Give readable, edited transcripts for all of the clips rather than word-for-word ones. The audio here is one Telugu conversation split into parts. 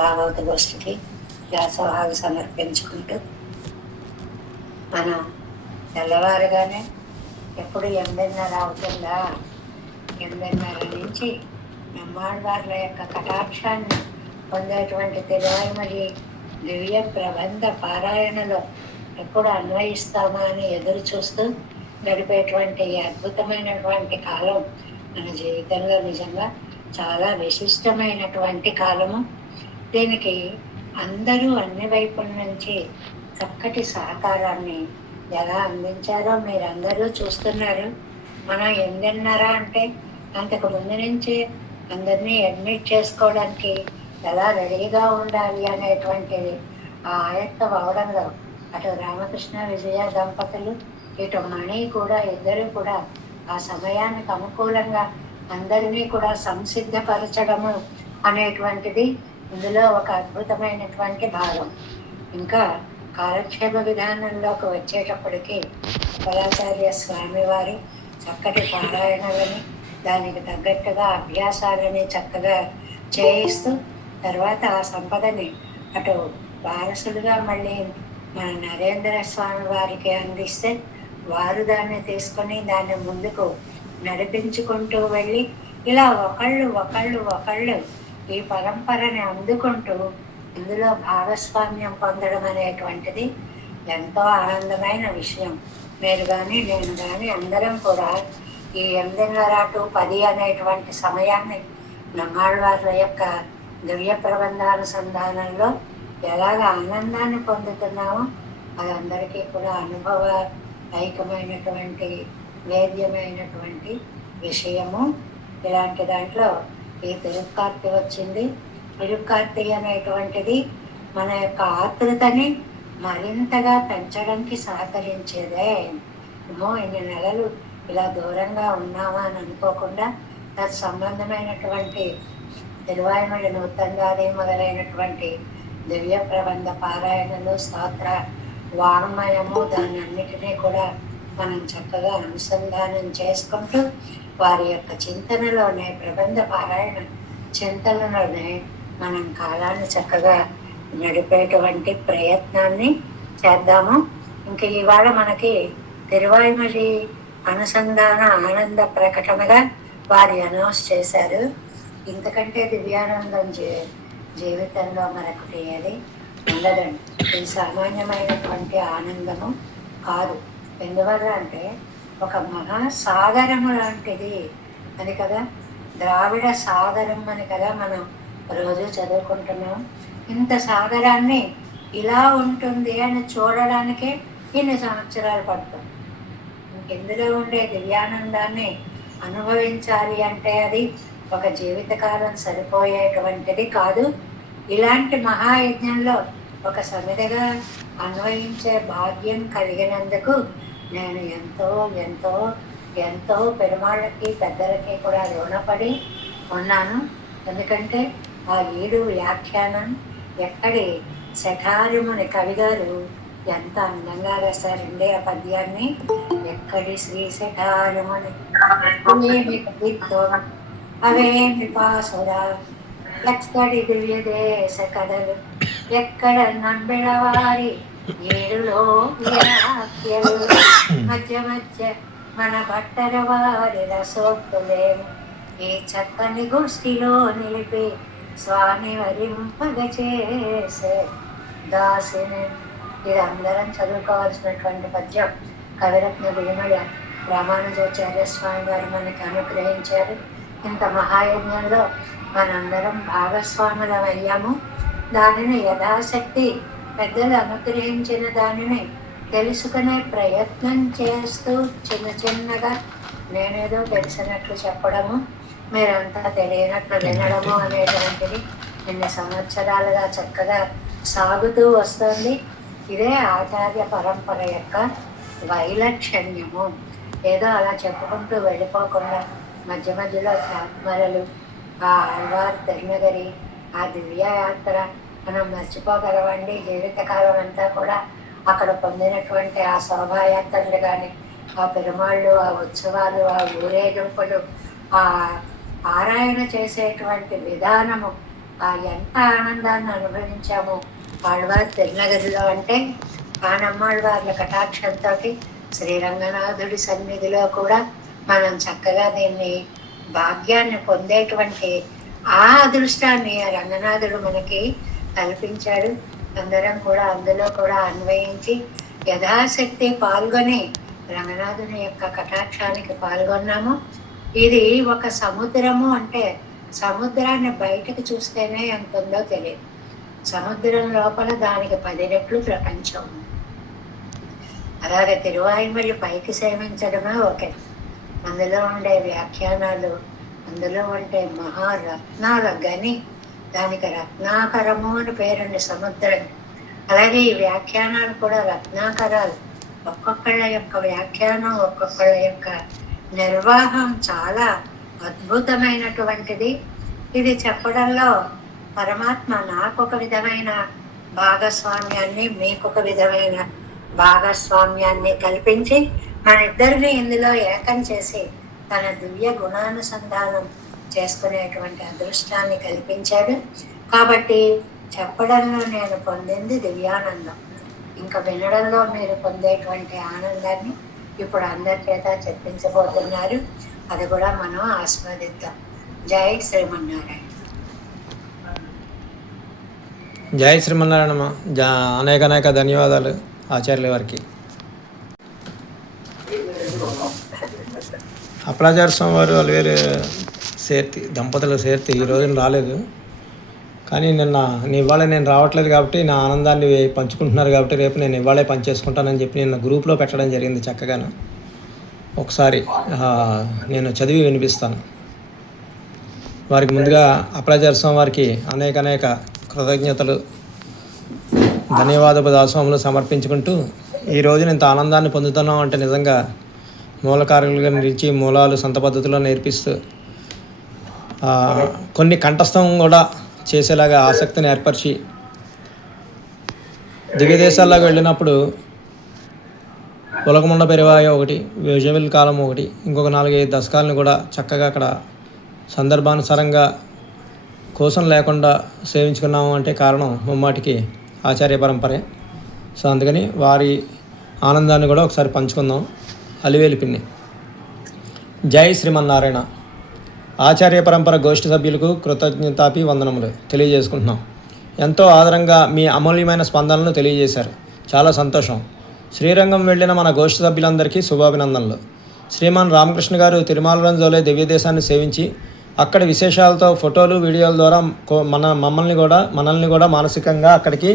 భాగవత గోష్ఠికి వ్యాసోహాలు సమర్పించుకుంటూ మనం తెల్లవారుగానే ఎప్పుడు 8:30 అవుతుందా, 8:30 నుంచి బ్రహ్మాండార్ల యొక్క కటాక్షాన్ని పొందేటువంటి తిరువాయిమలి దివ్య ప్రబంధ పారాయణలో ఎప్పుడు అన్వయిస్తామా అని ఎదురు చూస్తూ గడిపేటువంటి అద్భుతమైనటువంటి కాలం మన జీవితంలో నిజంగా చాలా విశిష్టమైనటువంటి కాలము. దీనికి అందరూ అన్ని వైపుల నుంచి చక్కటి సహకారాన్ని ఎలా అందించారో మీరందరూ చూస్తున్నారు. మనం 8:30 అంటే అంతకు ముందు నుంచి అందరినీ అడ్మిట్ చేసుకోవడానికి ఎలా రెడీగా ఉండాలి అనేటువంటిది ఆ ఆయత్తం అవడంలో అటు రామకృష్ణ విజయ దంపతులు ఇటు మణి కూడా ఇద్దరు కూడా ఆ సమయానికి అనుకూలంగా అందరినీ కూడా సంసిద్ధపరచడము అనేటువంటిది ఇందులో ఒక అద్భుతమైనటువంటి భాగం. ఇంకా కాలక్షేప విధానంలోకి వచ్చేటప్పటికి కళాచార్య స్వామివారు చక్కటి పారాయణలని దానికి తగ్గట్టుగా అభ్యాసాలని చక్కగా చేయిస్తూ తర్వాత ఆ సంపదని అటు వారసులుగా మళ్ళీ మన నరేంద్ర స్వామి వారికి అందిస్తే వారు దాన్ని తీసుకొని దాన్ని ముందుకు నడిపించుకుంటూ వెళ్ళి ఇలా ఒకళ్ళు ఈ పరంపరని అందుకుంటూ ఇందులో భాగస్వామ్యం పొందడం అనేటువంటిది ఎంతో ఆనందమైన విషయం. మీరు కానీ నేను కానీ అందరం కూడా ఈ 8:30 to 10 అనేటువంటి సమయాన్ని బ్రహ్మాళ్వార్ల యొక్క దివ్య ప్రబంధానుసంధానంలో ఎలాగ ఆనందాన్ని పొందుతున్నామో అది అందరికీ కూడా అనుభవైకమైనటువంటి వేద్యమైనటువంటి విషయము. ఇలాంటి దాంట్లో ఈ తిరుక్కార్తి వచ్చింది. తిరుక్కార్తి అనేటువంటిది మన యొక్క ఆతృతని మరింతగా పెంచడానికి సహకరించేదే. ఏమో ఇన్ని నెలలు ఇలా దూరంగా ఉన్నామా అని అనుకోకుండా తత్సంబంధమైనటువంటి తిరువాయిమలి నూతంగాది మొదలైనటువంటి దివ్య ప్రబంధ పారాయణలు స్తోత్ర వాంగ్మయము దాన్ని అన్నిటినీ కూడా మనం చక్కగా అనుసంధానం చేసుకుంటూ వారి యొక్క చింతనలోనే ప్రబంధ పారాయణ చింతనలోనే మనం కాలాన్ని చక్కగా నడిపేటువంటి ప్రయత్నాన్ని చేద్దాము. ఇంక ఇవాళ మనకి తిరువాయిమలి అనుసంధాన ఆనంద ప్రకటనగా వారి అనౌన్స్ చేశారు. ఇంతకంటే దివ్యానందం జీవితంలో మరొకటి ఏది ఉండదండి. ఇది సామాన్యమైనటువంటి ఆనందము కాదు. ఎందువల్ల అంటే ఒక మహాసాగరము లాంటిది అని కదా, ద్రావిడ సాగరం అని కదా మనం రోజు చదువుకుంటున్నాం. ఇంత సాగరాన్ని ఇలా ఉంటుంది అని చూడడానికే ఇన్ని సంవత్సరాలు పడుతుంది. ఇందులో ఉండే దివ్యానందాన్ని అనుభవించాలి అంటే అది ఒక జీవితకాలం సరిపోయేటువంటిది కాదు. ఇలాంటి మహాయజ్ఞంలో ఒక సమిధిగా అన్వయించే భాగ్యం కలిగినందుకు నేను ఎంతో ఎంతో ఎంతో పెరుమాళ్ళకి పెద్దలకి కూడా రుణపడి ఉన్నాను. ఎందుకంటే ఆ 7 వ్యాఖ్యానం ఎక్కడి శఠారుముని కవిగారు ఎంత అందంగా రాశారండి ఆ పద్యాన్ని. ఎక్కడి శ్రీ శఠారుముని అవేమి పాసురా, ఎక్కడి దివ్య దేశ కథలు, ఎక్కడ నంబెళవారి 7 వ్యాఖ్యలు, మధ్య మధ్య మన భట్టర వారి రసోక్తులేము ఈ చక్కని గోష్ఠిలో నిలిపి స్వామి వరింపగ చేసే దాసిని. ఇది అందరం చదువుకోవాల్సినటువంటి పద్యం. కవిరత్న విమల రామానుజాచార్య స్వామి వారు మనకి అనుగ్రహించారు. ఇంత మహాయజ్ఞంలో మనందరం భాగస్వాములం అయ్యాము. దానిని యథాశక్తి పెద్దలు అనుగ్రహించిన దానిని తెలుసుకునే ప్రయత్నం చేస్తూ చిన్న చిన్నగా నేనేదో తెలిసినట్లు చెప్పడము, మీరంతా తెలియనట్లు వినడము అనేటువంటిది ఇన్ని సంవత్సరాలుగా చక్కగా సాగుతూ వస్తుంది. ఇదే ఆచార్య పరంపర యొక్క వైలక్షణ్యము. ఏదో అలా చెప్పుకుంటూ వెళ్ళిపోకుండా మధ్య మధ్యలో ఆత్మరలు, ఆ ఆళ్వార్ ధర్మగిరి, ఆ దివ్యయాత్ర మనం మర్చిపోగలవండి. జీవితకాలం అంతా కూడా అక్కడ పొందినటువంటి ఆ శోభాయాత్రలు కానీ, ఆ పెరుమాళ్ళు, ఆ ఉత్సవాలు, ఆ ఊరేగింపులు, ఆ పారాయణ చేసేటువంటి విధానము ఎంత ఆనందాన్ని అనుభవించాము ఆళ్వారు తిరునగరిలో. అంటే ఆనమ్మాళ్వార్ల కటాక్షంతో శ్రీరంగనాథుడి సన్నిధిలో కూడా మనం చక్కగా దీన్ని భాగ్యాన్ని పొందేటువంటి ఆ అదృష్టాన్ని రంగనాథుడు మనకి కల్పించాడు. అందరం కూడా అందులో కూడా అన్వయించి యథాశక్తి పాల్గొని రంగనాథుని యొక్క కటాక్షానికి పాల్గొన్నాము. ఇది ఒక సముద్రము అంటే సముద్రాన్ని బయటకు చూస్తేనే ఎంత ఉందో తెలియదు. సముద్రం లోపల దానికి 10 రెట్లు ప్రపంచం. అలాగే తిరువాయుమొഴി పైకి సేవించడమే ఒకటి. అందులో ఉండే వ్యాఖ్యానాలు, అందులో ఉండే మహారత్నాల గని, దానికి రత్నాకరము అని పేరుండి సముద్రం. అలాగే ఈ వ్యాఖ్యానాలు కూడా రత్నాకరాలు. ఒక్కొక్కళ్ళ యొక్క వ్యాఖ్యానం, ఒక్కొక్కళ్ళ యొక్క నిర్వాహం చాలా అద్భుతమైనటువంటిది. ఇది చెప్పడంలో పరమాత్మ నాకొక విధమైన భాగస్వామ్యాన్ని, మీకొక విధమైన భాగస్వామ్యాన్ని కల్పించి మన ఇద్దరిని ఇందులో ఏకం చేసి తన దివ్య గుణానుసంధానం చేసుకునేటువంటి అదృష్టాన్ని కల్పించాడు. కాబట్టి చెప్పడంలో నేను పొందింది దివ్యానందం. ఇంకా వినడంలో మీరు పొందేటువంటి ఆనందాన్ని ఇప్పుడు అందరి చేత చెప్పించబోతున్నారు. అది కూడా మనం ఆస్వాదిద్దాం. జై శ్రీమన్నారాయణ. జై శ్రీమన్నారాయణ. అనేక ధన్యవాదాలు ఆచార్యుల వారికి. అప్పలాచార్య స్వామి వారు అలవేలు సేర్తి దంపతుల సేర్తి ఈ రోజున రాలేదు, కానీ ఇవాళ నేను రావట్లేదు కాబట్టి నా ఆనందాన్ని పంచుకుంటున్నారు కాబట్టి రేపు నేను ఇవాళే పనిచేసుకుంటానని చెప్పి నిన్న గ్రూప్లో పెట్టడం జరిగింది. చక్కగాను ఒకసారి నేను చదివి వినిపిస్తాను. వారికి ముందుగా అప్పలాచార్య స్వామి వారికి అనేక కృతజ్ఞతలు, ధన్యవాద దాసోములు సమర్పించుకుంటూ, ఈ రోజున ఇంత ఆనందాన్ని పొందుతున్నాం అంటే నిజంగా మూలకారులుగా నిలిచి మూలాలు సొంత పద్ధతిలో నేర్పిస్తూ కొన్ని కంఠస్థం కూడా చేసేలాగా ఆసక్తిని ఏర్పరిచి దివ్య దేశాల్లోకి వెళ్ళినప్పుడు ఉలకముండ పెరివాయ ఒకటి, విజయవిల్ కాలం ఒకటి, ఇంకొక 4-5 దశకాలను కూడా చక్కగా అక్కడ సందర్భానుసారంగా కోసం లేకుండా సేవించుకున్నాము అంటే కారణం ముమ్మాటికి ఆచార్య పరంపరే. సో అందుకని వారి ఆనందాన్ని కూడా ఒకసారి పంచుకుందాం. అలివేలి పిన్ని. జై శ్రీమన్నారాయణ. ఆచార్య పరంపర గోష్ఠి సభ్యులకు కృతజ్ఞతాపి వందనములు తెలియజేసుకుంటున్నాం. ఎంతో ఆదరంగా మీ అమూల్యమైన స్పందనలను తెలియజేశారు. చాలా సంతోషం. శ్రీరంగం వెళ్ళిన మన గోష్ఠి సభ్యులందరికీ శుభాభినందనలు. శ్రీమాన్ రామకృష్ణ గారు తిరుమలరంజోలే దివ్యదేశాన్ని సేవించి అక్కడి విశేషాలతో ఫోటోలు, వీడియోల ద్వారా మనల్ని కూడా మానసికంగా అక్కడికి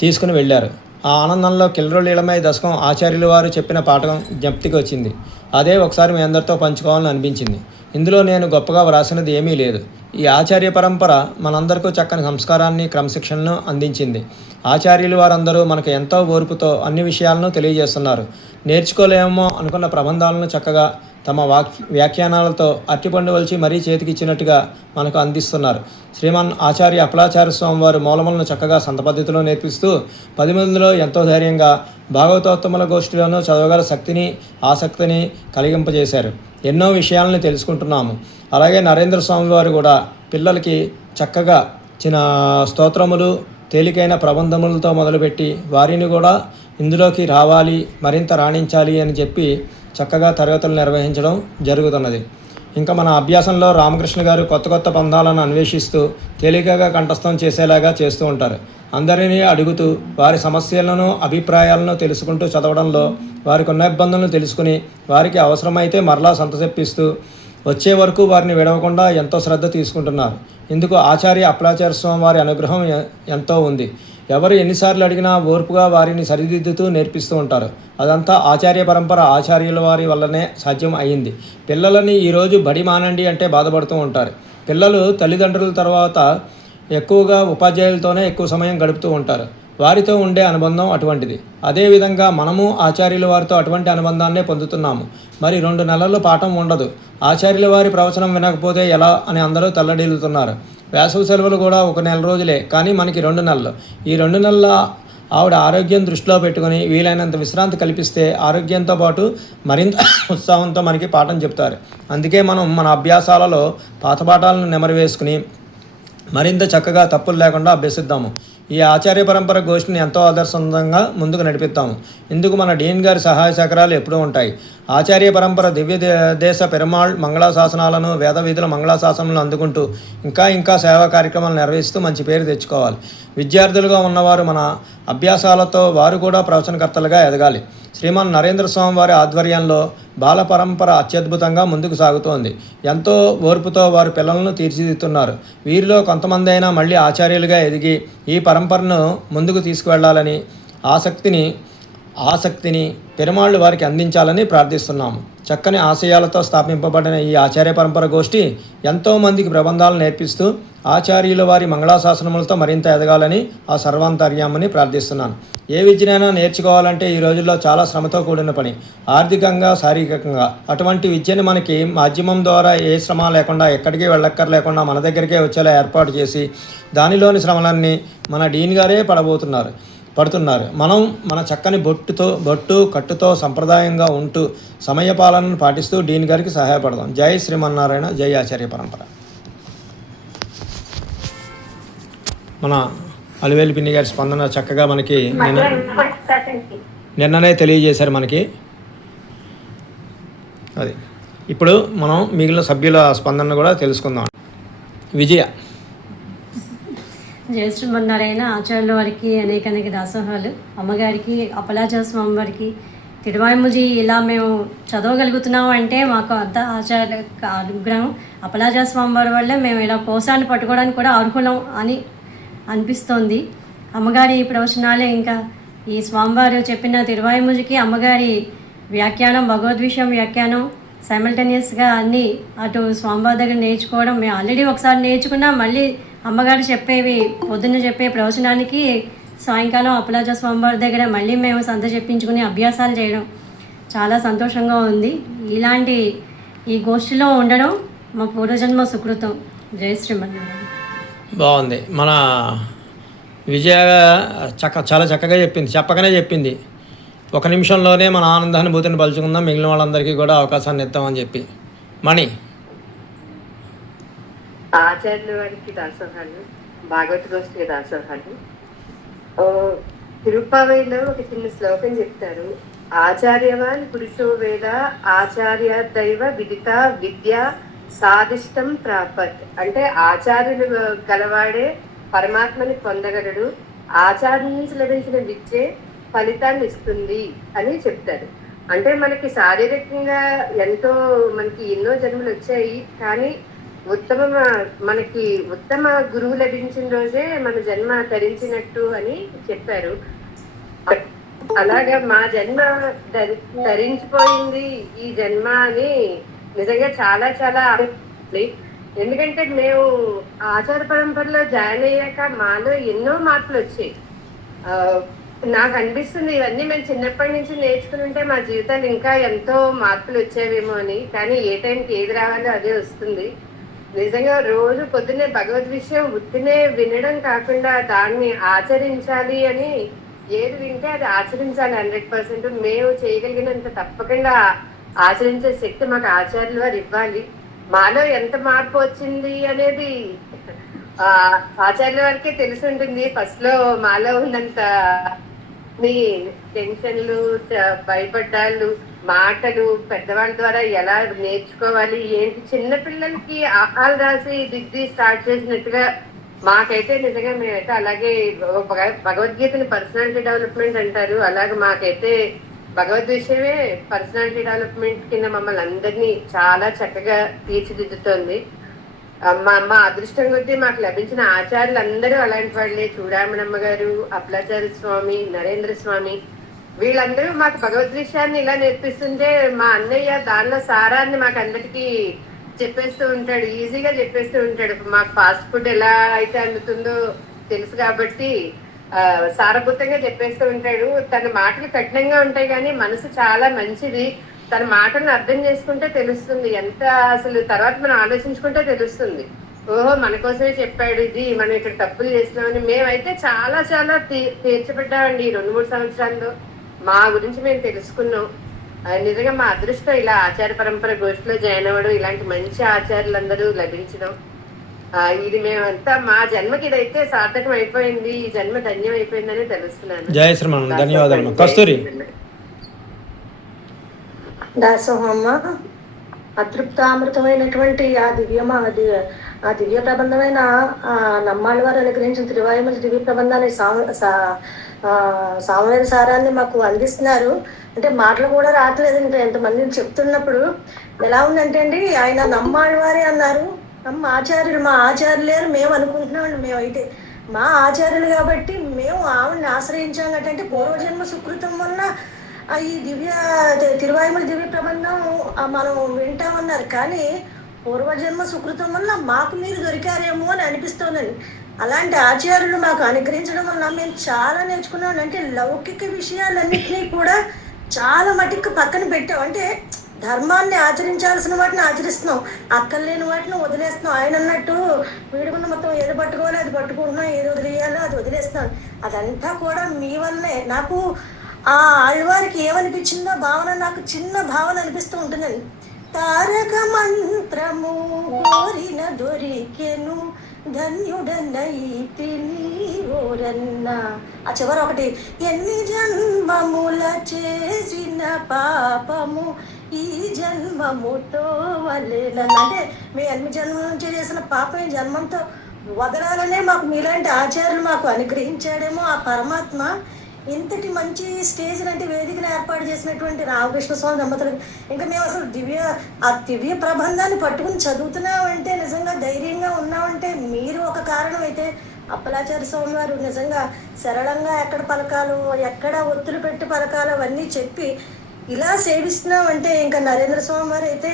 తీసుకుని వెళ్ళారు. ఆ ఆనందంలో కిల్రోలీలమై దశకం ఆచార్యుల వారు చెప్పిన పాఠం జ్ఞప్తికి వచ్చింది. అదే ఒకసారి మీ అందరితో పంచుకోవాలని అనిపించింది. ఇందులో నేను గొప్పగా వ్రాసినది ఏమీ లేదు. ఈ ఆచార్య పరంపర మనందరికీ చక్కని సంస్కారాన్ని, క్రమశిక్షణను అందించింది. ఆచార్యులు వారందరూ మనకు ఎంతో ఓర్పుతో అన్ని విషయాలను తెలియజేస్తున్నారు. నేర్చుకోలేమో అనుకున్న ప్రబంధాలను చక్కగా తమ వ్యాఖ్యానాలతో అట్టిపండు వలిచి మరీ చేతికిచ్చినట్టుగా మనకు అందిస్తున్నారు. శ్రీమాన్ ఆచార్య అప్పలాచార్య స్వామి వారు మూలములను చక్కగా సంత పద్ధతిలో నేర్పిస్తూ 10 మందిలో ఎంతో ధైర్యంగా భాగవతోత్తముల గోష్ఠిలోనూ చదవగల శక్తిని, ఆసక్తిని కలిగింపజేశారు. ఎన్నో విషయాలను తెలుసుకుంటున్నాము. అలాగే నరేంద్ర స్వామి వారు కూడా పిల్లలకి చక్కగా చిన్న స్తోత్రములు, తేలికైన ప్రబంధములతో మొదలుపెట్టి వారిని కూడా ఇందులోకి రావాలి, మరింత రాణించాలి అని చెప్పి చక్కగా తరగతులు నిర్వహించడం జరుగుతున్నది. ఇంకా మన అభ్యాసంలో రామకృష్ణ గారు కొత్త పందాలను అన్వేషిస్తూ తేలికగా కంఠస్థం చేసేలాగా చేస్తూ ఉంటారు. అందరినీ అడుగుతూ వారి సమస్యలను, అభిప్రాయాలను తెలుసుకుంటూ చదవడంలో వారికి ఉన్న ఇబ్బందులను తెలుసుకుని వారికి అవసరమైతే మరలా సంతసెప్పిస్తూ వచ్చే వరకు వారిని విడవకుండా ఎంతో శ్రద్ధ తీసుకుంటున్నారు. ఇందుకు ఆచార్య అప్పలాచార్య స్వామి వారి అనుగ్రహం ఎంతో ఉంది. ఎవరు ఎన్నిసార్లు అడిగినా ఓర్పుగా వారిని సరిదిద్దుతూ నేర్పిస్తూ ఉంటారు. అదంతా ఆచార్య పరంపర ఆచార్యుల వారి వల్లనే సాధ్యం అయింది. పిల్లలని ఈరోజు బడి మానండి అంటే బాధపడుతూ ఉంటారు. పిల్లలు తల్లిదండ్రుల తర్వాత ఎక్కువగా ఉపాధ్యాయులతోనే ఎక్కువ సమయం గడుపుతూ ఉంటారు. వారితో ఉండే అనుబంధం అటువంటిది. అదేవిధంగా మనము ఆచార్యుల వారితో అటువంటి అనుబంధాన్నే పొందుతున్నాము. మరి 2 నెలల్లో పాఠం ఉండదు. ఆచార్యుల వారి ప్రవచనం వినకపోతే ఎలా అని అందరూ తల్లడిల్లుతున్నారు. వేసవి సెలవులు కూడా 1 నెల రోజులే, కానీ మనకి 2 నెలలు. ఈ 2 నెలల ఆవిడ ఆరోగ్యం దృష్టిలో పెట్టుకుని వీలైనంత విశ్రాంతి కల్పిస్తే ఆరోగ్యంతో పాటు మరింత ఉత్సాహంతో మనకి పాఠం చెప్తారు. అందుకే మనం మన అభ్యాసాలలో పాత పాఠాలను నెమరు వేసుకుని మరింత చక్కగా తప్పులు లేకుండా అభ్యసిద్దాము. ఈ ఆచార్య పరంపర గోష్ఠిని ఎంతో ఆదర్శవంతంగా ముందుకు నడిపిస్తాము. ఇందుకు మన డీన్ గారి సహాయ సహకారాలు ఎప్పుడూ ఉంటాయి. ఆచార్య పరంపర దివ్య దేశ పెరుమాళ్ మంగళాశాసనాలను, వేద వీధుల మంగళాశాసనాలను అందుకుంటూ ఇంకా సేవా కార్యక్రమాలు నిర్వహిస్తూ మంచి పేరు తెచ్చుకోవాలి. విద్యార్థులుగా ఉన్నవారు మన అభ్యాసాలతో వారు కూడా ప్రవచనకర్తలుగా ఎదగాలి. శ్రీమాన్ నరేంద్ర స్వామి వారి ఆధ్వర్యంలో బాల పరంపర అత్యద్భుతంగా ముందుకు సాగుతోంది. ఎంతో ఓర్పుతో వారు పిల్లలను తీర్చిదిద్దుతున్నారు. వీరిలో కొంతమంది అయినా మళ్ళీ ఆచార్యులుగా ఎదిగి ఈ పరంపరను ముందుకు తీసుకువెళ్లాలని ఆసక్తిని పెరుమాళ్ళు వారికి అందించాలని ప్రార్థిస్తున్నాము. చక్కని ఆశయాలతో స్థాపింపబడిన ఈ ఆచార్య పరంపర గోష్ఠి ఎంతోమందికి ప్రబంధాలు నేర్పిస్తూ ఆచార్యుల వారి మంగళాశాసనములతో మరింత ఎదగాలని ఆ సర్వాంతర్యామని ప్రార్థిస్తున్నాను. ఏ విద్యనైనా నేర్చుకోవాలంటే ఈ రోజుల్లో చాలా శ్రమతో కూడిన పని, ఆర్థికంగా, శారీరకంగా. అటువంటి విద్యను మనకి మాధ్యమం ద్వారా ఏ శ్రమ లేకుండా, ఎక్కడికి వెళ్ళక్కర్లేకుండా మన దగ్గరికే వచ్చేలా ఏర్పాటు చేసి దానిలోని శ్రమలన్నీ మన డీన్ గారే పడుతున్నారు. మనం మన చక్కని బొట్టు కట్టుతో సంప్రదాయంగా ఉంటూ సమయపాలనను పాటిస్తూ డీన్ గారికి సహాయపడదాం. జై శ్రీమన్నారాయణ, జై ఆచార్య పరంపర. మన అలివేలు పిన్ని గారి స్పందన చక్కగా మనకి నిన్ననే తెలియజేశారు మనకి. అది ఇప్పుడు మనం మిగిలిన సభ్యుల స్పందన కూడా తెలుసుకుందాం. విజయ. జయ శ్రీమన్నారాయణ. ఆచార్యుల వారికి అనేక దాసోహాలు. అమ్మగారికి, అప్పలాచార్య స్వామి వారికి తిరువాయిముజి ఇలా మేము చదవగలుగుతున్నాము అంటే మాకు అంత ఆచార్య అనుగ్రహం. అప్పలాచార్య స్వామి వారి వల్ల మేము ఇలా కోశాన్ని పట్టుకోవడానికి కూడా అర్హులం అని అనిపిస్తోంది. అమ్మగారి ప్రవచనాలే ఇంకా ఈ స్వామివారు చెప్పిన తిరువాయిముజికి అమ్మగారి వ్యాఖ్యానం, భగవద్విషయం వ్యాఖ్యానం సైమల్టేనియస్గా అన్నీ అటు స్వామివారి దగ్గర నేర్చుకోవడం. మేము ఆల్రెడీ ఒకసారి నేర్చుకున్నా, మళ్ళీ అమ్మగారు చెప్పేవి పొద్దున్న చెప్పే ప్రవచనానికి సాయంకాలం అప్పలాచార్య స్వామివారి దగ్గర మళ్ళీ మేము సంత చెప్పించుకుని అభ్యాసాలు చేయడం చాలా సంతోషంగా ఉంది. ఇలాంటి ఈ గోష్ఠిలో ఉండడం మా పూర్వజన్మ సుకృతం. జయ శ్రీమన్నారాయణ. బాగుంది. మన విజయ చాలా చక్కగా చెప్పగానే చెప్పింది. ఒక నిమిషంలోనే మన ఆనందానుభూతిని పలుచుకుందాం, మిగిలిన వాళ్ళందరికీ కూడా అవకాశాన్ని ఇద్దామని చెప్పి. మణి. ఆచార్యుల వారికి దాసోహాలు, భాగవత గోష్ఠికి దాసోహాలు. తిరుప్పావైలో ఒక చిన్న శ్లోకం చెప్తారు. ఆచార్యవాన్ పురుషో వేద ఆచార్య దైవ విదిత విద్య సాధిష్టం ప్రాపత్. అంటే ఆచార్యులు గలవాడే పరమాత్మని పొందగలడు, ఆచార్యం నుంచి లభించిన విద్యే ఫలితాన్ని ఇస్తుంది అని చెప్తారు. అంటే మనకి శారీరకంగా మనకి ఎన్నో జన్మలు వచ్చాయి, కానీ మనకి ఉత్తమ గురువు లభించిన రోజే మన జన్మ ధరించినట్టు అని చెప్పారు. అలాగా మా జన్మ ధరించిపోయింది ఈ జన్మ అని నిజంగా చాలా చాలా. ఎందుకంటే మేము ఆచార పరంపరలో జాయిన్ అయ్యాక మాలో ఎన్నో మార్పులు వచ్చాయి. నాకు అనిపిస్తుంది ఇవన్నీ మేము చిన్నప్పటి నుంచి నేర్చుకుని ఉంటే మా జీవితాలు ఇంకా ఎంతో మార్పులు వచ్చేవేమో అని. కానీ ఏ టైంకి ఏది రావాలో అదే వస్తుంది. నిజంగా రోజు పొద్దున్నే భగవద్ విషయం ఉత్తినే వినడం కాకుండా దాన్ని ఆచరించాలి అని, ఏది వింటే అది ఆచరించాలి 100%. మేము చేయగలిగినంత తప్పకుండా ఆచరించే శక్తి మాకు ఆచార్యుల వారు ఇవ్వాలి. మాలో ఎంత మార్పు వచ్చింది అనేది ఆచార్యుల వారికే తెలిసి ఉంటుంది. ఫస్ట్ లో మాలో ఉన్నంత మీ టెన్షన్లు, భయపడ్డాలు, మాటలు, పెద్దవాళ్ళ ద్వారా ఎలా నేర్చుకోవాలి ఏంటి, చిన్నపిల్లలకి ఆహాలు రాసి దిద్ది స్టార్ట్ చేసినట్టుగా మాకైతే నిజంగా మేమైతే అలాగే భగవద్గీతని పర్సనాలిటీ డెవలప్మెంట్ అంటారు, అలాగే మాకైతే భగవద్ విషయమే పర్సనాలిటీ డెవలప్మెంట్ కింద మమ్మల్ని అందరినీ చాలా చక్కగా తీర్చిదిద్దుతోంది. మా అదృష్టం కొద్దీ మాకు లభించిన ఆచార్యులు అందరూ అలాంటి వాళ్ళే. చూడామణమ్మ గారు, అప్పలాచార్య స్వామి, నరేంద్ర స్వామి, వీళ్ళందరూ మాకు భగవద్ విషయాన్ని ఇలా నేర్పిస్తుంటే మా అన్నయ్య దానిలో సారాన్ని మాకు అందరికీ చెప్పేస్తూ ఉంటాడు, ఈజీగా చెప్పేస్తూ ఉంటాడు. మాకు ఫాస్ట్ ఫుడ్ ఎలా అయితే అందుతుందో తెలుసు కాబట్టి సారభూతంగా చెప్పేస్తూ ఉంటాడు. తన మాటలు కఠినంగా ఉంటాయి కానీ మనసు చాలా మంచిది. తన మాటలను అర్థం చేసుకుంటే తెలుస్తుంది ఎంత, అసలు తర్వాత మనం ఆలోచించుకుంటే తెలుస్తుంది, ఓహో మన కోసమే చెప్పాడు ఇది, మనం ఇక్కడ తప్పులు చేస్తున్నామని. మేమైతే చాలా చాలా తీర్చబడ్డామండి ఈ 2-3 సంవత్సరాల్లో. మా గురించి మేము తెలుసుకున్నాం. నిజంగా మా అదృష్టం ఇలా ఆచార పరంపర గోష్ఠిలో జాయిన్ అవ్వడం, ఇలాంటి మంచి ఆచార్యులందరూ లభించడం. ఇది మేమంతా మా జన్మకి ఇదైతే సార్థకం అయిపోయింది, ఈ జన్మ ధన్యం అయిపోయిందని తెలుస్తున్నాను. జయ శ్రీమన్, ధన్యవాదాలు. కస్తూరి. దాసోహమ్మ, అతృప్తామృతమైనటువంటి ఆ దివ్య ప్రబంధమైన ఆ నమ్మాళ్ళ వారు అనుగ్రహించిన తిరువాయుమల దివ్య ప్రబంధాన్ని సామవేద సారాన్ని మాకు అందిస్తున్నారు. అంటే మాటలు కూడా రావట్లేదు. ఇంకా ఎంతమందిని చెప్తున్నప్పుడు ఎలా ఉందంటే అండి, ఆయన నమ్మాళ్ళ వారే అన్నారు, నమ్మ ఆచార్యులు, మా ఆచార్యులేరు మేము అనుకుంటున్నామండి. మేమైతే మా ఆచార్యులు కాబట్టి మేము ఆవిడని ఆశ్రయించాం. అంటే పూర్వజన్మ సుకృతం వల్ల ఈ తిరువాయుమల దివ్య ప్రబంధం మనం వింటామన్నారు. కానీ పూర్వజన్మ సుకృతం వల్ల మాకు మీరు దొరికారేమో అని అనిపిస్తోందండి. అలాంటి ఆచార్యులు మాకు అనుగ్రహించడం వల్ల మేము చాలా నేర్చుకున్నాం. అంటే లౌకిక విషయాలన్నింటినీ కూడా చాలా మటుకు పక్కన పెట్టాం. అంటే ధర్మాన్ని ఆచరించాల్సిన వాటిని ఆచరిస్తున్నాం, అక్కర్లేని వాటిని వదిలేస్తున్నాం. ఆయన అన్నట్టు వీడుకున్న మొత్తం ఏది పట్టుకోవాలో అది పట్టుకుంటున్నాం, ఏది వదిలేయాలో అది వదిలేస్తున్నాం. అదంతా కూడా మీ వల్లనే. నాకు ఆ ఆళ్వారికి ఏమనిపించిందో భావన నాకు చిన్న భావన అనిపిస్తూ ఉంటుందండి. తారక మంత్రము కోరిన దొరికెను ధన్యుడనైతిని ఓరన్న. ఆ చివర ఒకటి, ఎన్ని జన్మముల చేసిన పాపము ఈ జన్మముతో వలెనన్న. అంటే మీ ఎన్ని జన్మల నుంచి చేసిన పాపం ఈ జన్మంతో వదలాలనే మాకు మీలాంటి ఆచార్యులు మాకు అనుగ్రహించాడేమో ఆ పరమాత్మ. ఇంతటి మంచి స్టేజ్ లాంటి వేదికను ఏర్పాటు చేసినటువంటి రామకృష్ణ స్వామి దంపతులు, ఇంకా మేము అసలు ఆ దివ్య ప్రబంధాన్ని పట్టుకుని చదువుతున్నామంటే, నిజంగా ధైర్యంగా ఉన్నామంటే మీరు ఒక కారణం అయితే, అప్పలాచార్య స్వామి వారు నిజంగా సరళంగా ఎక్కడ పలకాలు, ఎక్కడ ఒత్తులు పెట్టి పలకాలు అవన్నీ చెప్పి ఇలా సేవిస్తున్నామంటే, ఇంకా నరేంద్ర స్వామి వారు అయితే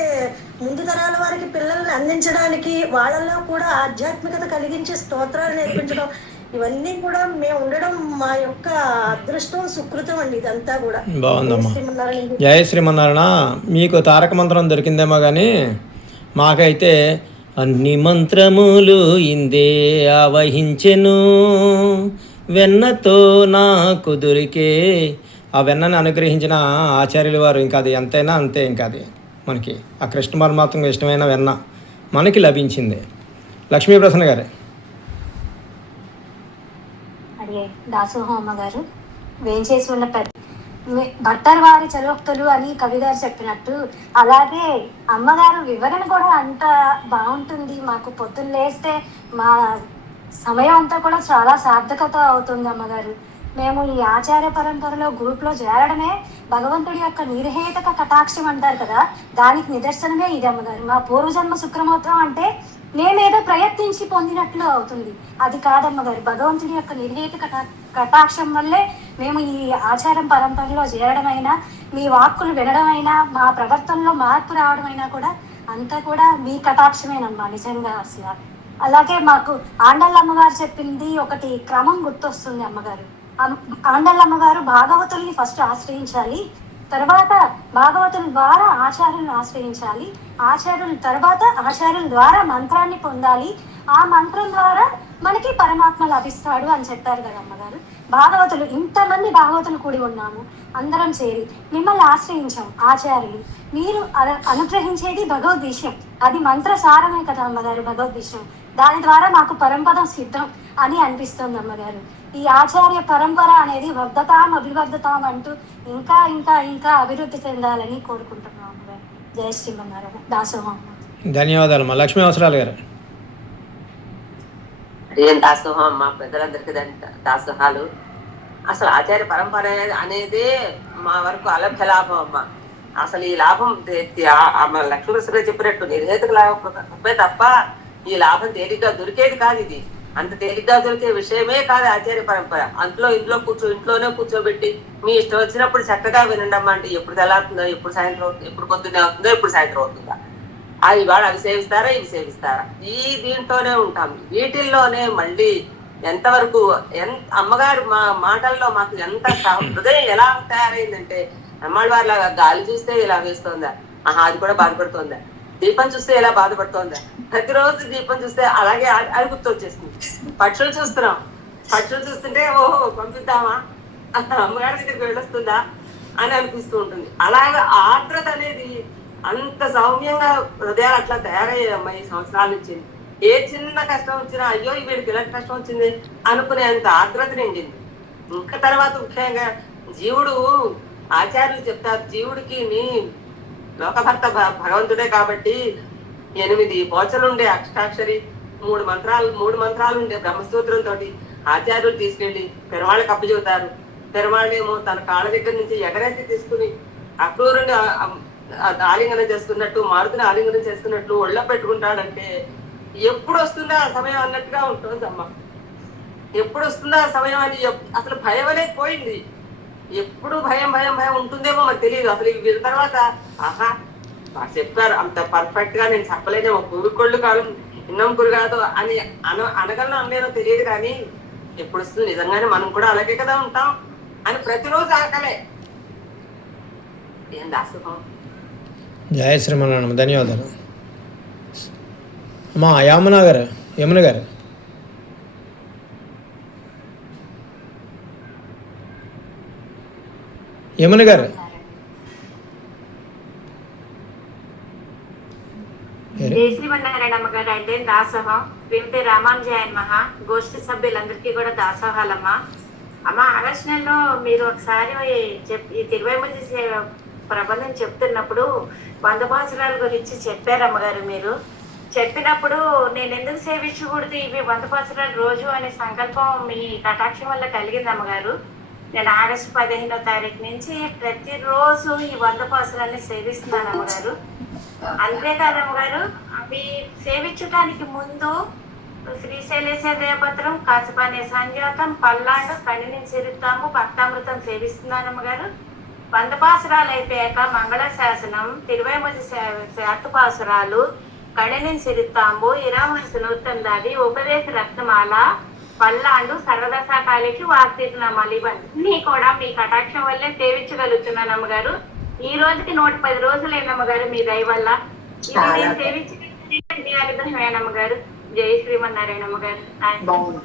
ముందు తరాల వారికి పిల్లల్ని అందించడానికి, వాళ్ళల్లో కూడా ఆధ్యాత్మికత కలిగించే స్తోత్రాలు నేర్పించడం, ఇవన్నీ కూడా మేము ఉండడం మా యొక్క అదృష్టం, సుకృతం అండి. ఇదంతా కూడా బాగుందమ్మా. జయ శ్రీమన్నారాయణ. మీకు తారక మంత్రం దొరికిందేమో కానీ మాకైతే అన్ని మంత్రములు ఇందే ఆవహించెను, వెన్నతో నాకు దొరికే. ఆ వెన్నని అనుగ్రహించిన ఆచార్యుల వారు, ఇంకా అది ఎంతైనా అంతే. ఇంకా అది మనకి ఆ కృష్ణ పరమాత్మకు ఇష్టమైన వెన్న మనకి లభించింది. లక్ష్మీప్రసన్న గారే. అడిగే దాసోహమ్మ గారు వేంచేసి ఉన్న భట్టర్ వారి చలోక్తులు అని కవి గారు చెప్పినట్టు, అలాగే అమ్మగారు వివరణ కూడా అంత బాగుంటుంది. మాకు పొద్దున్న లేస్తే మా సమయం అంతా కూడా చాలా సార్థకత అవుతుంది అమ్మగారు. మేము ఈ ఆచార్య పరంపరలో గ్రూప్లో చేరడమే భగవంతుడి యొక్క నిర్హేతక కటాక్షం అంటారు కదా, దానికి నిదర్శనమే ఇది అమ్మగారు. మా పూర్వజన్మ శుక్రమూత్రం అంటే మేమేదో ప్రయత్నించి పొందినట్లు అవుతుంది, అది కాదమ్మగారు. భగవంతుడి యొక్క నిర్హేతక కటాక్షం వల్లే మేము ఈ ఆచారం పరంపరలో చేరడమైనా, మీ వాక్కులు వినడమైనా, మా ప్రవర్తనలో మార్పు రావడమైనా కూడా అంతా కూడా మీ కటాక్షమేనమ్మా నిజంగా అసలు. అలాగే మాకు ఆండళ్ళమ్మగారు చెప్పింది ఒకటి క్రమం గుర్తొస్తుంది అమ్మగారు. ఆండళ్ళమ్మగారు భాగవతుల్ని ఫస్ట్ ఆశ్రయించాలి, తర్వాత భాగవతుల ద్వారా ఆచార్యులను ఆశ్రయించాలి, ఆచార్యుల తర్వాత ఆచార్యుల ద్వారా మంత్రాన్ని పొందాలి, ఆ మంత్రం ద్వారా మనకి పరమాత్మ లభిస్తాడు అని చెప్పారు కదా అమ్మగారు. భాగవతులు, ఇంతమంది భాగవతులు కూడి ఉన్నాము, అందరం చేరి మిమ్మల్ని ఆశ్రయించాం ఆచార్యులు. మీరు అనుగ్రహించేది భగవద్విషయం, అది మంత్ర సారమే కదా అమ్మగారు భగవద్విషయం. దాని ద్వారా మాకు పరంపరం సిద్ధం అని అనిపిస్తుంది అమ్మగారు. ఈ ఆచార్య పరంపర అనేది వర్ధతాం అభివర్ధతాం అంటూ ఇంకా ఇంకా ఇంకా అభివృద్ధి చెందాలని కోరుకుంటున్నాం అమ్మగారు. జయ శ్రీమన్నారాయణ. దాసోహం. ధన్యవాదాలు మా లక్ష్మీ అవసరాలు గారు. ఏం దాసోహం అమ్మ, పెద్దలందరికీ దాసోహాలు. అసలు ఆచార్య పరంపర అనేది మా వరకు అలభ్య లాభం అమ్మ. అసలు ఈ లాభం లక్ష్మీకృష్ణ చెప్పినట్టు నిర్హేతుక లాభమే తప్ప ఈ లాభం తేలిగ్గా దొరికేది కాదు. ఇది అంత తేలిగ్గా దొరికే విషయమే కాదు ఆచార్య పరంపర. ఇంట్లోనే కూర్చోబెట్టి మీ ఇష్టం వచ్చినప్పుడు చక్కగా వినండమ్మా అంటే ఎప్పుడు తెల్లారుతుందో, ఎప్పుడు సాయంత్రం అవుతుందో, ఎప్పుడు పొద్దున్నే అవుతుందో, ఎప్పుడు సాయంత్రం అవుతుందా, అది వాడు అవి సేవిస్తారా ఇవి సేవిస్తారా, ఈ దీంట్లోనే ఉంటాం. వీటిల్లోనే మళ్ళీ ఎంతవరకు అమ్మగారు మా మాటల్లో మాకు ఎంత హృదయం ఎలా తయారైందంటే, అమ్మాళ్ళ వారిలాగా గాలి చూస్తే ఇలా వేస్తోందా, అది కూడా బాధపడుతోందా, దీపం చూస్తే ఎలా బాధపడుతోందా, ప్రతిరోజు దీపం చూస్తే అలాగే అది గుర్తొచ్చేస్తుంది. పక్షులు చూస్తున్నాం, పక్షులు చూస్తుంటే ఓహో పంపిద్దామా, అమ్మగారి దగ్గరికి వెళ్ళొస్తుందా అని అనిపిస్తూ ఉంటుంది. అలాగే ఆర్ద్రత అనేది అంత సౌమ్యంగా హృదయాలు అట్లా తయారయ్యాయి అమ్మాయి సంవత్సరాల నుంచి. ఏ చిన్న కష్టం వచ్చినా అయ్యో వీడికి ఇలాంటి కష్టం వచ్చింది అనుకునేంత ఆర్ద్రత నిండింది. ఇంకా తర్వాత ముఖ్యంగా జీవుడు, ఆచార్యులు చెప్తారు, జీవుడికి నీ లోకభర్త భగవంతుడే కాబట్టి 8 పోచలుండే అష్టాక్షరి 3 మంత్రాలు ఉండే బ్రహ్మసూత్రంతో ఆచార్యులు తీసుకెళ్లి పెరుమాళ్ళకి అప్పచెబుతారు. పెరుమాళ్ళేమో తన కాళ్ళ దగ్గర నుంచి ఎగరేసి తీసుకుని అక్రూరుని ఆలింగనం చేసుకున్నట్టు, మారుతిని ఆలింగనం చేసుకున్నట్లు ఒళ్ళో పెట్టుకుంటాడంటే ఎప్పుడు వస్తుందా ఆ సమయం అన్నట్టుగా ఉంటుంది అమ్మ. ఎప్పుడు వస్తుందా ఆ సమయం అని అసలు భయం అనేది పోయింది. ఎప్పుడు భయం భయం భయం ఉంటుందేమో మనకు తెలియదు. అసలు వీళ్ళ తర్వాత ఆహా చెప్పారు, అంత పర్ఫెక్ట్ గా నేను చెప్పలేదేమో, కూరుకొళ్ళు కాలం ఇన్నం కురుగాదు అని అనగలను అనలేనో తెలియదు, కానీ ఎప్పుడు వస్తుంది నిజంగానే మనం కూడా అలాగే కదా ఉంటాం అని ప్రతిరోజు ఆకలే. ఏం దాసుకం. జయ శ్రీమన్నారాయణ, ధన్యవాదాలు అమ్మా. యమున గారు యమున గారు శ్రీమన్నారాయణమ్మ గారు అయితే దాసోహం. శ్రీమతి రామానుజాయన్ మహా గోష్ఠి సభ్యులందరికీ కూడా దాసోహాలమ్మా. అమ్మ, ఆగస్టు నెలలో మీరు ఒకసారి ఈ తిరువైముజి ప్రబంధం చెప్తున్నప్పుడు 100 పాసురాల గురించి చెప్పారమ్మగారు. మీరు చెప్పినప్పుడు నేను ఎందుకు సేవించకూడదు ఇవి 100 పాసురాలు రోజు అనే సంకల్పం మీ కటాక్షం వల్ల కలిగింది అమ్మగారు. నేను ఆగస్టు 15వ తారీఖు నుంచి ప్రతిరోజు ఈ 100 పాసురాన్ని సేవిస్తున్నాను అమ్మగారు. అంతేకాదమ్మగారు, అవి సేవించడానికి ముందు శ్రీశైలేశ దేవపత్రం, కాశపానే సంజాతం, పల్లాండు, కణిని సిరుతాంబు, భక్తామృతం సేవిస్తున్నానమ్మగారు. 100 పాసురాలు అయిపోయాక మంగళ శాసనం, తిరువైముజి శాతపాసురాలు, కణిని సిరుతాంబు, ఇరామనసు నూతందాది, ఉపదేశ రత్నమాల, పల్లాండు, సర్వదశాకాలికి వార్తీర్నామాలు ఇవన్నీ కూడా మీ కటాక్షం వల్లే సేవించగలుగుతున్నాను అమ్మగారు. ఈ రోజుకి 110 రోజులైనమ్మగారు మీ దయ వల్ల. ఇది నేను సేవించగలిగిన అనుగ్రహమేనమ్మగారు. జై శ్రీమన్నారాయణమ్మ గారు.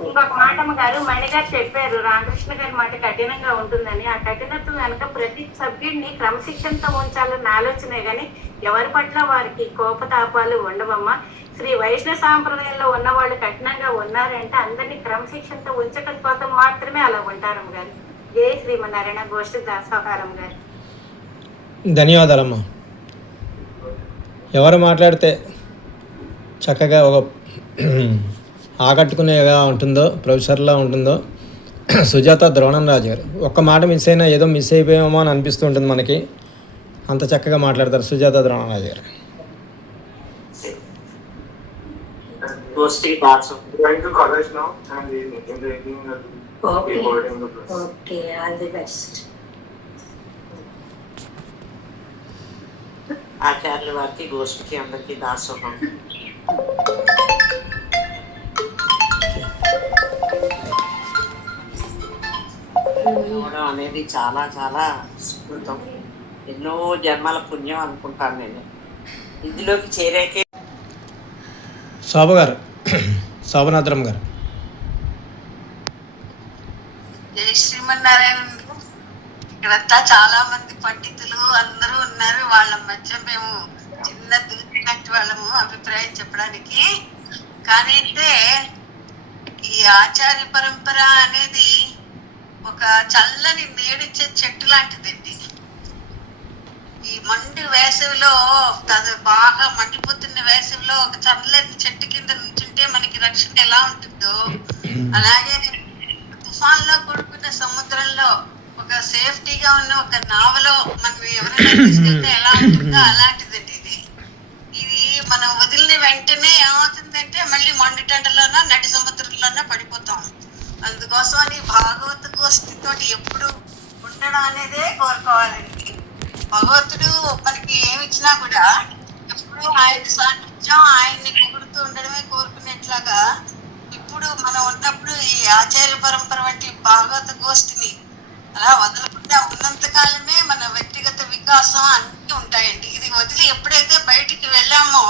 ఇంకొక మాట అమ్మగారు, మణిగారు చెప్పారు రామకృష్ణ గారి మాట కఠినంగా ఉంటుందని. ఆ కఠినత్వం వెనక ప్రతి సభ్యుడిని క్రమశిక్షణతో ఉంచాలన్న ఆలోచనే గాని ఎవరి పట్ల వారికి కోపతాపాలు ఉండవమ్మా. శ్రీ వైష్ణవ సాంప్రదాయంలో ఉన్న వాళ్ళు కఠినంగా ఉన్నారంటే అందరినీ క్రమశిక్షణతో ఉంచడం కోసం మాత్రమే అలా ఉంటారమ్మ గారు. జై శ్రీమన్నారాయణ. గోష్ఠి దాసోహారం గారు. ధన్యవాదాలమ్మా. ఎవరు మాట్లాడితే చక్కగా ఒక ఆకట్టుకునేగా ఉంటుందో, ప్రొఫెసర్లా ఉంటుందో సుజాత ద్రోణం రాజు గారు. ఒక్క మాట మిస్ అయినా ఏదో మిస్ అయిపోయామో అని అనిపిస్తూ ఉంటుంది మనకి. అంత చక్కగా మాట్లాడతారు సుజాత ద్రోణం రాజు గారు. Okay, all the best. ఆచార్యుల వారికి, గోష్ఠికి అందరికీ దాసోహం. అనేది చాలా చాలా స్ఫూర్తం. ఎన్నో జన్మల పుణ్యం అనుకుంటాను నేను. ఇందులోకి చేరాకే. శోభ గారు, శోభనాథరం గారు. జై శ్రీమన్నారాయణ. ఇక్కడంతా చాలా మంది పండితులు అందరూ ఉన్నారు. వాళ్ళ మధ్య మేము చిన్న దూరినట్టు వాళ్ళము అభిప్రాయం చెప్పడానికి. కానీ అంటే ఈ ఆచార్య పరంపర అనేది ఒక చల్లని నీడిచ్చే చెట్టు లాంటిదండి. ఈ మండు వేసవిలో, బాగా మండిపోతున్న వేసవిలో ఒక చల్లని చెట్టు కింద నుంచుంటే మనకి రక్షణ ఎలా ఉంటుందో, అలాగే తుఫాన్లో కూడుకున్న సముద్రంలో ఒక సేఫ్టీగా ఉన్న ఒక నావలో మనం ఎవరైనా తీసుకెళ్తే ఎలా ఉంటుందో అలాంటిదండి ఇది. ఇది మనం వదిలిన వెంటనే ఏమవుతుందంటే మళ్ళీ మండుటెండలోనో నడి సముద్రంలోనో పడిపోతాం. అందుకోసం అని భాగవత గోష్ఠితో ఎప్పుడు ఉండడం అనేదే కోరుకోవాలండి. భగవంతుడు మనకి ఏమి ఇచ్చినా కూడా ఎప్పుడు ఆయన సాన్నిధ్యం, ఆయన్ని పొగుడుతూ ఉండడమే కోరుకునేట్లాగా ఇప్పుడు మనం ఉన్నప్పుడు ఈ ఆచార్య పరంపర వంటి భాగవత గోష్ఠిని అలా వదలకుండా ఉన్నంత కాలమే మన వ్యక్తిగత వికాసం అన్నీ ఉంటాయండి. ఇది వదిలి ఎప్పుడైతే బయటికి వెళ్ళామో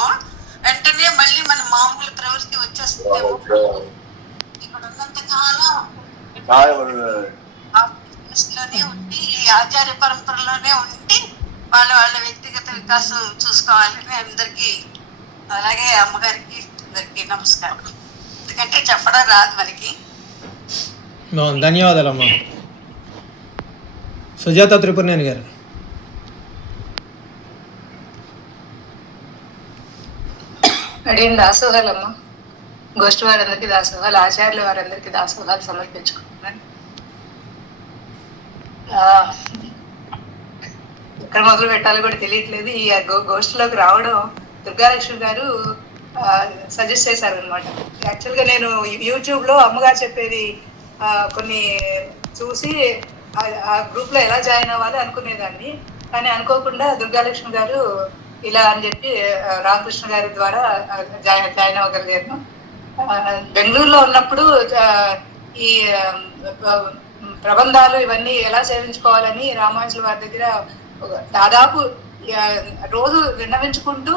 వెంటనే మళ్ళీ మన మామూలు ప్రవృత్తి వచ్చేస్తుందేమో. ఇక్కడ ఉన్నంత కాలం లోనే ఉండి ఈ ఆచార్య పరంపరలోనే ఉండి వాళ్ళ వ్యక్తిగత వికాసం చూసుకోవాలని అందరికీ, అలాగే అమ్మగారికి అందరికీ నమస్కారం. ఎందుకంటే చెప్పడం రాదు మనకి. ధన్యవాదాలమ్మా. సుజాత త్రిపురనేని గారు. అడిగిన దాసోహాలమ్మ, గోష్ఠి వారందరికీ దాసోహాలు, ఆచార్యుల వారందరికీ దాసోహాలు సమర్పించుకుంటున్నాను. ఎక్కడ మొదలు పెట్టాలో కూడా తెలియట్లేదు. ఈ గోష్ఠిలోకి రావడం దుర్గాలక్ష్మి గారు సజెస్ట్ చేశారు అనమాట. యాక్చువల్గా నేను యూట్యూబ్లో అమ్మగారు చెప్పేది కొన్ని చూసి ఆ గ్రూప్లో ఎలా జాయిన్ అవ్వాలి అనుకునేదాన్ని. కానీ అనుకోకుండా దుర్గాలక్ష్మి గారు ఇలా అని చెప్పి రామకృష్ణ గారి ద్వారా జాయిన్ అవ్వగలిగాను. బెంగళూరులో ఉన్నప్పుడు ఈ ప్రబంధాలు ఇవన్నీ ఎలా సేవించుకోవాలని రామానుజుల వారి దగ్గర దాదాపు రోజు విన్నవించుకుంటూ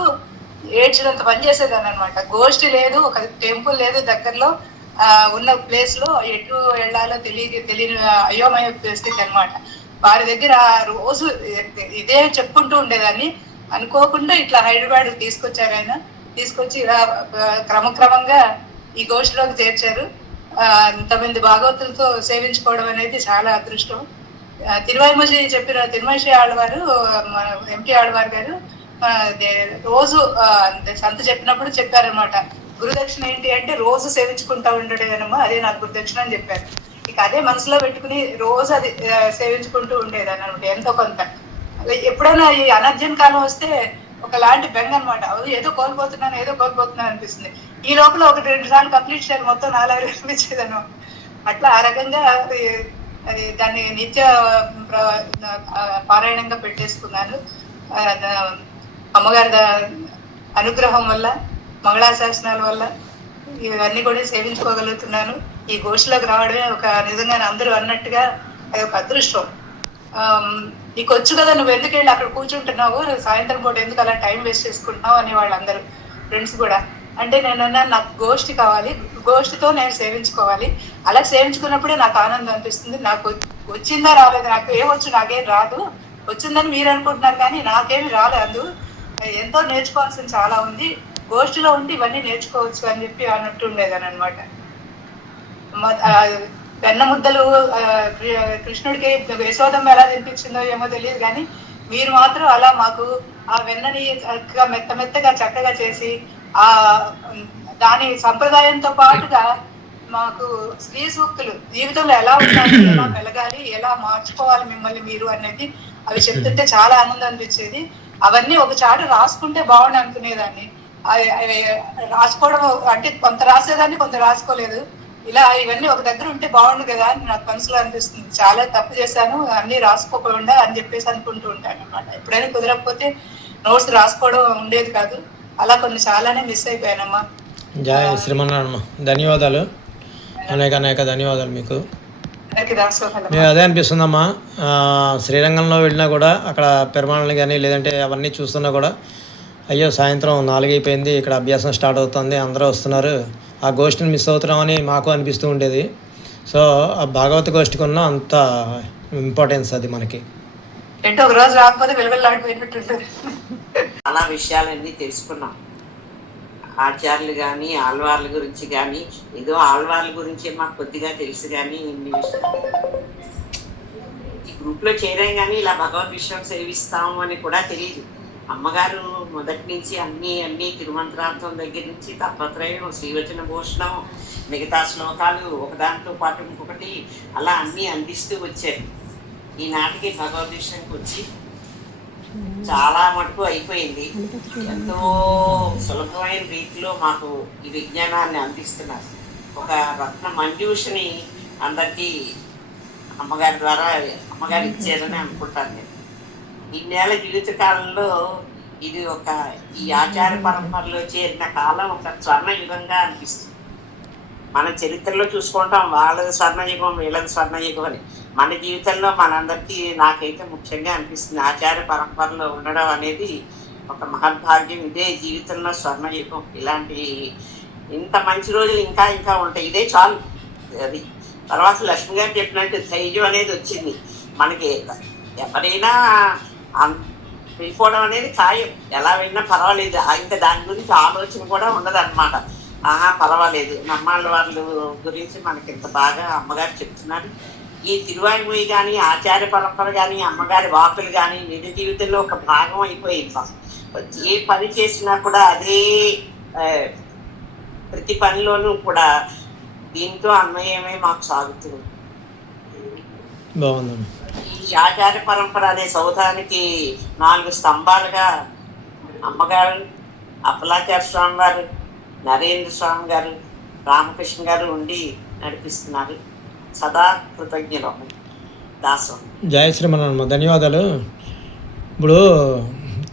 ఏడ్చినంత పని చేసేదాన్ని అనమాట. గోష్ఠి లేదు, ఒక టెంపుల్ లేదు దగ్గరలో, ఉన్న ప్లేస్ లో ఎటు వెళ్ళాలో తెలియని అయోమయ పరిస్థితి అనమాట. వారి దగ్గర రోజు ఇదే చెప్పుకుంటూ ఉండేదాన్ని. అనుకోకుండా ఇట్లా హైదరాబాద్ తీసుకొచ్చారు ఆయన. తీసుకొచ్చి ఇలా క్రమక్రమంగా ఈ గోష్ఠిలోకి చేర్చారు. ఇంతమంది భాగవతులతో సేవించుకోవడం అనేది చాలా అదృష్టం. తిరువైమూజి చెప్పిన తిరుమలశ్రీ ఆళ్వారు, మన ఎంపీ ఆళ్వారు గారు రోజు సంత చెప్పినప్పుడు చెప్పారనమాట, గురుదక్షిణ ఏంటి అంటే రోజు సేవించుకుంటా ఉండేదనమ్మా, అదే నాకు గురుదక్షిణ అని చెప్పారు. ఇక అదే మనసులో పెట్టుకుని రోజు అది సేవించుకుంటూ ఉండేదాన్ని అనమాట. ఎంతో కొంత ఎప్పుడైనా ఈ అనర్జన కాలం వస్తే ఒకలాంటి బెంగ అనమాట. ఏదో కోల్పోతున్నాను అనిపిస్తుంది. ఈ లోపల 1-2 సార్లు కంప్లీట్ చేయాలి, మొత్తం 4 అనిపించేదను. అట్లా ఆ రకంగా అది దాన్ని నిత్య పారాయణంగా పెట్టేసుకున్నాను. అమ్మగారి అనుగ్రహం వల్ల, మంగళాశాసనాల వల్ల ఇవన్నీ కూడా సేవించుకోగలుగుతున్నాను. ఈ గోష్ఠిలోకి రావడమే ఒక నిజంగా అందరూ అన్నట్టుగా అది ఒక అదృష్టం. నీకు వచ్చు కదా, నువ్వు ఎందుకు వెళ్ళి అక్కడ కూర్చుంటున్నావు, సాయంత్రం పూట ఎందుకు అలా టైం వేస్ట్ చేసుకుంటున్నావు అని వాళ్ళందరూ ఫ్రెండ్స్ కూడా అంటే, నేనన్నా నాకు గోష్ఠి కావాలి, గోష్ఠితో నేను సేవించుకోవాలి. అలా సేవించుకున్నప్పుడే నాకు ఆనందం అనిపిస్తుంది. నాకు వచ్చిందా రాలేదు, నాకు ఏమొచ్చు, నాకేం రాదు, వచ్చిందని మీరు అనుకుంటున్నారు కానీ నాకేమి రాలేదు. ఎంతో నేర్చుకోవాల్సింది చాలా ఉంది, గోష్ఠిలో ఉండి ఇవన్నీ నేర్చుకోవచ్చు అని చెప్పి అన్నట్టు ఉండేదని అనమాట. వెన్న ముద్దలు కృష్ణుడికి యశోదమ్మ ఎలా తినిపించిందో ఏమో తెలియదు కానీ మీరు మాత్రం అలా మాకు ఆ వెన్నని మెత్తగా చక్కగా చేసి ఆ దాని సంప్రదాయంతో పాటుగా మాకు స్త్రీ సూక్తులు జీవితంలో ఎలా ఉండాలి, ఎలా మెలగాలి, ఎలా మార్చుకోవాలి మిమ్మల్ని మీరు అనేది అవి చెప్తుంటే చాలా ఆనందం అనిపించేది. అవన్నీ ఒక చాటు రాసుకుంటే బాగుండి అనుకునేదాన్ని. అవి రాసుకోవడం అంటే కొంత రాసేదాన్ని, కొంత రాసుకోలేదు. ఇలా ఇవన్నీ ఒక దగ్గర ఉంటే బాగుండు కదా అని నాకు మనసులో అనిపిస్తుంది. చాలా తప్పు చేశాను, అన్ని రాసుకోకుండా అని చెప్పేసి అనుకుంటూ ఉంటాను అనమాట. ఎప్పుడైనా కుదరకపోతే నోట్స్ రాసుకోవడం ఉండేది కాదు. అలా కొన్ని చాలానే మిస్ అయిపోయానమ్మా. జయ శ్రీమన్నారాయణ. ధన్యవాదాలు, అనేక ధన్యవాదాలు మీకు. మేము అదే అనిపిస్తుందమ్మా. శ్రీరంగంలో వెళ్ళినా కూడా అక్కడ పెరుమాళని కానీ లేదంటే అవన్నీ చూస్తున్నా కూడా అయ్యో సాయంత్రం 4 అయిపోయింది, ఇక్కడ అభ్యాసం స్టార్ట్ అవుతుంది, అందరూ వస్తున్నారు, ఆ గోష్ఠిని మిస్ అవుతున్నామని మాకు అనిపిస్తూ ఉండేది. సో ఆ భాగవత గోష్ఠికి ఉన్న అంత ఇంపార్టెన్స్ అది మనకి. ఒక రోజు రాకపోతే వెలువెల్లాడిపోయినట్టుంటుంది. చాలా విషయాలన్నీ తెలుసుకున్నాం. ఆచార్యులు కానీ ఆళ్వార్ల గురించి కానీ, ఏదో ఆళ్వార్ల గురించి మాకు కొద్దిగా తెలుసు కానీ ఇన్ని విషయాలు ఈ గ్రూప్లో చేరాం కానీ ఇలా భగవద్ విషయం సేవిస్తాము అని కూడా తెలియదు. అమ్మగారు మొదటి నుంచి అన్ని తిరుమంత్రార్థం దగ్గర నుంచి తత్వత్రయం, శ్రీవచన భూషణం, మిగతా శ్లోకాలు ఒకదాంతో పాటు ఇంకొకటి అలా అన్నీ అందిస్తూ వచ్చారు. ఈనాటికి భగవద్ విషయంకి వచ్చి చాలా మటుకు అయిపోయింది. ఎంతో సులభమైన రీతిలో మాకు ఈ విజ్ఞానాన్ని అందిస్తున్నారు. ఒక రత్న మంజూషని అందరికీ అమ్మగారి ద్వారా అమ్మగారు ఇచ్చారని అనుకుంటాను నేను. ఇన్నేళ్ల జీవిత కాలంలో ఇది ఈ ఆచార పరంపరలో చేరిన కాలం ఒక స్వర్ణయుగంగా అనిపిస్తుంది. మన చరిత్రలో చూసుకుంటాం వాళ్ళది స్వర్ణయుగం, వీళ్ళది స్వర్ణయుగం అని. మన జీవితంలో మనందరికీ నాకైతే ముఖ్యంగా అనిపిస్తుంది ఆచార పరంపరలో ఉండడం అనేది ఒక మహద్భాగ్యం. ఇదే జీవితంలో స్వర్ణయుగం. ఇలాంటి ఇంత మంచి రోజులు ఇంకా ఉంటాయి. ఇదే చాలు. అది తర్వాత లక్ష్మి గారు చెప్పినట్టు ధైర్యం అనేది వచ్చింది మనకి. ఎవరైనా వెళ్ళిపోవడం అనేది ఖాయం, ఎలా వెళ్ళినా పర్వాలేదు, ఇంకా దాని గురించి ఆలోచన కూడా ఉండదు అనమాట. పర్వాలేదు, నమ్మాళ్ళ వాళ్ళ గురించి మనకి ఇంత బాగా అమ్మగారు చెప్తున్నారు. ఈ తిరువాయిమొయ్యి కానీ, ఆచార్య పరంపర కానీ, అమ్మగారి వాకులు కానీ నిజ జీవితంలో ఒక భాగం అయిపోయింది మాకు. ఏ పని చేసినా కూడా అదే, ప్రతి పనిలోనూ కూడా దీంతో అన్వయమే మాకు సాగుతుంది. బాగుందండి. ఈ ఆచార్య పరంపర అనే సౌధానికి 4 స్తంభాలుగా అమ్మగారు, అప్పలాచార్య స్వామి గారు, నరేంద్ర స్వామి గారు, రామకృష్ణ గారు ఉండి నడిపిస్తున్నారు. సదా కృతజ్ఞులు దాసం. జయ శ్రీమన్నారాయణ, ధన్యవాదాలు. ఇప్పుడు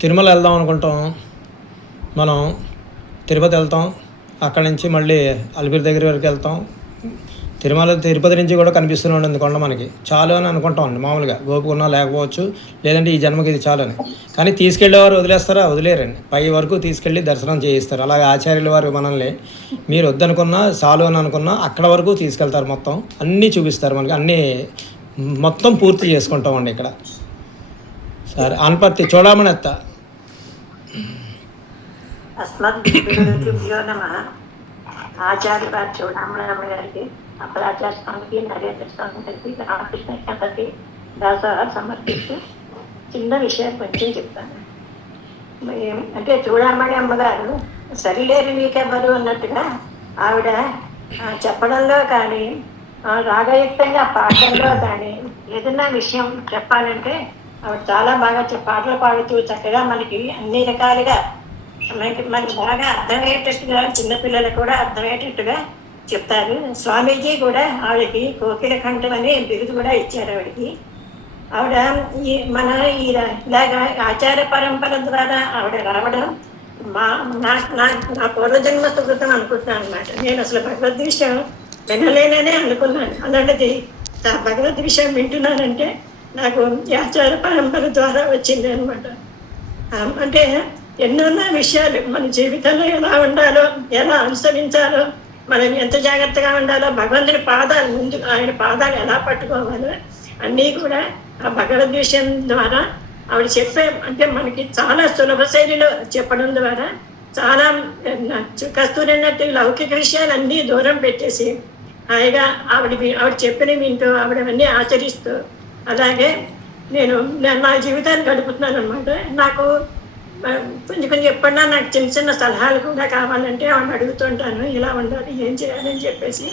తిరుమల వెళ్దాం అనుకుంటాం, మనం తిరుపతి వెళ్తాం, అక్కడి నుంచి మళ్ళీ అలిపిరి దగ్గర వరకు వెళ్తాం. తిరుపతి నుంచి కూడా కనిపిస్తూనే ఉంటుంది కొండ మనకి, చాలు అని అనుకుంటాం అండి. మామూలుగా గోపుకున్నా లేకపోవచ్చు, లేదంటే ఈ జన్మకి ఇది చాలు అని. కానీ తీసుకెళ్ళేవారు వదిలేస్తారా? వదిలేరండి, పై వరకు తీసుకెళ్ళి దర్శనం చేయిస్తారు. అలాగే ఆచార్యుల వారు మనల్ని మీరు వద్దనుకున్నా చాలు అని అనుకున్నా అక్కడ వరకు తీసుకెళ్తారు, మొత్తం అన్నీ చూపిస్తారు మనకి, అన్నీ మొత్తం పూర్తి చేసుకుంటామండి ఇక్కడ. సరే, అనపర్తి చూడమని ఎత్త. అస్మద్భ్యో నమః. ఆచార్య వారి చూడమ్మ గారికి, అప్పలాచార్య స్వామికి, నరేంద్ర స్వామి గారికి, రామకృష్ణ గారికి దాసోహాలు సమర్పిస్తూ చిన్న విషయం కొంచెం చెప్తాను. అంటే చూడమ్మని అమ్మగారు సరిలేరు మీకెవ్వరు అన్నట్టుగా ఆవిడ చెప్పడంలో కానీ, రాగయుక్తంగా పాడడంలో కానీ, ఏదన్నా విషయం చెప్పాలంటే ఆవిడ చాలా బాగా పాటలు పాడుతూ చక్కగా మనకి అన్ని రకాలుగా మనకి బాగా అర్థమయ్యేటట్టుగా, చిన్నపిల్లలకు కూడా అర్థమయ్యేటట్టుగా చెప్తారు. స్వామీజీ కూడా ఆవిడకి కోకిల కంఠం అనే బిరుదు కూడా ఇచ్చారు ఆవిడకి. ఆవిడ ఇలాగా ఆచార పరంపర ద్వారా ఆవిడ రావడం నా పూర్వజన్మ సుకృతం అనుకుంటున్నాను అనమాట. నేను అసలు భగవద్ విషయం వినలేననే అనుకున్నాను. అలాంటిది భగవద్ విషయం వింటున్నానంటే నాకు ఈ ఆచార పరంపర ద్వారా వచ్చింది అనమాట. అంటే ఎన్నోన్నో విషయాలు మన జీవితంలో ఎలా ఉండాలో, ఎలా అనుసరించాలో, మనం ఎంత జాగ్రత్తగా ఉండాలో, భగవంతుని పాదాలు ముందు ఆయన పాదాలు ఎలా పట్టుకోవాలో అన్నీ కూడా ఆ భగవద్ విషయం ద్వారా ఆవిడ చెప్పే, అంటే మనకి చాలా సులభ శైలిలో చెప్పడం ద్వారా చాలా కస్తూరి అన్నట్టు లౌకిక విషయాలన్నీ దూరం పెట్టేసి హాయిగా ఆవిడ చెప్పినవి వింటూ ఆవిడవన్నీ ఆచరిస్తూ అలాగే నేను నా జీవితాన్ని గడుపుతున్నాను అనమాట. నాకు కొంచెం ఎప్పుడన్నా నాకు చిన్న చిన్న సలహాలు కూడా కావాలంటే ఆవిడ అడుగుతుంటాను, ఇలా ఉండాలి, ఏం చేయాలని చెప్పేసి.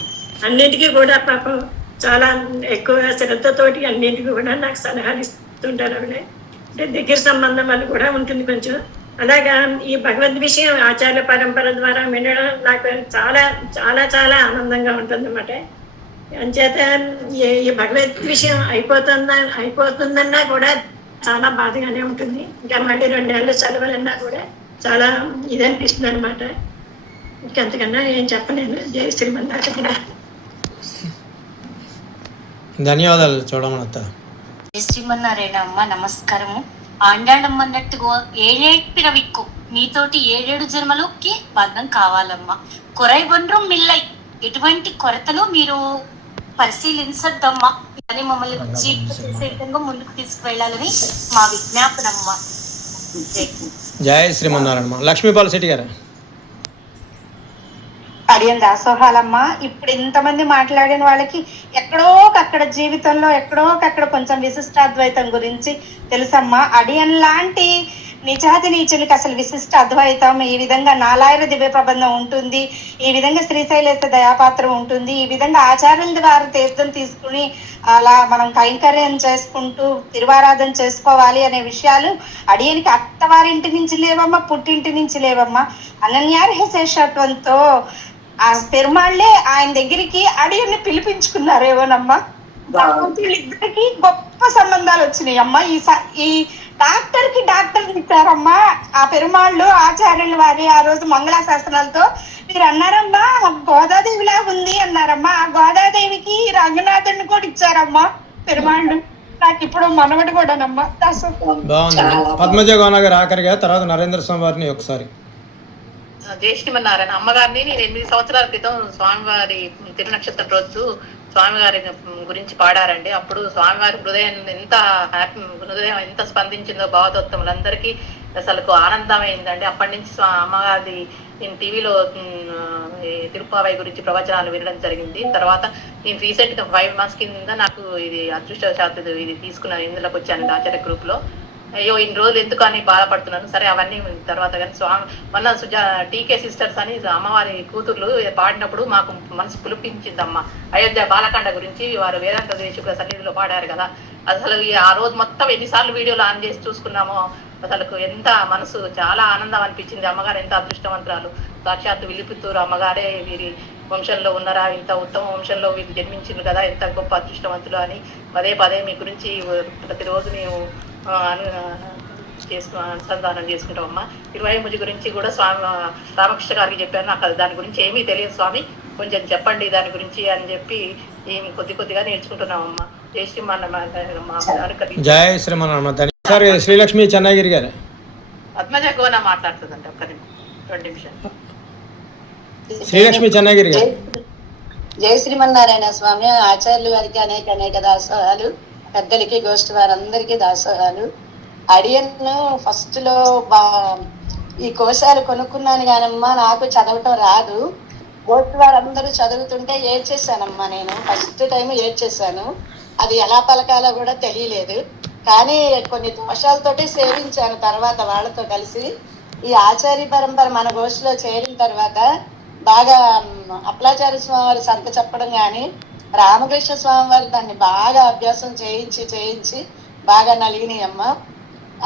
అన్నింటికీ కూడా పాపం చాలా ఎక్కువ శ్రద్ధతోటి అన్నింటికి కూడా నాకు సలహాలు ఇస్తుంటారు ఆవిడ. అంటే దగ్గర సంబంధం వల్ల కూడా ఉంటుంది కొంచెం. అలాగా ఈ భగవద్ విషయం ఆచార్య పరంపర ద్వారా వినడం నాకు చాలా చాలా చాలా ఆనందంగా ఉంటుంది అన్నమాట. అంచేత ఈ భగవద్ విషయం అయిపోతుందన్నా కూడా చాలా బాధగానే ఉంటుంది. ఇంకా మళ్ళీ 2 నెలలు సెలవులన్నా కూడా చాలా ఇదనిపిస్తుంది అనమాట. ఇంకంతకన్నా ఏం చెప్పలేను. జై శ్రీమన్నారాయణ. ధన్యవాదాలు చూడమనత్త. జై శ్రీమన్నారాయణ అమ్మ, నమస్కారము. ఆండాళ్ళమ్మ అన్నట్టుగా 7 పిరవిక్కు మీతోటి 7 జన్మలోకి బంధం కావాలమ్మా. కొరై బండ్రం మిల్లై, ఎటువంటి కొరతలు మీరు పరిశీలించద్దమ్మా. అని మమ్మల్ని విధంగా ముందుకు తీసుకువెళ్ళాలని మా విజ్ఞాపనమ్మా. జయ శ్రీమన్నారాయణ. లక్ష్మీపాల్ శెట్టి గారు. అడియన్ దాసోహాలమ్మా. ఇప్పుడు ఇంతమంది మాట్లాడిన వాళ్ళకి ఎక్కడో అక్కడ జీవితంలో ఎక్కడో అక్కడ కొంచెం విశిష్టాద్వైతం గురించి తెలుసమ్మా. అడియన్ లాంటి నిజాతి నీచులకి అసలు విశిష్ట అద్వైతం, ఈ విధంగా నాలాయిర దివ్య ప్రబంధం ఉంటుంది, ఈ విధంగా శ్రీశైలేశ దయాపాత్రం ఉంటుంది, ఈ విధంగా ఆచార్యుల ద్వారా తీర్థం తీసుకుని అలా మనం కైంకర్యం చేసుకుంటూ తిరువారాధన చేసుకోవాలి అనే విషయాలు అడియనికి అత్తవారింటి నుంచి లేవమ్మా, పుట్టింటి నుంచి లేవమ్మా. అనన్యార్హ శేషత్వంతో ఆ పెరుమాళ్లే ఆయన దగ్గరికి అడియన్ని పిలిపించుకున్నారేమోనమ్మా. వీళ్ళిద్దరికి గొప్ప సంబంధాలు వచ్చినాయి అమ్మా. ఈ డాక్టర్ ఇచ్చారమ్మా ఆ పెరుమాళ్ళు ఆచార్యుల వారి ఆ రోజు మంగళాశాసనాలతో మీరు అన్నారమ్మా గోదాదేవిలా ఉంది అన్నారమ్మా. ఆ గోదాదేవికి రంగనాథుడిని కూడా ఇచ్చారమ్మా పెరుమాళ్ళు. నాకు ఇప్పుడు మనవడు కూడానమ్మా. పద్మజ గోన గారు ఆఖరిగా, తర్వాత నరేంద్ర స్వామి వారిని ఒకసారి. జై శ్రీమన్నారాయణ అమ్మగారిని నేను 8 సంవత్సరాల క్రితం స్వామివారి తిరునక్షత్రం రోజు స్వామివారి గురించి పాడారండి. అప్పుడు స్వామివారి హృదయం ఎంత స్పందించిందో భావతత్వములందరికీ అసలు ఆనందమైందండి. అప్పటి నుంచి అమ్మగారి నేను టీవీలో తిరుప్పావై గురించి ప్రవచనాలు వినడం జరిగింది. తర్వాత నేను రీసెంట్గా 5 months కింద నాకు ఇది అదృష్టశాత్తు ఇది తీసుకున్నాను, ఇందులోకి వచ్చాను ఆచార్య గ్రూప్లో. అయ్యో ఇన్ని రోజులు ఎందుకు అని బాధపడుతున్నాను. సరే అవన్నీ తర్వాత కానీ స్వామి మొన్న టీకే సిస్టర్స్ అని అమ్మవారి కూతుర్లు పాడినప్పుడు మాకు మనసు పులిపించిందమ్మ. అయోధ్య బాలకాండ గురించి వారు వేదాంత దేశికుల సన్నిధిలో పాడారు కదా, అసలు ఆ రోజు మొత్తం ఎన్నిసార్లు వీడియోలు ఆన్ చేసి చూసుకున్నామో అసలు ఎంత మనసు చాలా ఆనందం అనిపించింది. అమ్మగారు ఎంత అదృష్టవంతురాలు, సాక్షాత్తు విల్లిపుత్తూరు అమ్మగారే వీరి వంశంలో ఉన్నారా, ఇంత ఉత్తమ వంశంలో వీరు జన్మించింది కదా, ఎంత గొప్ప అదృష్టవంతులు అని పదే పదే మీ గురించి ప్రతిరోజు మేము అనుసంధానం చేసుకుంటామమ్మా. 20 గురించి కూడా స్వామి రామకృష్ణ గారికి చెప్పాను, నాకు దాని గురించి ఏమీ తెలియదు స్వామి, కొంచెం చెప్పండి దాని గురించి అని చెప్పి కొద్దిగా నేర్చుకుంటున్నామమ్మా. జై శ్రీమన్నారాయణ. జై శ్రీమన్నారాయణ. సార్ శ్రీలక్ష్మి చెన్నగిరి గారు పద్మజ గోన మాట్లాడుతుందంట, ఒక్క 2 నిమిషాలు. శ్రీలక్ష్మి చెన్నగిరి గారు. జై శ్రీమన్నారాయణ స్వామి. ఆచార్యులు వారికి అనేక దాసోహాలు, పెద్దలకి గోష్ఠి వారందరికీ దాసోహాలు. అడియన్ ఫస్ట్ లో ఈ కోశాలు కొనుక్కున్నాను కానమ్మా, నాకు చదవటం రాదు. గోష్ఠి వారందరూ చదువుతుంటే ఏడ్చేసానమ్మా, నేను ఫస్ట్ టైం ఏడ్చేసాను. అది ఎలా పలకాలో కూడా తెలియలేదు, కానీ కొన్ని దోషాలతోటి సేవించాను. తర్వాత వాళ్ళతో కలిసి ఈ ఆచార్య పరంపర మన గోష్ఠిలో చేరిన తర్వాత బాగా అప్పలాచార్య స్వామి వారి సంత చెప్పడం కానీ, రామకృష్ణ స్వామి వారు దాన్ని బాగా అభ్యాసం చేయించి బాగా నలిగినాయి అమ్మ.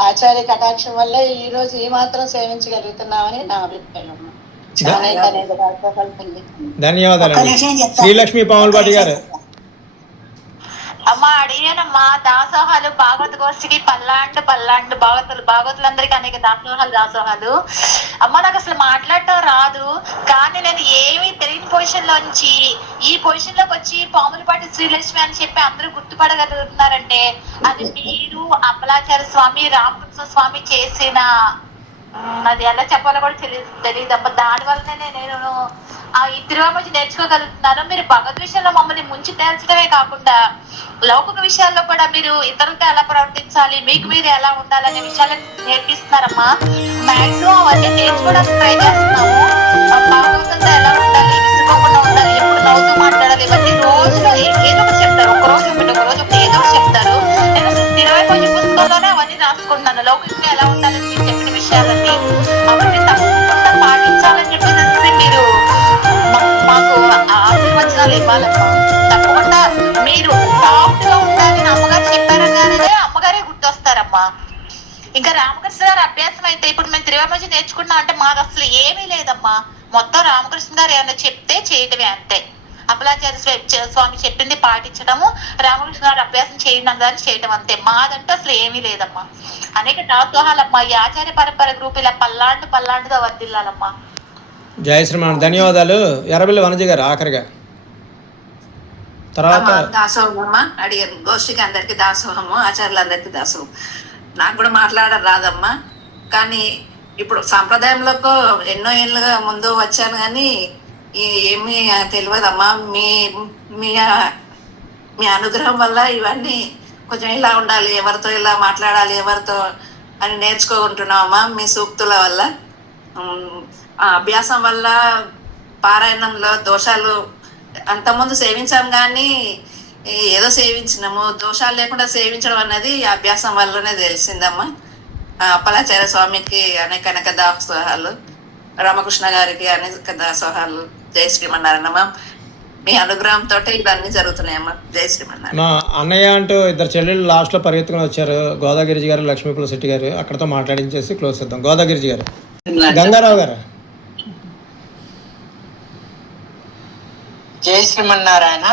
ఆచార్య కటాక్షం వల్ల ఈ రోజు ఈ మాత్రం సేవించగలుగుతున్నామని నా అభిప్రాయం అమ్మ. ధన్యవాదాలు. శ్రీలక్ష్మి పాములపాటి గారు. అమ్మ అడిగానమ్మా, దాసోహాలు భాగవత గోష్ఠికి పల్లాండు భాగవతులందరికీ అనేక దాసోహాలు. అమ్మ నాకు అసలు మాట్లాడటం రాదు, కానీ నేను ఏమీ తెలియని పొజిషన్ లోంచి ఈ పొజిషన్ లోకి వచ్చి పాములపాటి శ్రీలక్ష్మి అని చెప్పి అందరూ గుర్తుపడగలుగుతున్నారంటే అది మీరు అప్పలాచార్య స్వామి, రామకృష్ణ స్వామి చేసిన, అది ఎలా చెప్పాలో కూడా తెలియదమ్మా. దాని వల్లనే నేను ఈ తిరువామూజి నేర్చుకోగలుగుతున్నాను. మీరు భగవద్ విషయంలో మమ్మల్ని ముంచి తేల్చడమే కాకుండా లౌకిక విషయాల్లో కూడా మీరు ఇతరులతో ఎలా ప్రవర్తించాలి, మీకు మీరు ఎలా ఉండాలనే విషయాలు నేర్పిస్తున్నారమ్మా. మాక్సిమం అవన్నీ నేర్చుకోవడానికి ట్రై చేస్తున్నాము. భాగవతంతో ఎలా ఉండాలి, విసుకోకుండా ఉండాలి, ఎప్పుడు నవ్వుతూ మాట్లాడాలి, ఇవన్నీ రోజులో ఏదో ఒకటి చెప్తారు. ఒక రోజు ఏదో ఒకటి చెప్తారు. నేను తిరువామూజి పుస్తకంలోనే అవన్నీ రాసుకుంటున్నాను. లౌకికంగా ఎలా ఉండాలని మీరు చెప్పిన విషయాలన్నీ అవన్నీ తప్పకుండా పాటించాలని చెప్పేసి మీరు మాకు ఆశీర్వచనాలు ఇవ్వాలమ్మా. తప్పకుండా మీరు సాఫ్ట్ గా ఉండాలని అమ్మగారు చెప్పారనగానే అమ్మగారే గుర్తొస్తారమ్మా. ఇంకా రామకృష్ణ గారు అభ్యాసం అయితే ఇప్పుడు మేము తిరువామూజి నేర్చుకున్నాం అంటే మాది అసలు ఏమీ లేదమ్మా. మొత్తం రామకృష్ణ గారు ఏమైనా చెప్తే చేయటమే అంతే. అప్పలాచార్య స్వామి చెప్పింది పాటించడము, రామకృష్ణ గారు అభ్యాసం చేయడం అంతే. మాదంటే అసలు ఏమీ లేదమ్మా. అనేక దాసోహాలమ్మా. ఈ ఆచార్య పరంపర గ్రూప్ ఇలా పల్లాండుగా వర్దిల్లాలమ్మా. జై శ్రీమాన్. ధన్యవాదాలు. ఎర్రబెల్లి వనజ గారు ఆఖరిగా. తర్వాత దాసోహం అమ్మ. అడిగాను గోష్ఠికి అందరికి దాసోహము, ఆచార్యులందరికీ దాసోహం. నాకు కూడా మాట్లాడడం రాదమ్మా, కానీ ఇప్పుడు సాంప్రదాయంలోకి ఎన్నో ఏళ్ళుగా ముందు వచ్చాను, కానీ ఏమీ తెలియదమ్మా. మీ అనుగ్రహం వల్ల ఇవన్నీ కొంచెం ఇలా ఉండాలి, ఎవరితో ఇలా మాట్లాడాలి, ఎవరితో అని నేర్చుకుంటున్నామమ్మా. మీ సూక్తుల వల్ల, అభ్యాసం వల్ల, పారాయణంలో దోషాలు అంతకుముందు సేవించాం, కానీ ఏదో సేవించినాము, దోషాలు లేకుండా సేవించడం అన్నది అభ్యాసం వల్లనే తెలిసిందమ్మా. అప్పలాచార్య స్వామికి అనేక దాసోహాలు, రామకృష్ణ గారికి అనేక దాసోహాలు. జై శ్రీమన్నారాయణమ్మ. మీ అనుగ్రహంతో ఇవన్నీ జరుగుతున్నాయమ్మా. జై శ్రీమన్నారాయణ. మా అన్నయ్య అంటూ 2 చెల్లెళ్ళు లాస్ట్లో పరిగెత్తుకుని వచ్చారు, గోదాగిరిజి గారు, లక్ష్మీపుల శెట్టి గారు. అక్కడతో మాట్లాడించేసి క్లోజ్ చేద్దాం. గోదాగిరిజి గారు. గంగారావు గారు. జై శ్రీమన్నారాయణ.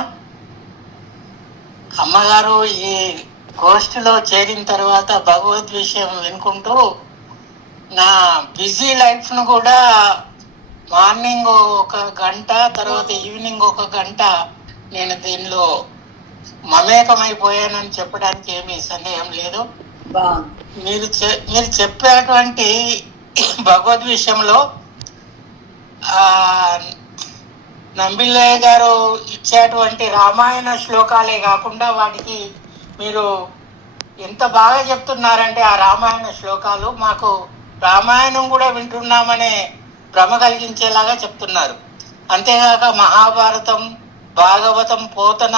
అమ్మగారు ఈ గోష్ఠిలో చేరిన తర్వాత భగవద్ విషయం వినుకుంటూ నా బిజీ లైఫ్ను కూడా మార్నింగ్ 1 గంట, తర్వాత ఈవినింగ్ 1 గంట నేను దీనిలో మమేకమైపోయానని చెప్పడానికి ఏమీ సందేహం లేదు. మీరు చెప్పేటువంటి భగవద్ విషయంలో నంబిల్లయ్య గారు ఇచ్చేటువంటి రామాయణ శ్లోకాలే కాకుండా వాటికి మీరు ఎంత బాగా చెప్తున్నారంటే ఆ రామాయణ శ్లోకాలు మాకు రామాయణం కూడా వింటున్నామనే భ్రమ కలిగించేలాగా చెప్తున్నారు. అంతేగాక మహాభారతం, భాగవతం, పోతన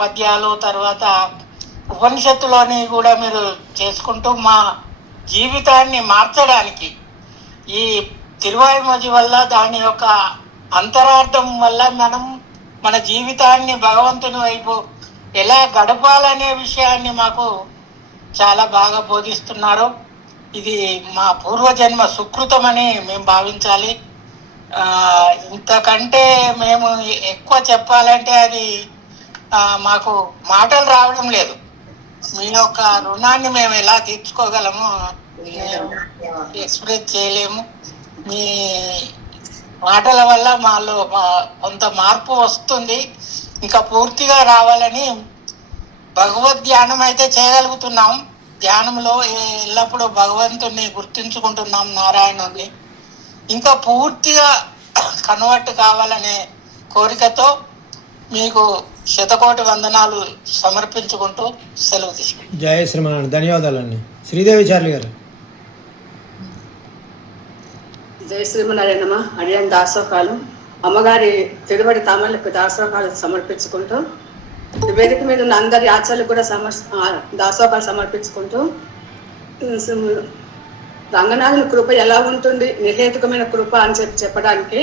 పద్యాలు, తర్వాత ఉపనిషత్తులోని కూడా మీరు చేసుకుంటూ మా జీవితాన్ని మార్చడానికి ఈ తిరువాయిమొజి వల్ల, దాని యొక్క అంతరార్థం వల్ల మనం మన జీవితాన్ని భగవంతుని వైపు ఎలా గడపాలనే విషయాన్ని మాకు చాలా బాగా బోధిస్తున్నారు. ఇది మా పూర్వజన్మ సుకృతమని మేము భావించాలి. ఇంతకంటే మేము ఎక్కువ చెప్పాలంటే అది మాకు మాటలు రావడం లేదు. మీ యొక్క రుణాన్ని మేము ఎలా తీర్చుకోగలమో ఎక్స్ప్రెస్ చేయలేము. మీ మాటల వల్ల మాలో కొంత మార్పు వస్తుంది. ఇంకా పూర్తిగా రావాలని భగవద్ ధ్యానం అయితే చేయగలుగుతున్నాం. ధ్యానంలో ఎల్లప్పుడూ భగవంతుని గుర్తించుకుంటున్నాం, నారాయణుని. ఇంకా పూర్తిగా కన్వర్ట్ కావాలనే కోరికతో మీకు శతకోటి వందనాలు సమర్పించుకుంటూ సెలవు తీసుకుంటాం. జయ శ్రీమన్నారాయణ. ధన్యవాదాలండి. శ్రీదేవి చార్లి గారు. జయ శ్రీమన్నారాయణమ్మ. అడియన్ దాసోహాలు, అమ్మగారి తిరువడి తామలకు దాసోహాలు సమర్పించుకుంటూ, వేదిక మీద ఉన్న అందరి ఆచార్యులు కూడా దాసోహాలు సమర్పించుకుంటూ, రంగనాథుని కృప ఎలా ఉంటుంది, నిర్హేతుకమైన కృప అని చెప్పడానికి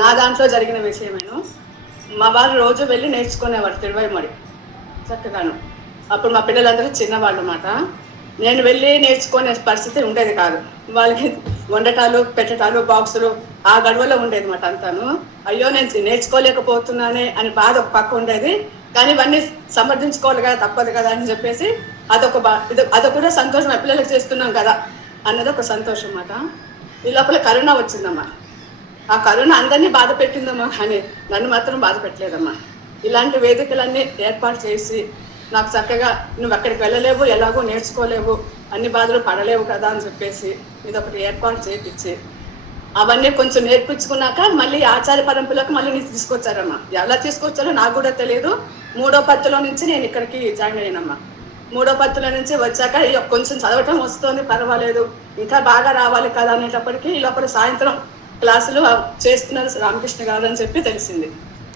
నా దాంట్లో జరిగిన విషయమేను. మా వారు రోజు వెళ్ళి నేర్చుకునేవారు తిరువైమడి చక్కగాను. అప్పుడు మా పిల్లలందరూ చిన్నవాళ్ళు అన్నమాట. నేను వెళ్ళి నేర్చుకునే పరిస్థితి ఉండేది కాదు. వాళ్ళకి వండటాలు, పెట్టటాలు, బాక్సులు ఆ గడువులో ఉండేది అన్నమాట అంతాను. అయ్యో నేను నేర్చుకోలేకపోతున్నానే అని బాధ ఒక పక్క ఉండేది. కానీ ఇవన్నీ సమర్థించుకోవాలి కదా, తప్పదు కదా అని చెప్పేసి అదొక కూడా సంతోషం. పిల్లలకు చేస్తున్నాం కదా అన్నది ఒక సంతోషం అన్నమాట. ఈ లోపల కరోనా వచ్చిందమ్మా. ఆ కరోనా అందరినీ బాధ పెట్టిందమ్మా, కానీ నన్ను మాత్రం బాధ పెట్టలేదమ్మా. ఇలాంటి వేదికలన్నీ ఏర్పాటు చేసి నాకు చక్కగా నువ్వు అక్కడికి వెళ్ళలేవు, ఎలాగో నేర్చుకోలేవు, అన్ని బాధలు పడలేవు కదా అని చెప్పేసి ఇదొకటి ఏర్పాటు చేయించి అవన్నీ కొంచెం నేర్పించుకున్నాక మళ్ళీ ఆచార్య పరంపరలకు మళ్ళీ నేను తీసుకొచ్చారమ్మా. ఎలా తీసుకొచ్చారో నాకు కూడా తెలియదు. 3వ పత్తులో నుంచి నేను ఇక్కడికి జాయిన్ అయ్యానమ్మా. 3వ పత్తులో నుంచి వచ్చాక కొంచెం చదవటం వస్తుంది, పర్వాలేదు, ఇంకా బాగా రావాలి కదా అనేటప్పటికీ ఈ లోపల సాయంత్రం క్లాసులు చేస్తున్నారు రామకృష్ణ గారు అని చెప్పి తెలిసింది.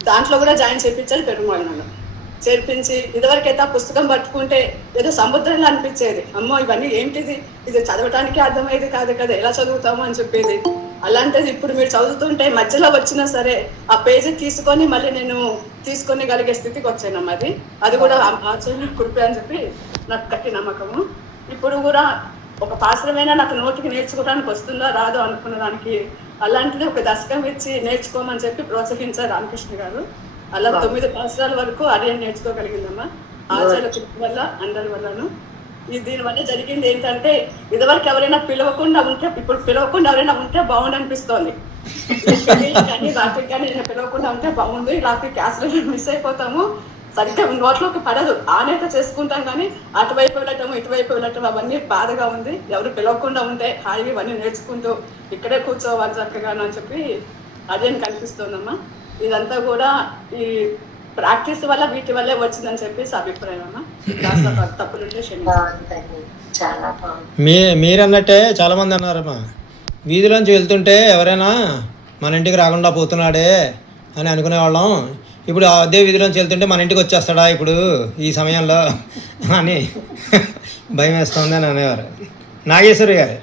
దాంట్లో కూడా జాయిన్ చేయించారు పెరుమాళ్ నన్ను చేర్పించి. ఇదివరకైతే ఆ పుస్తకం పట్టుకుంటే ఏదో సముద్రంలో అనిపించేది. అమ్మో ఇవన్నీ ఏంటిది, ఇది చదవటానికి అర్థమయ్యేది కాదు కదా, ఎలా చదువుతాము అని చెప్పేది. అలాంటిది ఇప్పుడు మీరు చదువుతుంటే మధ్యలో వచ్చినా సరే ఆ పేజీ తీసుకొని మళ్ళీ నేను తీసుకొనిగలిగే స్థితికి వచ్చానమ్మా. అది కూడా ఆచార్య కృప అని చెప్పి నాకు గట్టి నమ్మకము. ఇప్పుడు కూడా ఒక పాత్రమైనా నాకు నోటికి నేర్చుకోవడానికి వస్తుందో రాదో అనుకున్న దానికి అలాంటిది ఒక దశకం ఇచ్చి నేర్చుకోమని చెప్పి ప్రోత్సహించారు రామకృష్ణ గారు. అలా 9 సంవత్సరాల వరకు అదే నేర్చుకోగలిగిందమ్మా ఆచార్య కృప వల్ల, అందరి వల్లను. దీనివల్ల జరిగింది ఏంటంటే ఇదివరకు ఎవరైనా పిలవకుండా ఉంటే, ఇప్పుడు పిలవకుండా ఎవరైనా ఉంటే బాగుండు అనిపిస్తోంది. కానీ రాత్రికి కానీ నేను పిలవకుండా ఉంటే బాగుంది, రాత్రి క్లాసులో మిస్ అయిపోతాము, సరిగ్గా నోట్లోకి పడదు. ఆనేత చేసుకుంటాం కానీ అటువైపు వెళ్ళటము ఇటువైపు వెళ్ళటం అవన్నీ బాధగా ఉంది. ఎవరు పిలవకుండా ఉంటే హాయిగా ఇవన్నీ నేర్చుకుంటూ ఇక్కడే కూర్చోవాలి చక్కగాను అని చెప్పి అదే కనిపిస్తోందమ్మా. ఇదంతా కూడా ఈ ప్రాక్టీస్ వల్ల వీటి వల్లే వచ్చిందని చెప్పేసి అభిప్రాయం అమ్మా. దాంట్లో తప్పులుంటే మీరన్నట్టే చాలామంది అన్నారమ్మా, వీధిలోంచి వెళ్తుంటే ఎవరైనా మన ఇంటికి రాకుండా పోతున్నాడే అని అనుకునేవాళ్ళం. ఇప్పుడు అదే వీధిలోంచి వెళ్తుంటే మన ఇంటికి వచ్చేస్తాడా ఇప్పుడు ఈ సమయంలో అని భయం వేస్తుంది అని అనేవారు. నాగేశ్వరి గారు.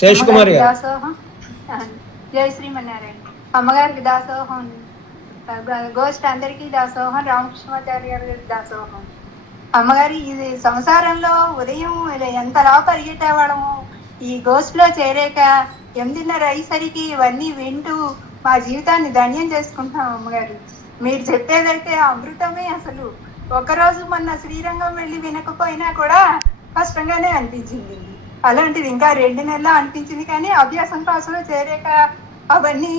శేష్ కుమార్ గారు. జై శ్రీమన్నారాయణ. అమ్మగారికి దాసోహం, గోష్ఠి అందరికీ దాసోహం, రామకృష్ణాచార్య గారికి దాసోహం. అమ్మగారి ఇది సంసారంలో ఉదయం ఎంతలా పరిగెట్టేవాళ్ళము, ఈ గోష్ఠిలో చేరాక 8:30 అయ్యేసరికి ఇవన్నీ వింటూ మా జీవితాన్ని ధన్యం చేసుకుంటాం. అమ్మగారు మీరు చెప్పేదైతే అమృతమే. అసలు ఒకరోజు మొన్న శ్రీరంగం వెళ్ళి వినకపోయినా కూడా కష్టంగానే అనిపించింది. అలాంటిది ఇంకా 2 నెలలు అనిపించింది. కానీ అభ్యాసం క్లాసులో చేరాక అవన్నీ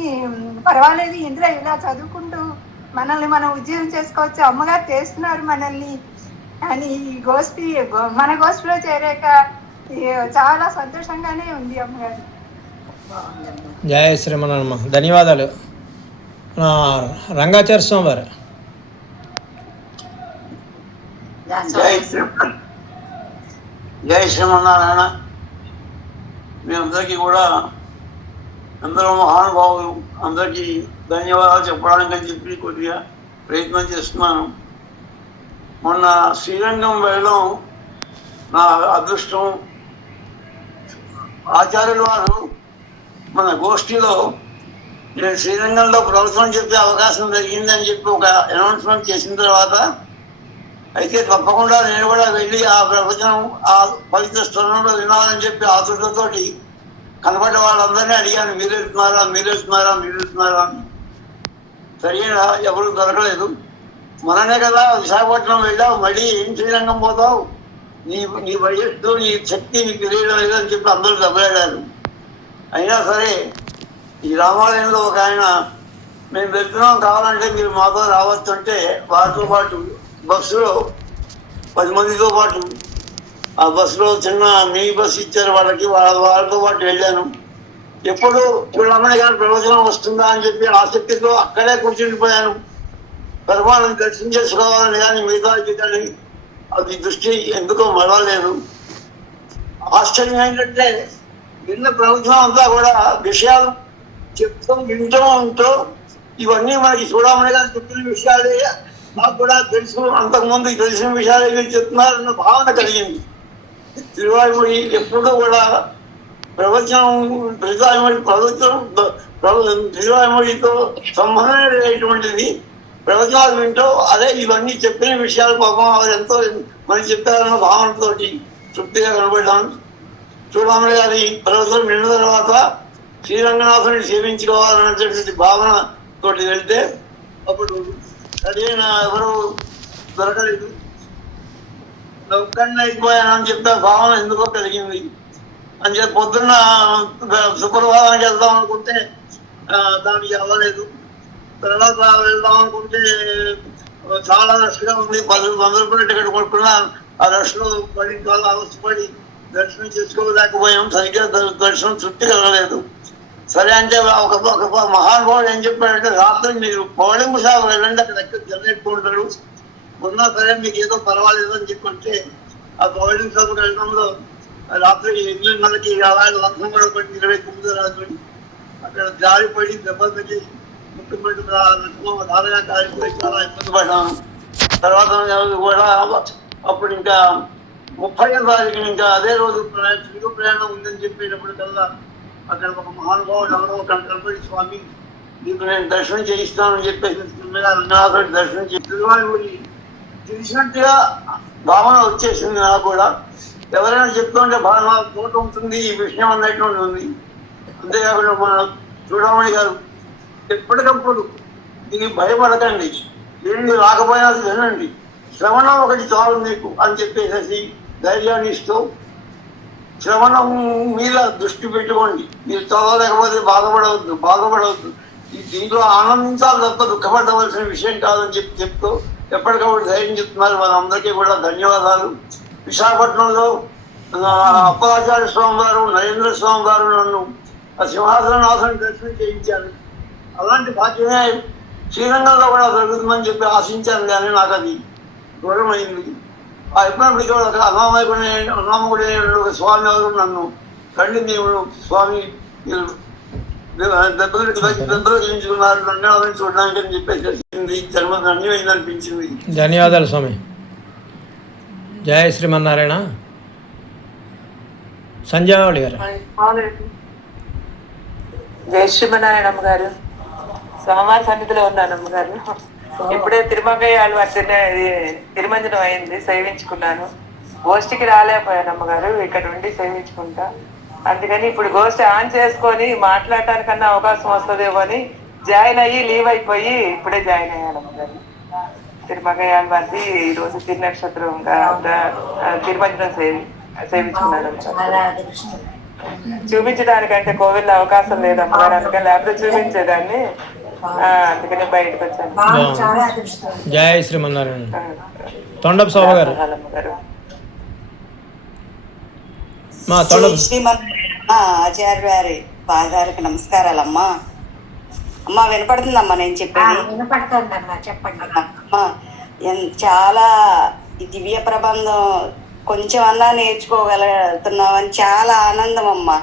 పర్వాలేదు, ఇందులో ఇలా చదువుకుంటూ మనల్ని మనం ఉద్యోగం చేసుకోవచ్చు, అమ్మగారు చేస్తున్నారు మనల్ని అని ఈ గోష్ఠి మన గోష్ఠిలో చేరాక చాలా సంతోషంగానే ఉంది అమ్మగారు. జయ శ్రీమన్నారాయణ. ధన్యవాదాలు. రంగాచార్య స్వామి వారు. జై శ్రీమన్నారాయణ. మీ అందరికీ కూడా అందరూ మహానుభావులు, అందరికీ ధన్యవాదాలు చెప్పడానికని చెప్పి కొద్దిగా ప్రయత్నం చేస్తున్నాను. మొన్న శ్రీరంగం వెళ్ళడం నా అదృష్టం. ఆచార్యుల వారు మన గోష్ఠిలో నేను శ్రీరంగంలో ప్రవచనం చెప్పే అవకాశం జరిగిందని చెప్పి ఒక అనౌన్స్మెంట్ చేసిన తర్వాత అయితే తప్పకుండా నేను కూడా వెళ్ళి ఆ ప్రవచనం ఆ పవిత్ర స్థలంలో వినాలని చెప్పి ఆతృతతోటి కనబడ్డ వాళ్ళందరినీ అడిగాను, మీరు వెళ్తున్నారా అని. సరైన ఎవరు దొరకలేదు. మననే కదా విశాఖపట్నం వెళ్ళావు, మళ్ళీ ఏం శ్రీరంగం పోతావు, నీ వయస్సు నీ శక్తి నీకు తెలియడం లేదని చెప్పి అందరూ దెబ్బలాడారు. అయినా సరే ఈ రామాలయంలో ఒక ఆయన మేము వెళ్తున్నాం, కావాలంటే మీరు మాతో రావచ్చు అంటే వారితో పాటు బస్సులో 10 మందితో పాటు ఆ బస్సులో చిన్న మినీ బస్సు ఇచ్చారు వాళ్ళకి, వాళ్ళతో పాటు వెళ్ళాను. ఎప్పుడు చూడమని కానీ ప్రవచనం వస్తుందా అని చెప్పి ఆసక్తితో అక్కడే కూర్చుండిపోయాను. పరమాలను దర్శనం చేసుకోవాలని కానీ మిగతా గీతని అది దృష్టి ఎందుకో మరవలేదు. ఆశ్చర్యం ఏంటంటే విన్న ప్రవచనం అంతా కూడా విషయాలు వింటూ ఉంటూ ఇవన్నీ మనకి చూడమని కానీ చెప్పిన విషయాలే నాకు కూడా తెలుసు, అంతకుముందు తెలిసిన విషయాలు ఏమి చెప్తున్నారన్న భావన కలిగింది. తిరువాయుమొഴി ఎప్పుడూ కూడా ప్రవచనం తిరువాయుమొഴിతో సంబంధం లేనటువంటిది. ప్రవచనాలు వింటూ అదే ఇవన్నీ చెప్పిన విషయాలు పాపం వారు ఎంతో మనకి చెప్పారన్న భావనతో తృప్తిగా కనబడ్డాను. చూడమని గారి ప్రవచనం విన్న తర్వాత శ్రీరంగనాథుని సేవించుకోవాలన్నటువంటి భావనతో వెళ్తే అప్పుడు సరైన ఎవరు దొరకలేదు. ఒక్కడిని అయిపోయానని చెప్పే భావన ఎందుకో కలిగింది. అని చెప్పి పొద్దున్న శుక్రవారానికి వెళ్దాం అనుకుంటే దానికి అవ్వలేదు. తర్వాత వెళ్దాం అనుకుంటే చాలా రష్గా ఉంది. 10 రూపాయలు టికెట్ కొనుక్కున్నా ఆ రష్లో పడి చాలా అవస్థపడి దర్శనం చేసుకోలేకపోయాం. సరిగ్గా దర్శనం తృప్తి కలగలేదు. సరే అంటే ఒక మహానుభావుడు ఏం చెప్పాడంటే, రాత్రి మీరు పౌళింపు షాప్ వెళ్ళండి, అక్కడ ఎక్కడ జనరేట్టుకుంటారు, ఉన్నా సరే మీకు ఏదో పర్వాలేదు అని చెప్పంటే ఆ పౌళింపు షాప్కి వెళ్ళడంలో రాత్రి 8:30కి అలాంటి లంచం కూడా పడి 29 రాత్రి అక్కడ జారిపడి దెబ్బలు తగ్గి ముట్టుబడి ధారగా కాలిపోయి చాలా ఇబ్బంది పడ్డాను. తర్వాత కూడా అప్పుడు ఇంకా 30వ తారీఖున ఇంకా అదే రోజు తిరుగు ప్రయాణం ఉందని చెప్పేటప్పటికల్లా అక్కడ ఒక మహానుభావుడు ఎవరో ఒక కనపడి, స్వామి నీకు నేను దర్శనం చేయిస్తానని చెప్పేసి రంగనాథుడి దర్శనం చేసి తిరువాయుమొഴి తెలిసినట్టుగా భావన వచ్చేసింది. నాకు కూడా ఎవరైనా చెప్తుంటే బాగా తోట ఉంటుంది ఈ విషయం అన్నటువంటి ఉంది. అంతేకాకుండా మన చూడమణి గారు ఎప్పటికప్పుడు దీనికి భయపడకండి, ఏంటి రాకపోయినా వినండి, శ్రవణం ఒకటి చాలు మీకు అని చెప్పేసి ధైర్యాన్ని ఇస్తూ శ్రవణం మీద దృష్టి పెట్టుకోండి. మీరు చదవలేకపోతే బాధపడవద్దు. దీంట్లో ఆనందించాలి తప్ప దుఃఖపడవలసిన విషయం కాదని చెప్తూ ఎప్పటికప్పుడు ధైర్యం చెప్తున్నారు. వాళ్ళందరికీ కూడా ధన్యవాదాలు. విశాఖపట్నంలో అప్పలాచార్య స్వామి వారు, నరేంద్ర స్వామి వారు నన్ను ఆ సింహాసనాథుని దర్శనం చేయించారు. అలాంటి భాగ్యమే శ్రీరంగంలో కూడా జరుగుతుందని చెప్పి ఆశించాను, కానీ నాకు అది దూరం అయింది. ఆ ఎప్పుడప్పటికీ ఒక అనామకుడే ఒక స్వామి ఎవరు నన్ను కండి నీవు స్వామి దెబ్బలు చేయించుకున్నారు, రంగనాథుని చూడడానికి అని చెప్పేసి జన్మ ధన్యమైంది అనిపించింది. ధన్యవాదాలు స్వామి. జయ శ్రీమన్నారాయణ. సంజయ్ గారు. జయ శ్రీమన్నారాయణ అమ్మగారు. స్వామివారి సన్నిధిలో ఉన్నాను అమ్మగారు. ఇప్పుడే తిరుమగయ్యాలు అట్లనే తిరుమంజనం అయింది, సేవించుకున్నాను. గోష్ఠికి రాలేకపోయాను అమ్మగారు, ఇక్కడ ఉండి సేవించుకుంటా. అందుకని ఇప్పుడు గోష్ఠి ఆన్ చేసుకొని మాట్లాడటానికన్నా అవకాశం వస్తుందేమో అని జాయిన్ అయ్యి లీవ్ అయిపోయి ఇప్పుడే జాయిన్ అయ్యాను అమ్మగారు. తిరుమగయ్యాలు వారిది ఈరోజు తిరునక్షత్రంగా తిరుమంజనం సేవించుకున్నాను. చూపించడానికంటే కోవిల్లో అవకాశం లేదు అమ్మగారు, అందుకని లేకపోతే చూపించేదాన్ని, అందుకనే బయటకు వచ్చాను. జయ శ్రీమన్నారాయణ. తొండపు శోభ గారు. ఆచార్య వారి పాదాలకు నమస్కారాలమ్మా. అమ్మా వినపడుతుందమ్మా నేను చెప్పేది? వినపడుతుందమ్మా, చెప్పండి. అమ్మా చాలా ఈ దివ్య ప్రబంధం కొంచెం అన్నా నేర్చుకోగలుగుతున్నామని చాలా ఆనందం అమ్మా.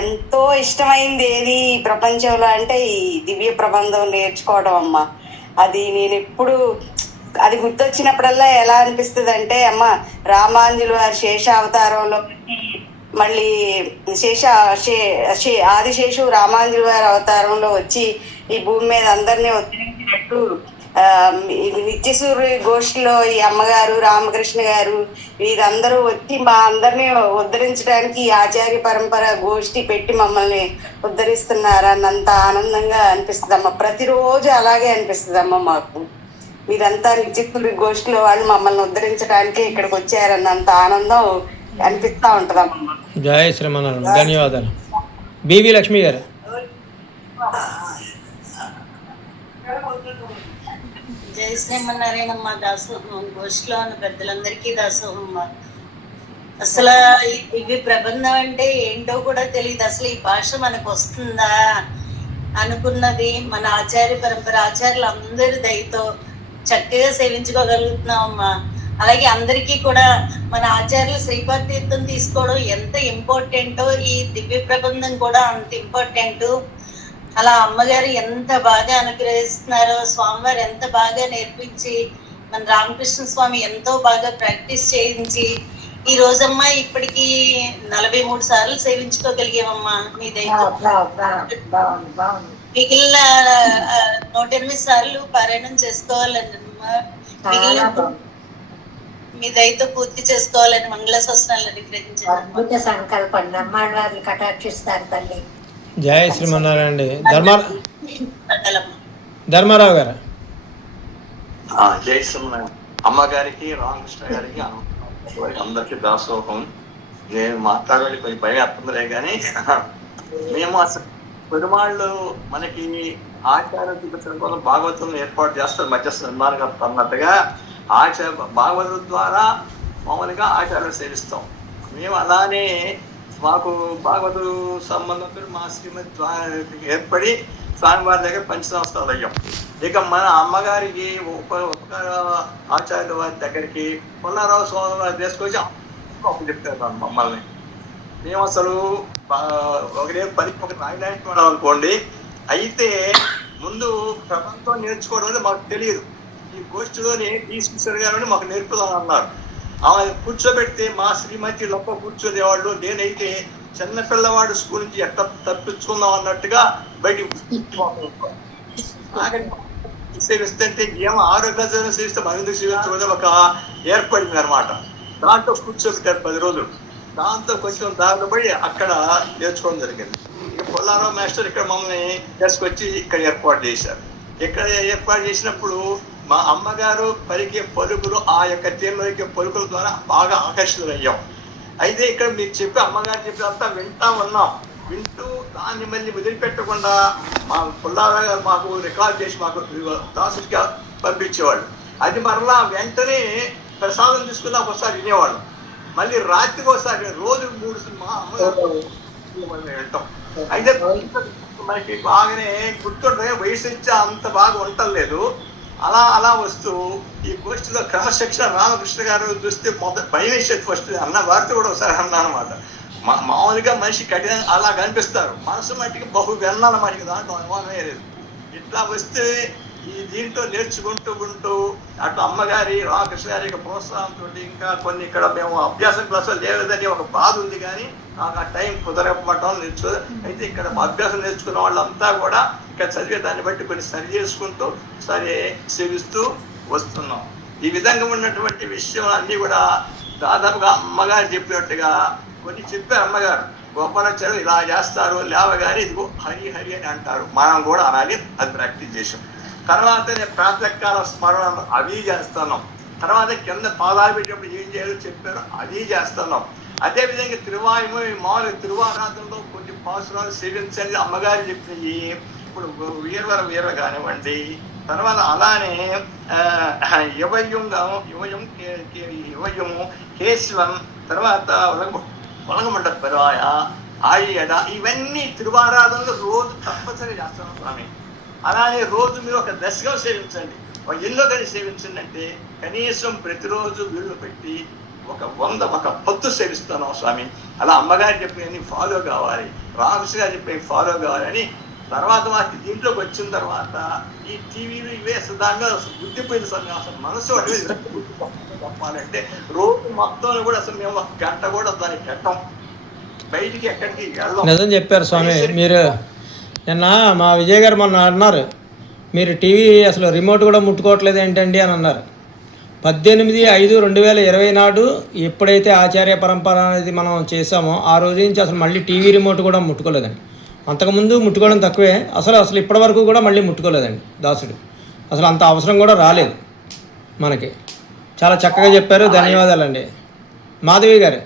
ఎంతో ఇష్టమైంది ఏది ఈ ప్రపంచంలో అంటే ఈ దివ్య ప్రబంధం నేర్చుకోవడం అమ్మ. అది నేను ఎప్పుడు అది గుర్తొచ్చినప్పుడల్లా ఎలా అనిపిస్తుంది అంటే అమ్మ రామాంజులు వారి శేష అవతారంలో మళ్ళీ ఆదిశేషు రామాంజులు వారి అవతారంలో వచ్చి ఈ భూమి మీద అందరినీ ఉద్ధరించినట్టు నిత్యసూర్య గోష్ఠిలో ఈ అమ్మగారు రామకృష్ణ గారు వీరందరూ వచ్చి మా అందరినీ ఉద్ధరించడానికి ఈ ఆచార్య పరంపర గోష్ఠి పెట్టి మమ్మల్ని ఉద్ధరిస్తున్నారన్నంత ఆనందంగా అనిపిస్తుందమ్మా. ప్రతిరోజు అలాగే అనిపిస్తుందమ్మా మాకు. మీరంతా నిత్యసూర్య గోష్ఠిలో వాళ్ళు మమ్మల్ని ఉద్ధరించడానికి ఇక్కడికి వచ్చారన్నంత ఆనందం అనిపిస్తూ ఉంటుందమ్మా. జై శ్రీమన్నారాయణ. ధన్యవాదాలు. బివి లక్ష్మి గారు. జై శ్రీమన్నారాయణమ్మ. దాసోహం గోష్ఠిలో ఉన్న పెద్దలందరికీ దాసోహమ్మ. అసలు ఇవి ప్రబంధం అంటే ఏంటో కూడా తెలియదు. అసలు ఈ భాష మనకు వస్తుందా అనుకున్నది మన ఆచార్య పరంపర ఆచార్యులు అందరి దయతో చక్కగా సేవించుకోగలుగుతున్నామమ్మా. అలాగే అందరికీ కూడా మన ఆచార్యులు శ్రీపాద తీర్థం తీసుకోవడం ఎంత ఇంపార్టెంటో ఈ దివ్య ప్రబంధం కూడా అంత ఇంపార్టెంట్. అలా అమ్మగారు ఎంత బాగా అనుగ్రహిస్తున్నారో, స్వామివారు ఎంత బాగా నేర్పించి, మన రామకృష్ణ స్వామి ఎంతో బాగా ప్రాక్టీస్ చేయించి ఈ రోజమ్మా ఇప్పటికి 43 సార్లు సేవించుకోగలిగామమ్మా మీ దగ్గర. మిగిలిన 108 సార్లు పారాయణం చేసుకోవాలమ్మా. మిగిలిన మీ దయతో పూర్తి చేసుకోవాలని మంగళ శాసనాలు అద్భుత సంకల్పం. నమ్మాళ్ళవారిని కటాక్షిస్తారు తల్లి. జై శ్రీమన్నారాయణ అండి. ధర్మారావు గారు. జై శ్రీమన్నారాయణ. అమ్మగారికి రామకృష్ణ గారికి అందరికీ దాసోహం. నేను మాట్లాడాలి కొంచెం భయం అర్థంలే కానీ మేము అసలు పెరుమాళ్ళు మనకి ఆచారం చూపించడం కోసం భాగవతం ఏర్పాటు చేస్తారు మధ్యస్థ నిర్మాణం అన్నట్టుగా భాగవతం ద్వారా మామూలుగా ఆచారాలు సేవిస్తాం. మేము అలానే మాకు భాగవత సంబంధంతో మా శ్రీమతి ఏర్పడి స్వామివారి దగ్గర 5 సంవత్సరాలు అయ్యాం. ఇక మన అమ్మగారికి ఉపకార ఆచార్యుల వారి దగ్గరికి పుల్లారావు స్వామి వారి తీసుకొచ్చి చెప్తారు మమ్మల్ని. మేము అసలు ఒకరే పనికి రాయడానికి వాళ్ళం అనుకోండి. అయితే ముందు ప్రపంచం నేర్చుకోవడం అనేది మాకు తెలియదు. ఈ గోష్ఠిలోనే తీసుకొచ్చారు కానీ మాకు నేర్పుదాం అన్నారు. ఆమె కూర్చోబెడితే మా శ్రీమతి లోప కూర్చోదేవాళ్ళు. నేనైతే చిన్నపిల్లవాడు స్కూల్ నుంచి ఎట్లా తప్పించుకుందాం అన్నట్టుగా బయటికి సేవిస్తే ఏమో ఆరోగ్యంగా సేవిస్తే మందుకు సేవించడం ఒక ఏర్పడింది అనమాట. దాంట్లో కూర్చోబెట్టారు 10 రోజులు. దాంతో కొంచెం దారిలో పడి అక్కడ నేర్చుకోవడం జరిగింది. ఇక పుల్లారావు మాస్టర్ ఇక్కడ మమ్మల్ని తీసుకొచ్చి ఇక్కడ ఏర్పాటు చేశారు. ఇక్కడ ఏర్పాటు చేసినప్పుడు మా అమ్మగారు పలికే పలుకులు ఆ యొక్క తీర్లోకి పలుకుల ద్వారా బాగా ఆకర్షితులయ్యాం. అయితే ఇక్కడ మీరు చెప్పి అమ్మగారు చెప్పినంతా వింటా ఉన్నాం. వింటూ దాన్ని మళ్ళీ వదిలిపెట్టకుండా మా పుల్లారావు గారు మాకు రికార్డ్ చేసి మాకు దాసుడిగా పంపించేవాళ్ళు. అది మరలా వెంటనే ప్రసాదం తీసుకున్నా ఒకసారి వినేవాళ్ళం. మళ్ళీ రాత్రికి ఒకసారి రోజు 3 మా అమ్మగారు వింటాం. అయితే మనకి బాగానే గుర్తుంటే వయసు ఇచ్చా అంత బాగా ఉండలేదు. అలా అలా వస్తూ ఈ గోష్ఠిలో క్రమశిక్షణ రామకృష్ణ గారు చూస్తే భయం వేసేది. ఫస్ట్ అన్న వారితో కూడా ఒకసారి అన్నా అనమాట. మామూలుగా మనిషి కఠిన అలా కనిపిస్తారు, మనసు మట్టికి బహు వెన్నాను మనకి, దాంట్లో అనుమానం లేదు. ఇట్లా వస్తే ఈ దీంట్లో నేర్చుకుంటూ ఉంటూ అటు అమ్మగారి రామకృష్ణ గారి యొక్క ప్రోత్సాహంతో ఇంకా కొన్ని ఇక్కడ మేము అభ్యాసం క్లాసులు లేదని ఒక బాధ ఉంది. కానీ నాకు ఆ టైం కుదరకపోవటం నేర్చు. అయితే ఇక్కడ అభ్యాసం నేర్చుకున్న వాళ్ళంతా కూడా ఇక్కడ చదివే దాన్ని బట్టి కొన్ని సరి చేసుకుంటూ సరే సేవిస్తూ వస్తున్నాం. ఈ విధంగా ఉన్నటువంటి విషయం అన్నీ కూడా దాదాపుగా అమ్మగారు చెప్పినట్టుగా కొన్ని చెప్పారు. అమ్మగారు గోపాలాచార్యులు ఇలా చేస్తారు, లేవగానే ఇదిగో హరి హరి అని అంటారు, మనం కూడా అలాగే అది ప్రాక్టీస్ చేసాం. తర్వాత ప్రాతకాల స్మరణ అవి చేస్తున్నాం. తర్వాత కింద పాదాలు పెట్టినప్పుడు ఏం చేయాలో చెప్పారు, అది చేస్తున్నాం. అదేవిధంగా తిరువాయుము మామూలు తిరువారాధనలో కొన్ని పాసురాలు సేవించండి అమ్మగారు చెప్పినవి. ఇప్పుడు వీర కానివ్వండి, తర్వాత అలానే యువయము కేశవం, తర్వాత ఒలగమండ పెరాయ ఆయ్యడ, ఇవన్నీ తిరువారాధనలో రోజు తప్పనిసరి చేస్తున్నాం స్వామి. అలానే రోజు మీరు ఒక దశగా సేవించండి, ఒక ఎల్లో గది సేవించండి. అంటే కనీసం ప్రతిరోజు వీళ్ళు పెట్టి ఒక 100 పొత్తు సేవిస్తున్నాం స్వామి. అలా అమ్మగారు చెప్పినవన్నీ ఫాలో కావాలి. రామకృష్ణ గారు చెప్పి ఫాలో కావాలని. తర్వాత మాకు దీంట్లోకి వచ్చిన తర్వాత ఈ టీవీలు ఇవే అసలు దానిలో గుర్తిపోయిన అసలు మనసు చెప్పాలంటే రోజు మొత్తంలో కూడా అసలు మేము ఒక గంట కూడా దానికి పెట్టం, బయటికి ఎక్కడికి వెళ్దాం. నిజం చెప్పారు స్వామి. మీరు నిన్న మా విజయ్ గారు మొన్న అన్నారు, మీరు టీవీ అసలు రిమోట్ కూడా ముట్టుకోవట్లేదు ఏంటండి అని అన్నారు. 18/5/2020 నాడు ఎప్పుడైతే ఆచార్య పరంపర అనేది మనం చేసామో ఆ రోజు నుంచి అసలు మళ్ళీ టీవీ రిమోట్ కూడా ముట్టుకోలేదండి. అంతకుముందు ముట్టుకోవడం తక్కువే, అసలు ఇప్పటి వరకు కూడా మళ్ళీ ముట్టుకోలేదండి దాసుడు. అసలు అంత అవసరం కూడా రాలేదు మనకి. చాలా చక్కగా చెప్పారు, ధన్యవాదాలండి. మాధవి గారు.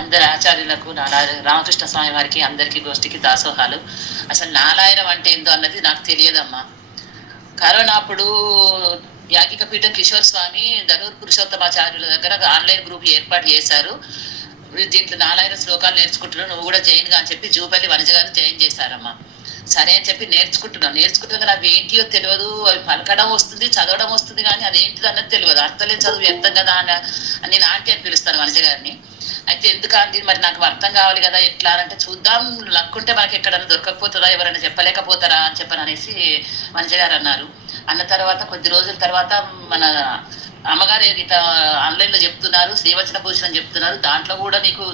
అందరి ఆచార్యులకు రామకృష్ణ స్వామి వారికి అందరికీ గోష్ఠికి దాసోహాలు. అసలు నాలాయనం అంటే ఏందో అన్నది నాకు తెలియదమ్మా. కరోనా అప్పుడు యాగిక పీఠం కిషోర్ స్వామి ధనూర్ పురుషోత్తమాచార్యుల దగ్గర ఆన్లైన్ గ్రూప్ ఏర్పాటు చేశారు. దీంట్లో 4 శ్లోకాలు నేర్చుకుంటున్నావు, నువ్వు కూడా జైన్ గా అని చెప్పి జూపల్లి వనజ గారు జైన్ చేశారమ్మా. సరే అని చెప్పి నేర్చుకుంటున్నా నాకు ఏంటియో తెలియదు. అవి పలకడం వస్తుంది, చదవడం వస్తుంది, కానీ అది ఏంటిది అన్నది తెలియదు. అర్థలేని చదువు ఎంత కదా అని నేను ఆంటీ అని పిలుస్తాను వనజ గారిని. అయితే ఎందుకంటే మరి నాకు అర్థం కావాలి కదా, ఎట్లా అంటే చూద్దాం, లక్కుంటే మనకి ఎక్కడన్నా దొరకకపోతుందా, ఎవరైనా చెప్పలేకపోతారా అని చెప్పని అనేసి వనజ గారు అన్నారు. అన్న తర్వాత కొద్ది రోజుల తర్వాత మన అమ్మగారు ఇట్లా ఆన్లైన్లో చెప్తున్నారు, శ్రీవచన భూషణం చెప్తున్నారు, దాంట్లో కూడా నీకు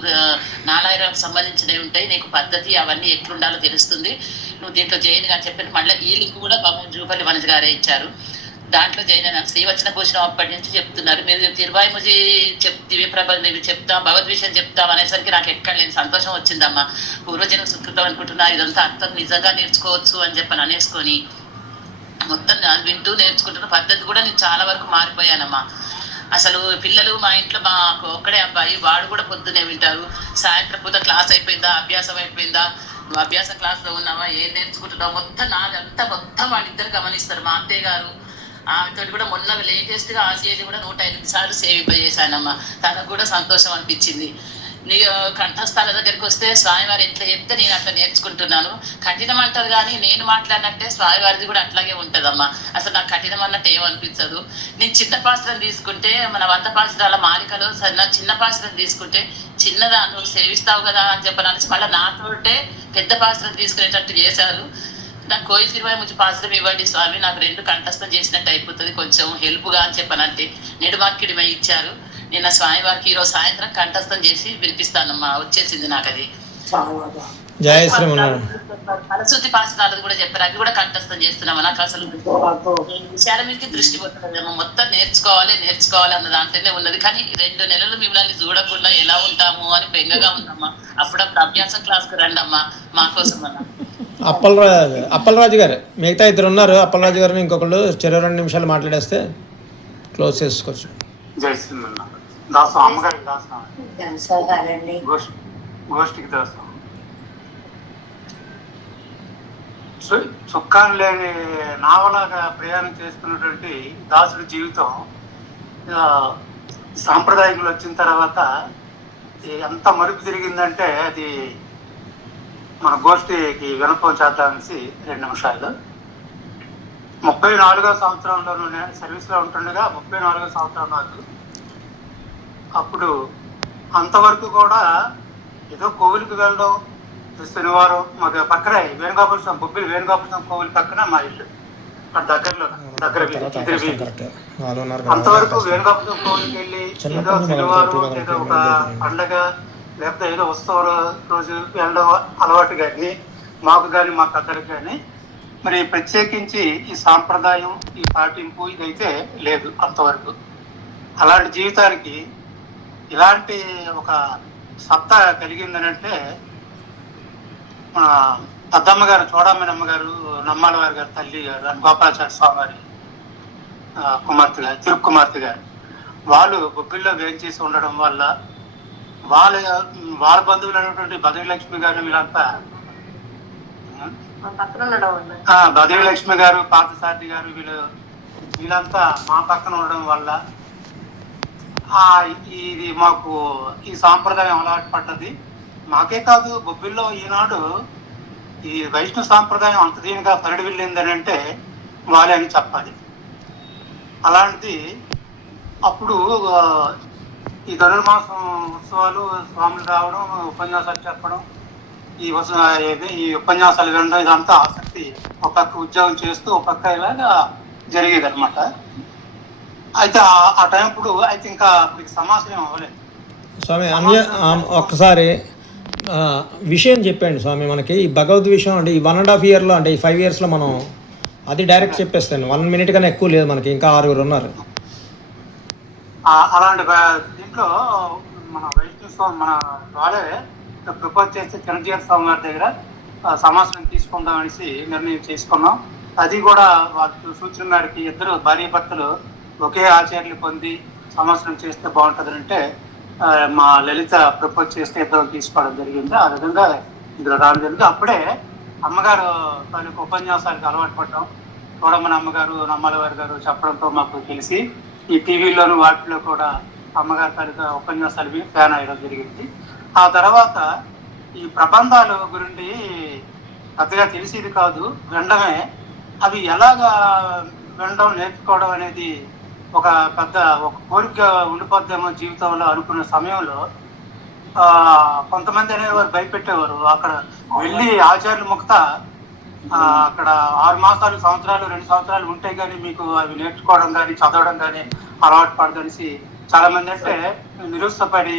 4 సంబంధించినవి ఉంటాయి, నీకు పద్ధతి అవన్నీ ఎట్లుండాలో తెలుస్తుంది, నువ్వు దీంట్లో జైన్ అని చెప్పి మళ్ళీ ఈ లింక్ కూడా పాపం జూపల్లి వనజ గారే ఇచ్చారు. దాంట్లో జైన్ అని శ్రీవచన భూషణం అప్పటి నుంచి చెప్తున్నారు. మీరు తిరువాయిముజి దివ్యప్రబంధం చెప్తాం, భగవద్విషయం చెప్తాం అనేసరికి నాకు ఎక్కడ లేని సంతోషం వచ్చిందమ్మా. పూర్వజనం సుకృతం అనుకుంటున్నా, ఇదంతా అర్థం నిజంగా నేర్చుకోవచ్చు అని చెప్పని అనేసుకొని మొత్తం వింటూ నేర్చుకుంటున్న పద్ధతి కూడా నేను చాలా వరకు మారిపోయానమ్మా. అసలు పిల్లలు మా ఇంట్లో మాకు ఒక్కడే అబ్బాయి, వాడు కూడా పొద్దునే వింటారు. సాయంత్రం పూట క్లాస్ అయిపోయిందా, అభ్యాసం అయిపోయిందా, నువ్వు అభ్యాస క్లాస్లో ఉన్నావా, ఏం నేర్చుకుంటున్నావు, మొత్తం నాదంతా మొత్తం వాళ్ళిద్దరు గమనిస్తారు. మా అత్తయ్య గారు ఆమెతో కూడా మొన్న లేటెస్ట్గా ఆర్సీఏజీ కూడా 108 సార్లు సేవింపజేశానమ్మా. తనకు కూడా సంతోషం అనిపించింది. నీ కంఠస్థాల దగ్గరికి వస్తే స్వామివారి ఎట్లా చెప్తే నేను అట్లా నేర్చుకుంటున్నాను. కఠినం అంటారు కానీ నేను మాట్లాడినట్టే స్వామివారిది కూడా అట్లాగే ఉంటుందమ్మా. అసలు నాకు కఠినం అన్నట్టు ఏమనిపించదు. నేను చిన్న పాత్రను తీసుకుంటే మన 100 పాత్రల మాలికలో చిన్న పాత్రను తీసుకుంటే చిన్నదా నువ్వు సేవిస్తావు కదా అని చెప్పడానికి మళ్ళీ నాతోటే పెద్ద పాత్రను తీసుకునేటట్టు చేశారు. నాకు కోయిల్ తిరువాయిముజి పాత్రం ఇవ్వండి స్వామి, నాకు 2 కంఠస్థం చేసినట్టు అయిపోతుంది, కొంచెం హెల్ప్గా అని చెప్పనంటే నెడుమార్కిడిమై ఇచ్చారు. నిన్న స్వామివారికి ఈరోజు సాయంత్రం కంఠస్థం చేసి వినిపిస్తానమ్మా. వచ్చేసింది నాకు అది. జయ శ్రీమన్నారాయణ. సరస్వతి పాఠశాలది కూడా చెప్పారు, అవి కూడా కంఠస్థం చేస్తున్నామా. నాకు అసలు విషయాల మీద దృష్టి పోతుందేమో, మొత్తం నేర్చుకోవాలి అన్న దాంట్లోనే ఉన్నది. కానీ 2 నెలలు మిమ్మల్ని చూడకుండా ఎలా ఉంటాము అని బెంగగా ఉందమ్మా. అప్పుడప్పుడు అభ్యాసం క్లాస్కి రండి అమ్మా మా కోసం అన్న. అప్పలరాజు గారు, మిగతా 2 ఉన్నారు. అప్పలరాజు గారిని ఇంకొకళ్ళు 2 నిమిషాలు మాట్లాడేస్తే క్లోజ్ చేసుకోవచ్చు. జై శ్రీమన్నారాయణ. దాసం అమ్మగారికి దాసోహాలండి. గోష్ఠికి దాసం. చుక్కాలు లేని నావలాగా ప్రయాణం చేస్తున్నటువంటి దాసుడి జీవితం సాంప్రదాయకులు వచ్చిన తర్వాత ఎంత మరుపు తిరిగిందంటే అది మన గోష్ఠికి వినపం చేద్దామనేసి 2 నిమిషాలు. 34వ సంవత్సరంలో నేను సర్వీస్లో ఉంటుండగా 34వ సంవత్సరం నాకు. అప్పుడు అంతవరకు కూడా ఏదో కోవిలికి వెళ్ళడం, శనివారం మాకు పక్కనే వేణుగోపాల బొబ్బిలి వేణుగోపాల కోవిలి పక్కన మా ఇల్లు, దగ్గరలో అంతవరకు వేణుగోపాల కోవిలికి వెళ్ళి ఏదో శనివారం ఏదో ఒక పండగ లేకపోతే ఏదో ఉత్సవం రోజు వెళ్ళడం అలవాటు కానీ మాకు కానీ మా పెద్దలకు కానీ. మరి ప్రత్యేకించి ఈ సాంప్రదాయం, ఈ పాటింపు ఇదైతే లేదు అంతవరకు. అలాంటి జీవితానికి ఇలాంటి ఒక సత్తా కలిగిందనంటే మన పెద్దమ్మ గారు, చోడమ్మని అమ్మగారు, నమ్మాలవారి గారు తల్లి గారు, గోపాలాచార్య స్వామి వారి కుమార్తె గారు, తిరుగు కుమార్తె గారు, వాళ్ళు బొబ్బిల్లో వేయించేసి ఉండడం వల్ల వాళ్ళ బంధువులు అయినటువంటి బదవి లక్ష్మి గారు వీళ్ళంతా, బదవి లక్ష్మి గారు, పార్థసారథి గారు వీళ్ళంతా మా పక్కన ఉండడం వల్ల ఇది మాకు ఈ సాంప్రదాయం అలవాటు పడ్డది. మాకే కాదు, బొబ్బిల్లో ఈనాడు ఈ వైష్ణవ సాంప్రదాయం అంత దీనిగా పరిడి వెళ్ళిందని అంటే వాళ్ళే అని చెప్పాలి. అలాంటిది అప్పుడు ఈ ధనుర్మాసం ఉత్సవాలు స్వాములు రావడం, ఉపన్యాసాలు చెప్పడం, ఈ ఉపన్యాసాలు వినడం, ఇదంతా ఆసక్తి. ఒక పక్క ఉద్యోగం చేస్తూ ఒక పక్క ఇలాగా జరిగేది అనమాట. అయితే ఆ టైం ఇప్పుడు అయితే ఇంకా సమాచారం అవ్వలేదు స్వామి. ఒక్కసారి విషయం చెప్పండి స్వామి. మనకి ఈ భగవద్ విషయం అంటే ఈ 1.5 yearలో అంటే ఈ 5 yearsలో మనం అది డైరెక్ట్ చెప్పేస్తాను. 1 minute కన్నా ఎక్కువ లేదు మనకి, ఇంకా 6 ఉన్నారు. అలాంటి దీంట్లో మన వైష్ణవ మన వాళ్ళే ప్రపోజ్ చేస్తే చిరంజీవి స్వామి గారి దగ్గర సమాచారం తీసుకుందాం అనేసి నిర్ణయం చేసుకున్నాం. అది కూడా వాళ్ళ సూచన మేరకి ఇద్దరు భార్యాభర్తలు ఒకే ఆచార్యులు పొంది సమాచారం చేస్తే బాగుంటుంది అంటే మా లలిత ప్రపోజ్ చేస్తే ఇద్దరు తీసుకోవడం జరిగింది. ఆ విధంగా ఇందులో రావడం జరిగింది. అప్పుడే అమ్మగారు తాలూకు ఉపన్యాసాలకు అలవాటు పడ్డాం. చూడమని అమ్మగారు, నమ్మలవారి గారు చెప్పడంతో మాకు తెలిసి ఈ టీవీలోను వాటిలో కూడా అమ్మగారి తాలూకా ఉపన్యాసాలు ఫ్యాన్ అయ్యడం జరిగింది. ఆ తర్వాత ఈ ప్రబంధాల గురించి పెద్దగా తెలిసేది కాదు, వినడమే. అవి ఎలాగా వినడం, నేర్చుకోవడం అనేది ఒక కోరిక ఉండిపోద్దేమో జీవితంలో అనుకున్న సమయంలో కొంతమంది అనేవారు భయపెట్టేవారు. అక్కడ వెళ్ళి ఆచార్యుల ముక్త అక్కడ 6 మాసాలు, సంవత్సరాలు, 2 సంవత్సరాలు ఉంటాయి కానీ మీకు అవి నేర్చుకోవడం కానీ చదవడం కానీ అలవాటు పడదనేసి చాలా మంది అంటే నిరుత్సాహపడి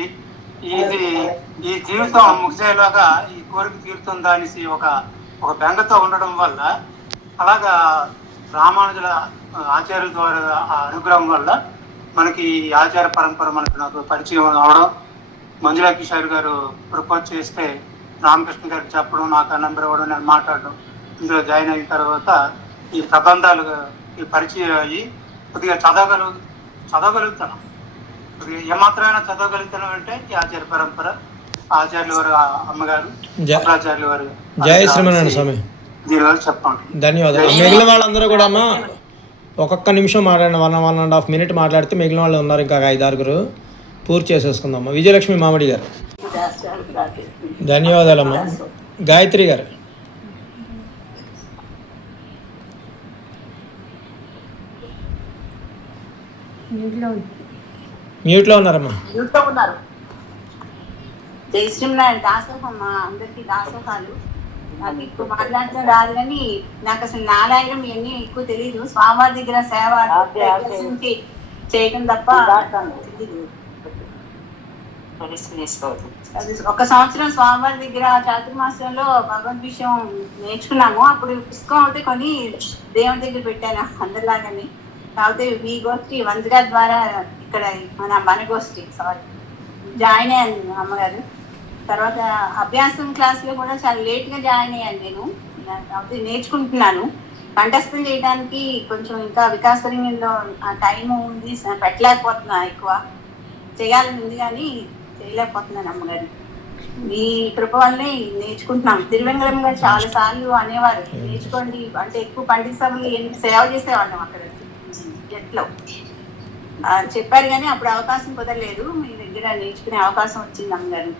ఈ జీవితం ముగిసేలాగా ఈ కోరిక తీరుతుందా అనేసి ఒక బెంగతో ఉండడం వల్ల అలాగా రామానుజుల ఆచార్యుల ద్వారా ఆ అనుగ్రహం వల్ల మనకి ఆచార పరంపర నాకు పరిచయం అవడం, మంజులా కిషోర్ గారు ప్రపోజ్ చేస్తే రామకృష్ణ గారికి చెప్పడం, నాకు నెంబర్ ఇవ్వడం, నేను మాట్లాడడం, ఇందులో జాయిన్ అయిన తర్వాత ఈ ప్రబంధాలు ఈ పరిచయం అయ్యి కొద్దిగా చదవగలుగుతాను. ఏమాత్రమైనా చదవగలుగుతాను అంటే ఈ ఆచార్య పరంపర, ఆచార్యుల వారు అమ్మగారు, ఆచార్యుల వారు జయ శ్రీమన్నారాయణ స్వామి. దీనివల్ల చెప్పండి. ధన్యవాదాలు. మిగిలిన వాళ్ళందరూ కూడా అమ్మ ఒక్కొక్క నిమిషం మాట్లాడిన 1.5 minute మాట్లాడితే మిగిలిన వాళ్ళు ఉన్నారు ఇంకా 5-6 పూర్తి చేసేసుకుందాం. విజయలక్ష్మి మామిడి గారు ధన్యవాదాలమ్మా. గాయత్రి గారు మ్యూట్లో ఉన్నారమ్మా. జై శ్రీమన్నారాయణ. దాసోహం అందరికి దాసోహాలు. నాకు ఎక్కువ మాట్లాడటం రాదు కానీ నాకు అసలు నారాయణం ఇవన్నీ ఎక్కువ తెలియదు. స్వామివారి దగ్గర సేవ చేయటం తప్ప తెలీదు. 1 సంవత్సరం స్వామివారి దగ్గర చాతుర్మాసంలో భగవద్ విషయం నేర్చుకున్నాము. అప్పుడు పుస్తకం అయితే కొని దేవుని దగ్గర పెట్టాను అందరిలాగానే. కాకపోతే మీ గోష్ఠి వంజగా ద్వారా ఇక్కడ మన గోష్ఠి జాయిన్ అయ్యాను అమ్మగారు. తర్వాత అభ్యాసం క్లాస్లో కూడా చాలా లేట్గా జాయిన్ అయ్యాను నేను. కాకపోతే నేర్చుకుంటున్నాను. కంఠస్థం చేయడానికి కొంచెం ఇంకా వికాసరంగంలో ఆ టైం ఉంది, పెట్టలేకపోతున్నా. ఎక్కువ చేయాలని ఉంది కానీ చేయలేకపోతున్నాను అమ్మగారు. మీ కృప వల్లే నేర్చుకుంటున్నాం. తిరువెంగళం గారు చాలా సార్లు అనేవారు నేర్చుకోండి అంటే, ఎక్కువ పండిత సభలు సేవ చేసేవాళ్ళం అక్కడ జట్లో చెప్పారు కానీ అప్పుడు అవకాశం కుదరలేదు. మీ దగ్గర నేర్చుకునే అవకాశం వచ్చింది అమ్మగారు.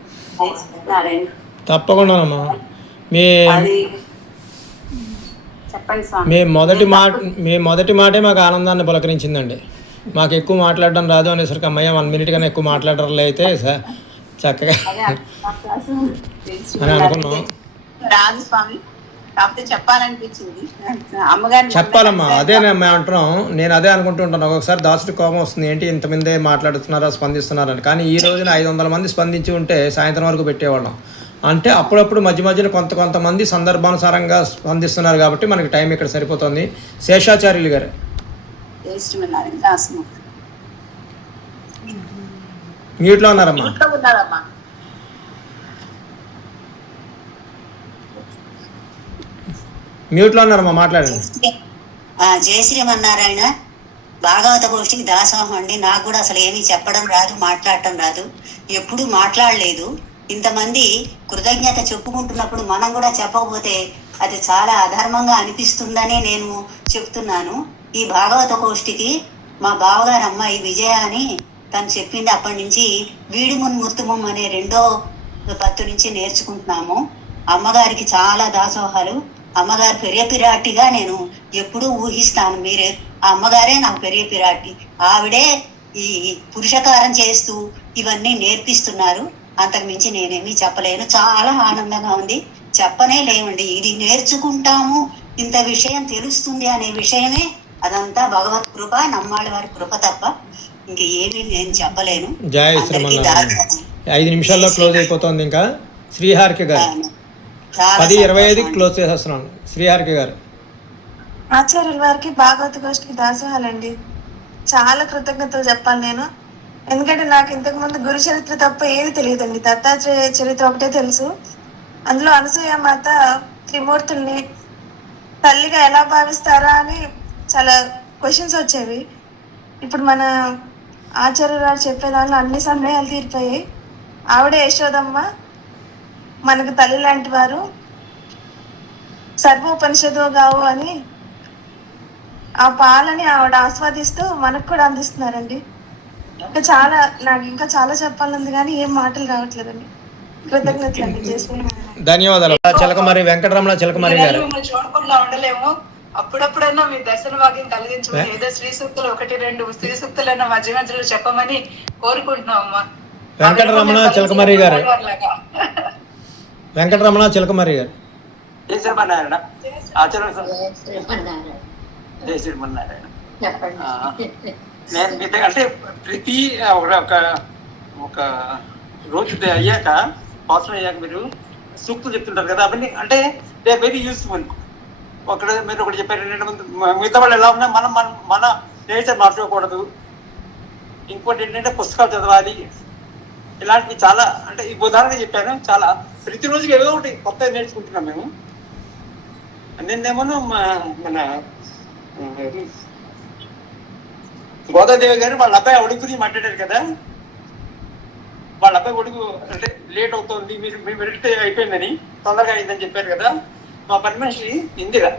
తప్పకుండానమ్మా. చెప్పండి స్వామి. మీ మొదటి మాటే మాకు ఆనందాన్ని పలకరించిందండి. మాకు ఎక్కువ మాట్లాడడం రాదు అనేసరికి అమ్మయ్య 1 minute కన్నా ఎక్కువ మాట్లాడరు అయితే చక్కగా అని అనుకున్నాం. రాదు స్వామి, కాకపోతే చెప్పాలనిపించింది అమ్మగారు. చెప్పాలమ్మా, అదే మేము అంటున్నాం. నేను అదే అనుకుంటుంటాను. ఒక్కొక్కసారి దాసుడి కోపం వస్తుంది, ఏంటి ఇంతమందే మాట్లాడుతున్నారా, స్పందిస్తున్నారని. కానీ ఈ రోజున 500 మంది స్పందించి ఉంటే సాయంత్రం వరకు పెట్టేవాళ్ళం. అంటే అప్పుడప్పుడు మధ్య కొంతమంది సందర్భానుసారంగా స్పందిస్తున్నారు కాబట్టి మనకి టైం ఇక్కడ సరిపోతుంది. శేషాచార్యులు గారు మ్యూట్లో ఉన్నారమ్మా. మ్యూట్లో ఉన్నారమ్మా, మాట్లాడండి. జయ శ్రీమన్నారాయణ. భాగవత గోష్ఠికి దాసోహం అండి. నాకు కూడా అసలు ఏమీ చెప్పడం రాదు, మాట్లాడటం రాదు, ఎప్పుడు మాట్లాడలేదు. ఇంతమంది కృతజ్ఞత చెప్పుకుంటున్నప్పుడు మనం కూడా చెప్పకపోతే అది చాలా అధర్మంగా అనిపిస్తుందని నేను చెప్తున్నాను. ఈ భాగవత గోష్ఠికి మా బావగారు అమ్మాయి విజయ అని తను చెప్పింది. అప్పటి నుంచి వీడుమున్ ముర్తుమం అనే 2వ పత్తు నుంచి నేర్చుకుంటున్నాము. అమ్మగారికి చాలా దాసోహాలు. అమ్మగారు పెరియ పిరాటిగా నేను ఎప్పుడూ ఊహిస్తాను. మీరే ఆ అమ్మగారే నాకు పెరియ పిరాటి. ఆవిడే ఈ పురుషకారం చేస్తూ ఇవన్నీ నేర్పిస్తున్నారు. అంతకు మించి నేనేమీ చెప్పలేను. చాలా ఆనందంగా ఉంది. చెప్పనే లేవండి. ఇది నేర్చుకుంటాము, ఇంత విషయం తెలుస్తుంది అనే విషయమే అదంతా భగవత్ కృప, నమ్మాళ్ళ వారి కృప తప్ప ఇంక ఏమీ నేను చెప్పలేను. జై అందరికీ శ్రీమన్నారాయణ. 5 నిమిషాల్లో క్లోజ్ అయిపోతుంది. ఇంకా శ్రీహారిక గారు 10:25 క్లోజ్ చేసేస్తున్నాను. శ్రీహారిక గారు. ఆచార్యుల వారికి భాగవత గోష్ఠికి దాసోహాలండి. చాలా కృతజ్ఞతలు చెప్పాలి నేను. ఎందుకంటే నాకు ఇంతకు ముందు గురు చరిత్ర తప్ప ఏది తెలియదండి. దత్తాత్రేయ చరిత్ర ఒకటే తెలుసు. అందులో అనసూయ మాత త్రిమూర్తుల్ని తల్లిగా ఎలా భావిస్తారా అని చాలా క్వశ్చన్స్ వచ్చేవి. ఇప్పుడు మన ఆచార్యులు గారు చెప్పే దానిలో అన్ని సందేహాలు తీరిపోయాయి. ఆవిడే యశోదమ్మ, మనకు తల్లి లాంటి వారు. సర్వోపనిషదో గావు అని ఆ పాలని ఆవిడ ఆస్వాదిస్తూ మనకు కూడా అందిస్తున్నారండి. ఇంకా చాలా నాకు ఇంకా చాలా చెప్పాలంది కానీ ఏం మాటలు రావట్లేదండి. కృతజ్ఞతలు అండి. ధన్యవాదాలు. చిలకమరి వెంకటరమణ చిలకమరి గారు. మిమ్మల్ని చూడకుండా ఉండలేము. అప్పుడప్పుడన్నా మీ దర్శన భాగ్యం కలిగించమని, ఏదో శ్రీ సూక్తులు 1-2 శ్రీ సూక్తులైనా మధ్య మధ్యలో చెప్పమని కోరుకుంటున్నాం అమ్మా. వెంకటరమణ చిలకమరి గారు. వెంకటరమణ చిలకమరి గారు. జై శ్రీమన్నారాయణ. జై శ్రీమన్నారాయణ. నేను మీ దగ్గర అంటే ప్రతి ఒక రోజు అయ్యాక అవసరం అయ్యాక మీరు సూక్తులు చెప్తుంటారు కదా, అవన్నీ అంటే దే ఆర్ వెరీ యూస్ఫుల్. మీరు ఒకటి చెప్పారు, మిగతా వాళ్ళు ఎలా ఉన్నా మనం మన నేచర్ మార్చుకోకూడదు. ఇంకోటి ఏంటంటే పుస్తకాలు చదవాలి. ఇలాంటివి చాలా అంటే ఈ ఉదాహరణగా చెప్పాను. చాలా ప్రతిరోజు ఏదో ఒకటి కొత్త నేర్చుకుంటున్నాం మేము. నిన్నేమో మన గోదాదేవి గారు వాళ్ళ అబ్బాయి అడుగు గురించి మాట్లాడారు కదా. వాళ్ళ అబ్బాయి అడుగు అంటే లేట్ అవుతుంది, మీరు వెళ్తే అయిపోయిందని, తొందరగా అయిందని చెప్పారు కదా. మా పని మనిషి ఇందిరా.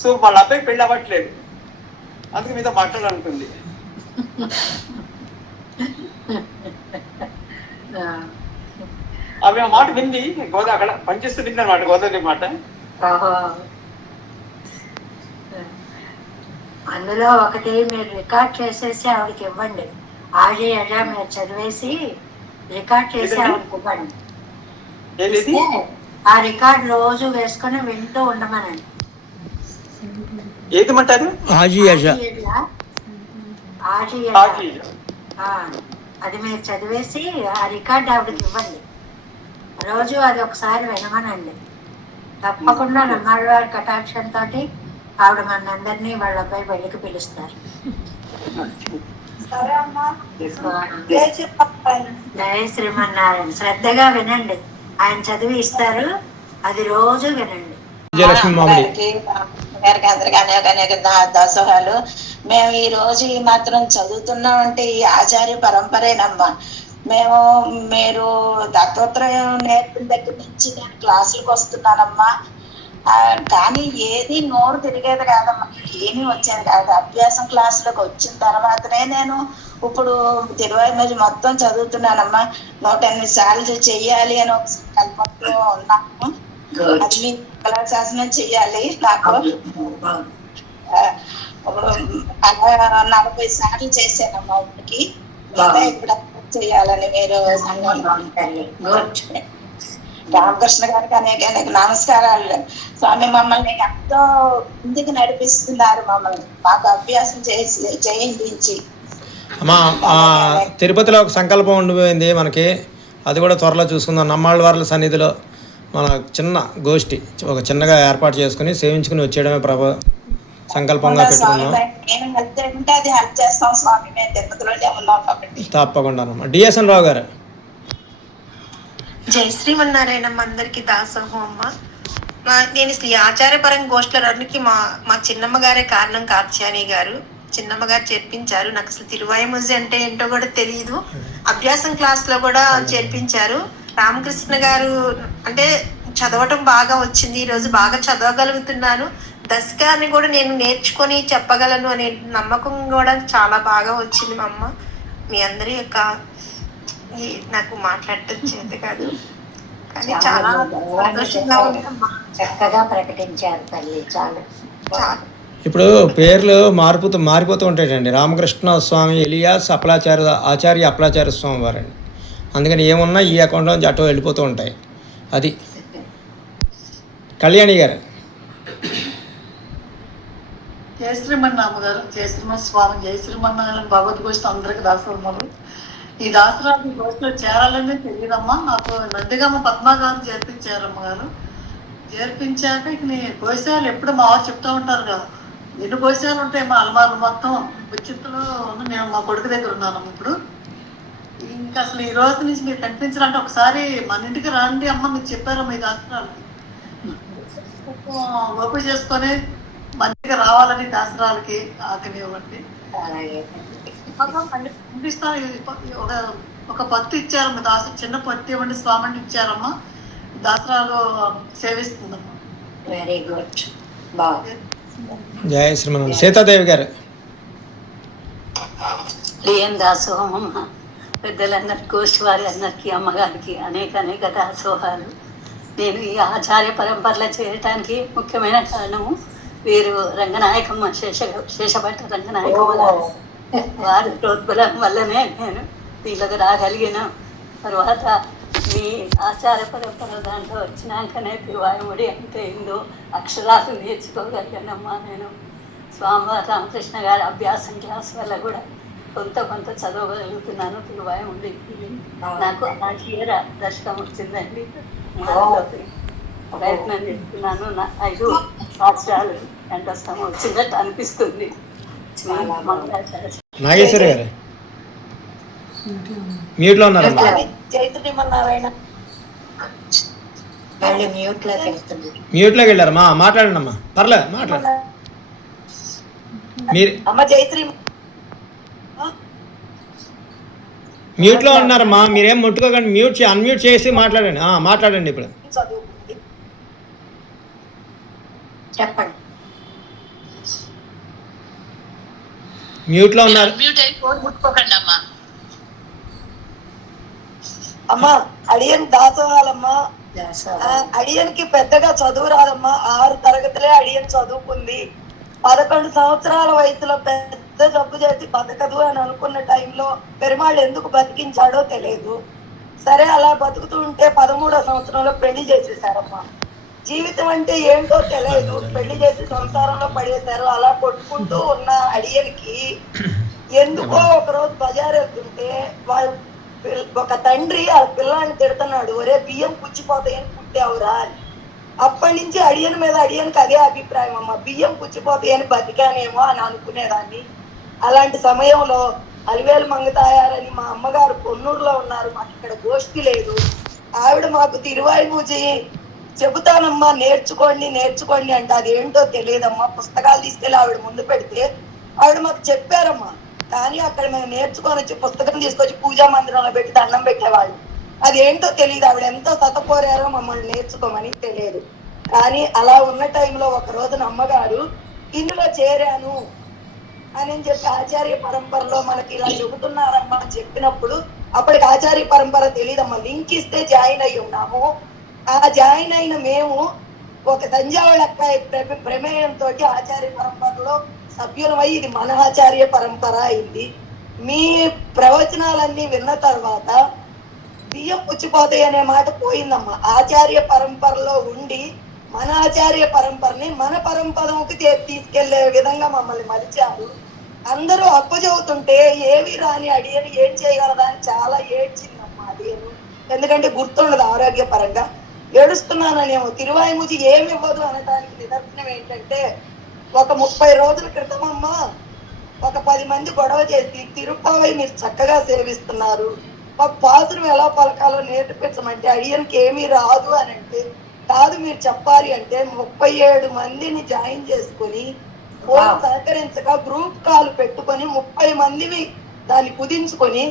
సో వాళ్ళ అబ్బాయి పెళ్ళి అవ్వట్లేదు, అందుకు మీతో మాట్లాడాలనుకుంది. ఆమె ఆ మాట వింది. అక్కడ పనిచేస్తూ వింది అనమాట గోదాదేవి మాట. అందులో ఒకటి మీరు రికార్డ్ చేసేసి ఆవిడకి ఇవ్వండి. ఆజీ అజా మీరు చదివేసి రికార్డ్ చేసి ఆవిడకి ఇవ్వండి. ఆ రికార్డ్ రోజు వేసుకొని వింటూ ఉండమనండి. ఏమంటారు? ఆజీ అజా అది మీరు చదివేసి ఆ రికార్డ్ ఆవిడకి ఇవ్వండి. రోజు అది ఒకసారి వినమనండి. తప్పకుండా నమ్మాళ్ళ వారి కటాక్షంతో ఆవిడ మనందరినీ వాళ్ళ అబ్బాయి పెళ్లికి పిలుస్తారు. జయ శ్రీమన్నారాయణ. శ్రద్ధగా వినండి, ఆయన చదివి ఇస్తారు, అది రోజు వినండి. గారికి అందరికి అనేక దాసోహాలు. మేము ఈ రోజు ఈ మాత్రం చదువుతున్నామంటే ఈ ఆచార్య పరంపరేనమ్మా. మీరు దత్తోత్తరం నేర్పిన దగ్గర నుంచి నేను క్లాసులకు వస్తున్నానమ్మా. కానీ ఏది నోరు తిరిగేది కాదమ్మా, ఏమీ వచ్చేది కాదు. అభ్యాసం క్లాసులకు వచ్చిన తర్వాతనే నేను ఇప్పుడు 20 మొత్తం చదువుతున్నానమ్మా. 108 సార్లు చెయ్యాలి అని ఒక సంకల్పంతో ఉన్నాము. అది మీ కళాశాసనం చెయ్యాలి. నాకు అలా 40 సార్లు చేశానమ్మా ఇప్పటికి. ఇప్పుడు చెయ్యాలని మీరు రామకృష్ణ గారికి అనేక నమస్కారాలు. స్వామి మమ్మల్ని ఎంతో ముందుకు నడిపిస్తున్నారు. మమ్మల్ని మాకు అభ్యాసం చేయించి. అమ్మా తిరుపతిలో ఒక సంకల్పం ఉండిపోయింది మనకి, అది కూడా త్వరలో చూసుకుందాం. నమ్మాళ్ళ వార్ల సన్నిధిలో మన చిన్న గోష్ఠి ఒక చిన్నగా ఏర్పాటు చేసుకుని సేవించుకుని వచ్చేయడమే సంకల్పంగా పెట్టుకున్నాం. తప్పకుండా. డిఎస్ఎన్ రావు గారు. జై శ్రీమన్నారాయణ. అందరికి దాసోహం అమ్మ. నేను ఈ ఆచార్యపరం గోష్ఠులన్నిటికీ మా చిన్నమ్మ గారే కారణం. కాత్యాయని గారు, చిన్నమ్మ గారు చేర్పించారు. నాకు అసలు తిరువాయిముజి అంటే ఏంటో కూడా తెలియదు. అభ్యాసం క్లాస్ లో కూడా చేర్పించారు. రామకృష్ణ గారు అంటే చదవటం బాగా వచ్చింది. ఈరోజు బాగా చదవగలుగుతున్నాను. దశకాన్ని కూడా నేను నేర్చుకొని చెప్పగలను అనే నమ్మకం కూడా చాలా బాగా వచ్చింది మా అమ్మ. మీ అందరి యొక్క నాకు మాట్లాడటం చేత కాదు, కానీ చాలా సంతోషంగా ఉంది. చక్కగా ప్రకటించారు తల్లి. చాలా ఇప్పుడు పేర్లు మారిపోతూ ఉంటాయండి. రామకృష్ణ స్వామి ఎలియాస్ ఆచార్య అప్పలాచార్య స్వామి వారండి. అందుకని ఏమున్నా ఈ అకౌంట్లో నుంచి అటు వెళ్ళిపోతూ ఉంటాయి. అది కళ్యాణి గారు. జయ శ్రీమన్నారాయణ గారు, జయ శ్రీమన్ స్వామి, జయ శ్రీమన్నారాయణ భగవద్గోష్ఠి అందరికి దాసోహములు. ఈ దాసరాజు గోష్ఠిలో చేరాలని తెలియదమ్మా. నాకు నందిగమ్మ పద్మా గారు చేర్పించారమ్మ గారు. చేర్పించాక ఇక నీ గోశాలు ఎప్పుడు మా వారు చెప్తూ ఉంటారు కదా, ఎన్ని గోశాలు ఉంటాయి మా అలమార్లు మొత్తం విచిత్రలో నేను మా కొడుకు దగ్గర ఉన్నాను ఇప్పుడు. ఇంకా అసలు ఈ రోజు నుంచి మీరు కనిపించాలంటే ఒకసారి మన ఇంటికి రండి అమ్మ, మీరు చెప్పారమ్మా ఈ దాసరాలు ఓపెన్ చేసుకొని మంచిగా రావాలని దాసరాలకి ఆకనివ్వండి. ఒక పత్తి ఇచ్చారమ్మా, చిన్న పత్తి ఇవ్వండి స్వామి ఇచ్చారమ్మా. దాసరాలు సేవిస్తుందమ్మా. Very good. జయ శ్రీమన్. సీతాదేవి గారు. ఏం దాసోహమ్మ, పెద్దలందరికీ, గోష్ఠి వారి అందరికీ, అమ్మగారికి అనేక దాసోహాలు. నేను ఈ ఆచార్య పరంపరలో చేయటానికి ముఖ్యమైన కారణము వీరు రంగనాయకమ్మ, శేషభట్ట రంగనాయకమ్మ గారు. వారి ప్రోద్బలం వల్లనే నేను వీళ్ళకి రాగలిగిన. తర్వాత మీ ఆచార పరంపర దాంట్లో వచ్చినాకనే తిరువాయుముడి అంటే ఏందో అక్షరాలు నేర్చుకోగలిగానమ్మా. నేను స్వామివారి రామకృష్ణ గారి అభ్యాసం క్లాస్ వల్ల కూడా కొంత చదవగలుగుతున్నాను. తిరువాయుముడి నాకు ఆచార్య దర్శనం వచ్చిందండి. ప్రయత్నం చేస్తున్నాను. 5 సంవత్సరాలు కంఠస్థం వచ్చినట్టు అనిపిస్తుంది. నాగేశ్వరి గారు మ్యూట్లో ఉన్నారు. చైతన్యమన్నారాయణ మళ్ళీ మ్యూట్లోకి వెళ్ళారమ్మా. మాట్లాడండి అమ్మా, పర్లేదు మాట్లాడండి. మీరు అమ్మ జయశ్రీ మ్యూట్లో ఉన్నారమ్మా, మీరేం ముట్టుకోకండి. అన్మ్యూట్ చేసి మాట్లాడండి. మాట్లాడండి ఇప్పుడు. చెప్పండి. మ్యూట్లో ఉన్నారు. అమ్మా అడియన్ దాసోహాలమ్మా. అడియన్కి పెద్దగా చదువు రాదమ్మా. 6 తరగతులే అడియన్ చదువుకుంది. 11 సంవత్సరాల వయసులో పెద్ద జబ్బు చేసి బతకదు అని అనుకున్న టైంలో పెరుమాళ్ళు ఎందుకు బతికించాడో తెలియదు. సరే అలా బతుకుతూ ఉంటే 13వ సంవత్సరంలో పెళ్లి చేసేసారమ్మా. జీవితం అంటే ఏంటో తెలియదు, పెళ్లి చేసి సంసారంలో పడేశారు. అలా కొట్టుకుంటూ ఉన్న అడియన్కి ఎందుకో ఒకరోజు బజార్ వెళ్తుంటే ఒక తండ్రి ఆ పిల్లాన్ని తిడుతున్నాడు, ఒరే బియ్యం పుచ్చిపోతాయని పుట్టావురా అని. అప్పటి నుంచి అడియన్ మీద అడియన్కి అదే అభిప్రాయం అమ్మ, బియ్యం పుచ్చిపోతాయని బతికానేమో అని అనుకునేదాన్ని. అలాంటి సమయంలో అలివేలు మంగతాయారని మా అమ్మగారు పొన్నూరులో ఉన్నారు. మాకు ఇక్కడ గోష్ఠి లేదు. ఆవిడ మాకు తిరువాయిమూజి చెబుతానమ్మా, నేర్చుకోండి అంటే అదేంటో తెలియదమ్మా. పుస్తకాలు తీసుకెళ్ళి ఆవిడ ముందు పెడితే ఆవిడ మాకు చెప్పారమ్మా. కానీ అక్కడ మేము నేర్చుకొని వచ్చి పుస్తకం తీసుకొచ్చి పూజా మందిరంలో పెట్టి దండం పెట్టేవాళ్ళు. అదేంటో తెలియదు. ఆవిడ ఎంతో సతపోరారో మమ్మల్ని నేర్చుకోమని తెలియదు. కానీ అలా ఉన్న టైంలో ఒక రోజున అమ్మగారు ఇందులో చేరాను అని చెప్పి ఆచార్య పరంపరలో మనకి ఇలా చెబుతున్నారమ్మా అని చెప్పినప్పుడు అప్పటికి ఆచార్య పరంపర తెలియదమ్మా. లింక్ ఇస్తే జాయిన్ అయ్యి ఉన్నాము. ఆ జాయిన్ అయిన మేము ఒక తంజావూరు అక్కాయి ప్రమేయంతో ఆచార్య పరంపరలో సభ్యులమై ఇది మన ఆచార్య పరంపర అయింది. మీ ప్రవచనాలన్నీ విన్న తర్వాత బియ్యం పుచ్చిపోతాయి అనే మాట పోయిందమ్మా. ఆచార్య పరంపరలో ఉండి మన ఆచార్య పరంపరని మన పరంపరకి తీసుకెళ్లే విధంగా మమ్మల్ని మలిచారు. అందరూ అప్పచెబుతుంటే ఏవి రాని అడియని ఏం చేయగలదా అని చాలా ఏడ్చిందమ్మా అడియను. ఎందుకంటే గుర్తుండదు ఆరోగ్యపరంగా. ఏడుస్తున్నాననేమో. తిరువాయిమూజి ఏమి ఇవ్వదు అనడానికి నిదర్శనం ఏంటంటే ఒక 30 రోజుల క్రితమమ్మ ఒక 10 మంది గొడవ చేసి తిరుపావై మీరు చక్కగా సేవిస్తున్నారు, మాకు పాసులు ఎలా పలకాలో నేర్పించమంటే అడియన్కి ఏమీ రాదు అని అంటే, కాదు మీరు చెప్పాలి అంటే 37 మందిని జాయిన్ చేసుకుని ఫోన్ సహకరించక గ్రూప్ కాల్ పెట్టుకొని 30 మందిని దాన్ని కుదించుకొని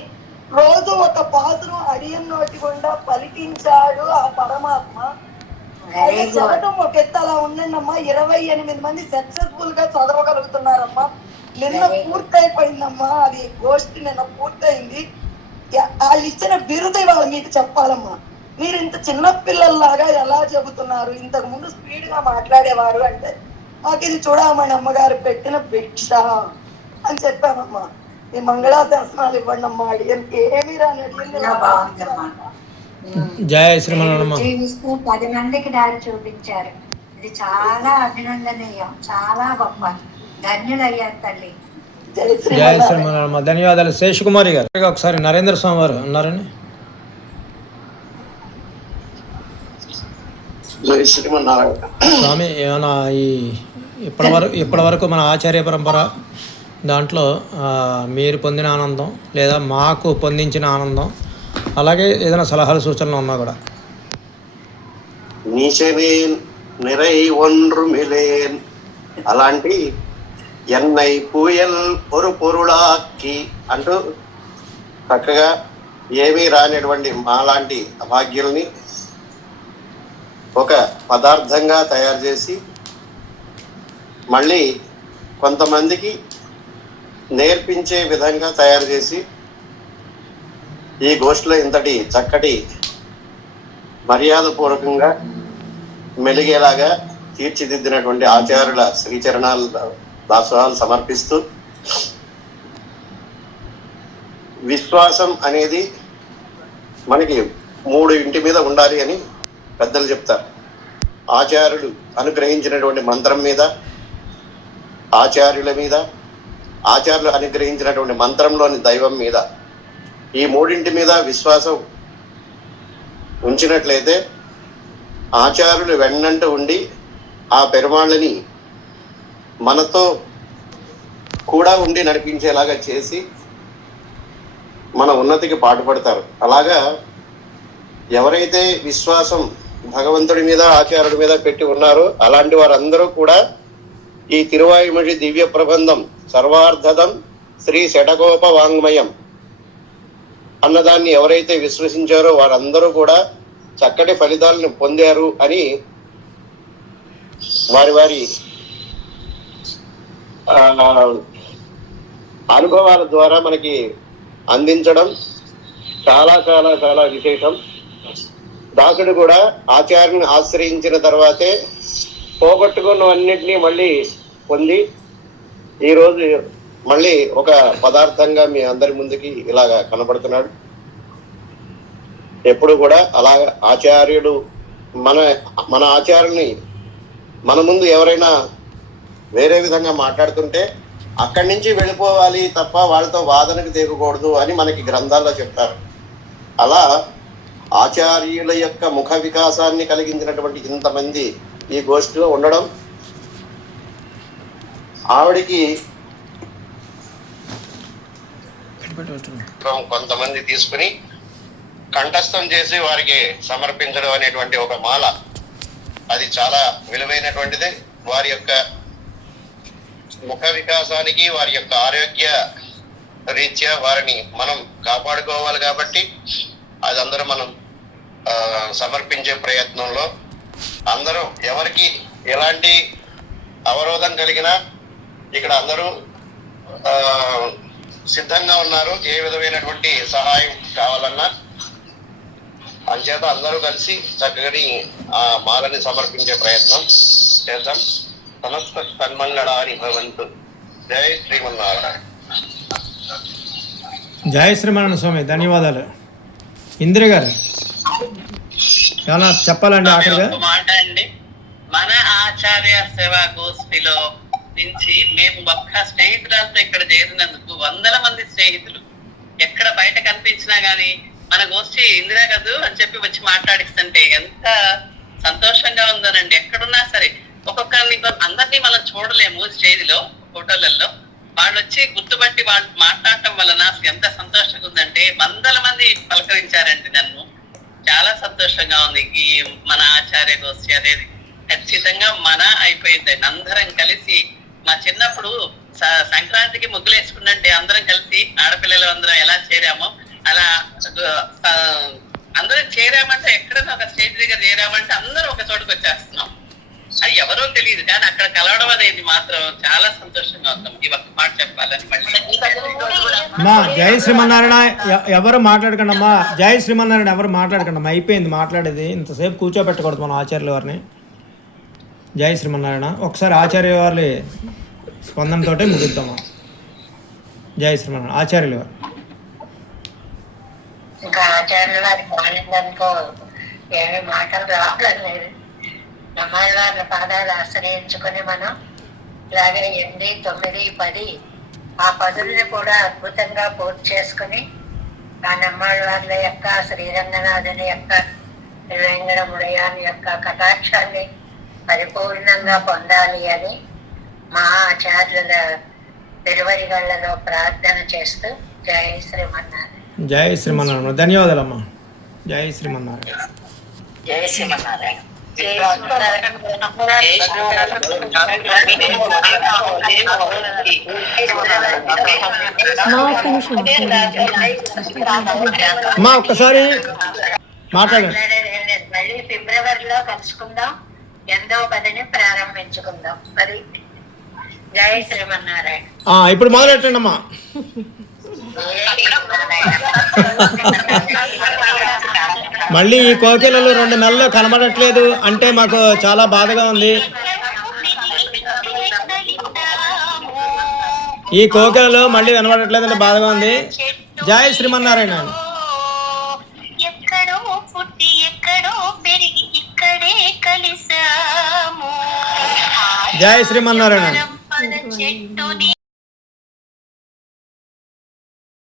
రోజు ఒక పాసును అడియన్ నోటి గుండా పలికించాడు ఆ పరమాత్మ. చదవటం ఒక ఎత్తు అలా ఉండండమ్మా. 28 మంది సక్సెస్ఫుల్ గా చదవగలుగుతున్నారమ్మా. నిన్న పూర్తయిపోయిందమ్మా. అది గోష్ఠి నిన్న పూర్తయింది. వాళ్ళు ఇచ్చిన బిరుదు ఇవాళ మీకు చెప్పాలమ్మా. మీరు ఇంత చిన్న పిల్లల్లాగా ఎలా చెబుతున్నారు, ఇంతకు ముందు స్పీడ్ గా మాట్లాడేవారు అంటే మాకు ఇది చూడమని అమ్మగారు పెట్టిన భిక్ష అని చెప్పామమ్మా. ఈ మంగళాశాసనాలు ఇవ్వండి అమ్మా, అడియన్కి ఏమి రాని జయ శ్రీమన్నారాయణ. జీవిస్తూ 10 మందికి దారి చూపించారు. ఇది చాలా అభినందనీయం, చాలా గొప్ప. ధన్యులయ్యారు తల్లి. జయ శ్రీమన్నారాయణ. ధన్యవాదాలు. శేషకుమారి గారు ఒకసారి నరేంద్ర స్వామి వారు అన్నారని. స్వామి ఏమైనా ఈ ఇప్పటి వరకు మన ఆచార్య పరంపర దాంట్లో మీరు పొందిన ఆనందం లేదా మాకు పొందించిన ఆనందం, అలాగే ఏదైనా సలహాలు సూచనలు ఉన్నా కూడా. నీచనేన్ నిరై ఒండ్రు మిలేన్ అలాంటి ఎన్నై పూయల్ పొరులాక్కి అంటూ చక్కగా ఏమీ రానిటువంటి మాలాంటి అభాగ్యుల్ని ఒక పదార్థంగా తయారు చేసి మళ్ళీ కొంతమందికి నేర్పించే విధంగా తయారు చేసి ఈ గోష్ఠిలో ఇంతటి చక్కటి మర్యాదపూర్వకంగా మెలిగేలాగా తీర్చిదిద్దినటువంటి ఆచార్యుల శ్రీచరణాలు దాసోహాలు సమర్పిస్తూ, విశ్వాసం అనేది మనకి 3 ఇంటి మీద ఉండాలి అని పెద్దలు చెప్తారు. ఆచార్యులు అనుగ్రహించినటువంటి మంత్రం మీద, ఆచార్యుల మీద, ఆచార్యులు అనుగ్రహించినటువంటి మంత్రంలోని దైవం మీద, ఈ 3 మీద విశ్వాసం ఉంచినట్లయితే ఆచార్యులు వెన్నంటూ ఉండి ఆ పెరుమాళ్ళని మనతో కూడా ఉండి నడిపించేలాగా చేసి మన ఉన్నతికి పాటుపడతారు. అలాగా ఎవరైతే విశ్వాసం భగవంతుడి మీద ఆచార్యుడి మీద పెట్టి ఉన్నారో అలాంటి వారందరూ కూడా ఈ తిరువాయుమొഴി దివ్య ప్రబంధం సర్వార్థదం శ్రీ శటకోప వాంగ్మయం అన్నదాన్ని ఎవరైతే విశ్వసించారో వారందరూ కూడా చక్కటి ఫలితాలను పొందారు అని వారి వారి అనుభవాల ద్వారా మనకి అందించడం చాలా చాలా చాలా విశేషం. దాసుడు కూడా ఆచార్యుని ఆశ్రయించిన తర్వాతే పోగొట్టుకున్నవన్నిటినీ మళ్ళీ పొంది ఈరోజు మళ్ళీ ఒక పదార్థంగా మీ అందరి ముందుకి ఇలాగా కనబడుతున్నాడు. ఎప్పుడు కూడా అలాగా ఆచార్యుడు మన ఆచార్యుని మన ముందు ఎవరైనా వేరే విధంగా మాట్లాడుతుంటే అక్కడి నుంచి వెళ్ళిపోవాలి తప్ప వాళ్ళతో వాదనకు తెగకూడదు అని మనకి గ్రంథాల్లో చెప్తారు. అలా ఆచార్యుల యొక్క ముఖ వికాసాన్ని కలిగించినటువంటి ఇంతమంది ఈ గోష్ఠిలో ఉండడం, ఆవిడికి కొంతమంది తీసుకుని కంఠస్థం చేసి వారికి సమర్పించడం అనేటువంటి ఒక మాల, అది చాలా విలువైనటువంటిది. వారి యొక్క ముఖ వికాసానికి, వారి యొక్క ఆరోగ్య రీత్యా వారిని మనం కాపాడుకోవాలి కాబట్టి అది అందరూ మనం సమర్పించే ప్రయత్నంలో అందరూ ఎవరికి ఎలాంటి అవరోధం కలిగినా ఇక్కడ అందరూ సిద్ధంగా ఉన్నారు. ఏ విధమైనటువంటి సహాయం కావాలన్నా అంచేత అందరూ కలిసి చక్కగా ఆ మాలని సమర్పించే ప్రయత్నం చేద్దాం. సమస్త సన్మంగళాని భవంతు. జై శ్రీమన్నారాయణ. జై శ్రీమన్నారాయణ స్వామి. ధన్యవాదాలు. ఇందిర గారు ఏమన్నా చెప్పాలండి ఆఖరిగా? మాట అండి, మన ఆచార్య సేవా గోష్ఠిలో నుంచి మేము ఒక్క స్నేహితురాలతో ఇక్కడ చేరినందుకు 100 మంది స్నేహితులు ఎక్కడ బయట కనిపించినా గానీ మన గోష్ఠి ఇందిరా కదూ అని చెప్పి వచ్చి మాట్లాడిస్తుంటే ఎంత సంతోషంగా ఉందోనండి. ఎక్కడున్నా సరే ఒక్కొక్కరిని అందరినీ మనం చూడలేము స్టేజ్ లో ఫోటోలలో, వాళ్ళు వచ్చి గుర్తుపట్టి వాళ్ళు మాట్లాడటం వలన ఎంత సంతోషంగా ఉందంటే 100 మంది పలకరించారండి నన్ను. చాలా సంతోషంగా ఉంది. ఈ మన ఆచార్య గోష్ఠి అనేది ఖచ్చితంగా మన అయిపోయిందండి. అందరం కలిసి మా చిన్నప్పుడు సంక్రాంతికి ముగ్గులు వేసుకున్నంటే అందరం కలిసి ఆడపిల్లలు అందరం ఎలా చేరామో అలా అందరం చేరామంటే ఎక్కడైనా ఒక స్టేజ్ దగ్గర చేరామంటే అందరూ ఒక చోటుకు వచ్చేస్తున్నాం. అది ఎవరో తెలియదు కానీ అక్కడ కలవడం అనేది మాత్రం చాలా సంతోషంగా ఉంటాం. ఈ ఒక్క మాట చెప్పాలని అమ్మా జై శ్రీమన్నారాయణ. ఎవరు మాట్లాడకండి అమ్మా. జై శ్రీమన్నారాయణ ఎవరు మాట్లాడకండి అమ్మా. అయిపోయింది మాట్లాడేది. ఇంతసేపు కూర్చోబెట్టకూడదు మన ఆచార్యుల వారిని. జై శ్రీమన్నారాయణ. ఒకసారి ఆచార్య వారి స్పందనతోటే ముగిద్దామా. జై శ్రీమన్నారాయణ. ఆచార్యులు వారు. ఇంకా ఆచార్యుల వారి బాలిందనుకో ఏమి మాటలు రావడం లేదు. నమ్మాళ్ళ వారి పాదాలు ఆశ్రయించుకొని మనం ఇలాగే 8, 9, 10 ఆ 10ని కూడా అద్భుతంగా పూర్తి చేసుకుని ఆ నమ్మాళ్ళ వారి యొక్క శ్రీరంగనాథుని యొక్క వెంకటముడయాని యొక్క కటాక్షాన్ని పరిపూర్ణంగా పొందాలి అని మా ఆచార్యుల తిరువరిగళ్లలో ప్రార్థన చేస్తూ జై శ్రీమన్నారాయణ. జై శ్రీమన్నారాయణ. ధన్యవాదాలమ్మా. జై శ్రీమన్నారాయణ. జై శ్రీమన్నారాయణ. అమ్మా ఒక్కసారి మాట్లాడండి. మళ్ళీ ఫిబ్రవరిలో కలుసుకుందాం. 8వ 10ని ప్రారంభించుకుందాం. మరి జై శ్రీమన్నారాయణ. ఇప్పుడు మొదలెట్టండి అమ్మా. మళ్ళీ ఈ కోకిలలు 2 నెలల్లో కనబడట్లేదు అంటే మాకు చాలా బాధగా ఉంది. ఈ కోకిలలు మళ్ళీ కనబడట్లేదు అంటే బాధగా ఉంది. జై శ్రీమన్నారాయణ. ఎక్కడో పుట్టి ఎక్కడో పెరిగి ఇక్కడే కలిసాము. జై శ్రీమన్నారాయణ.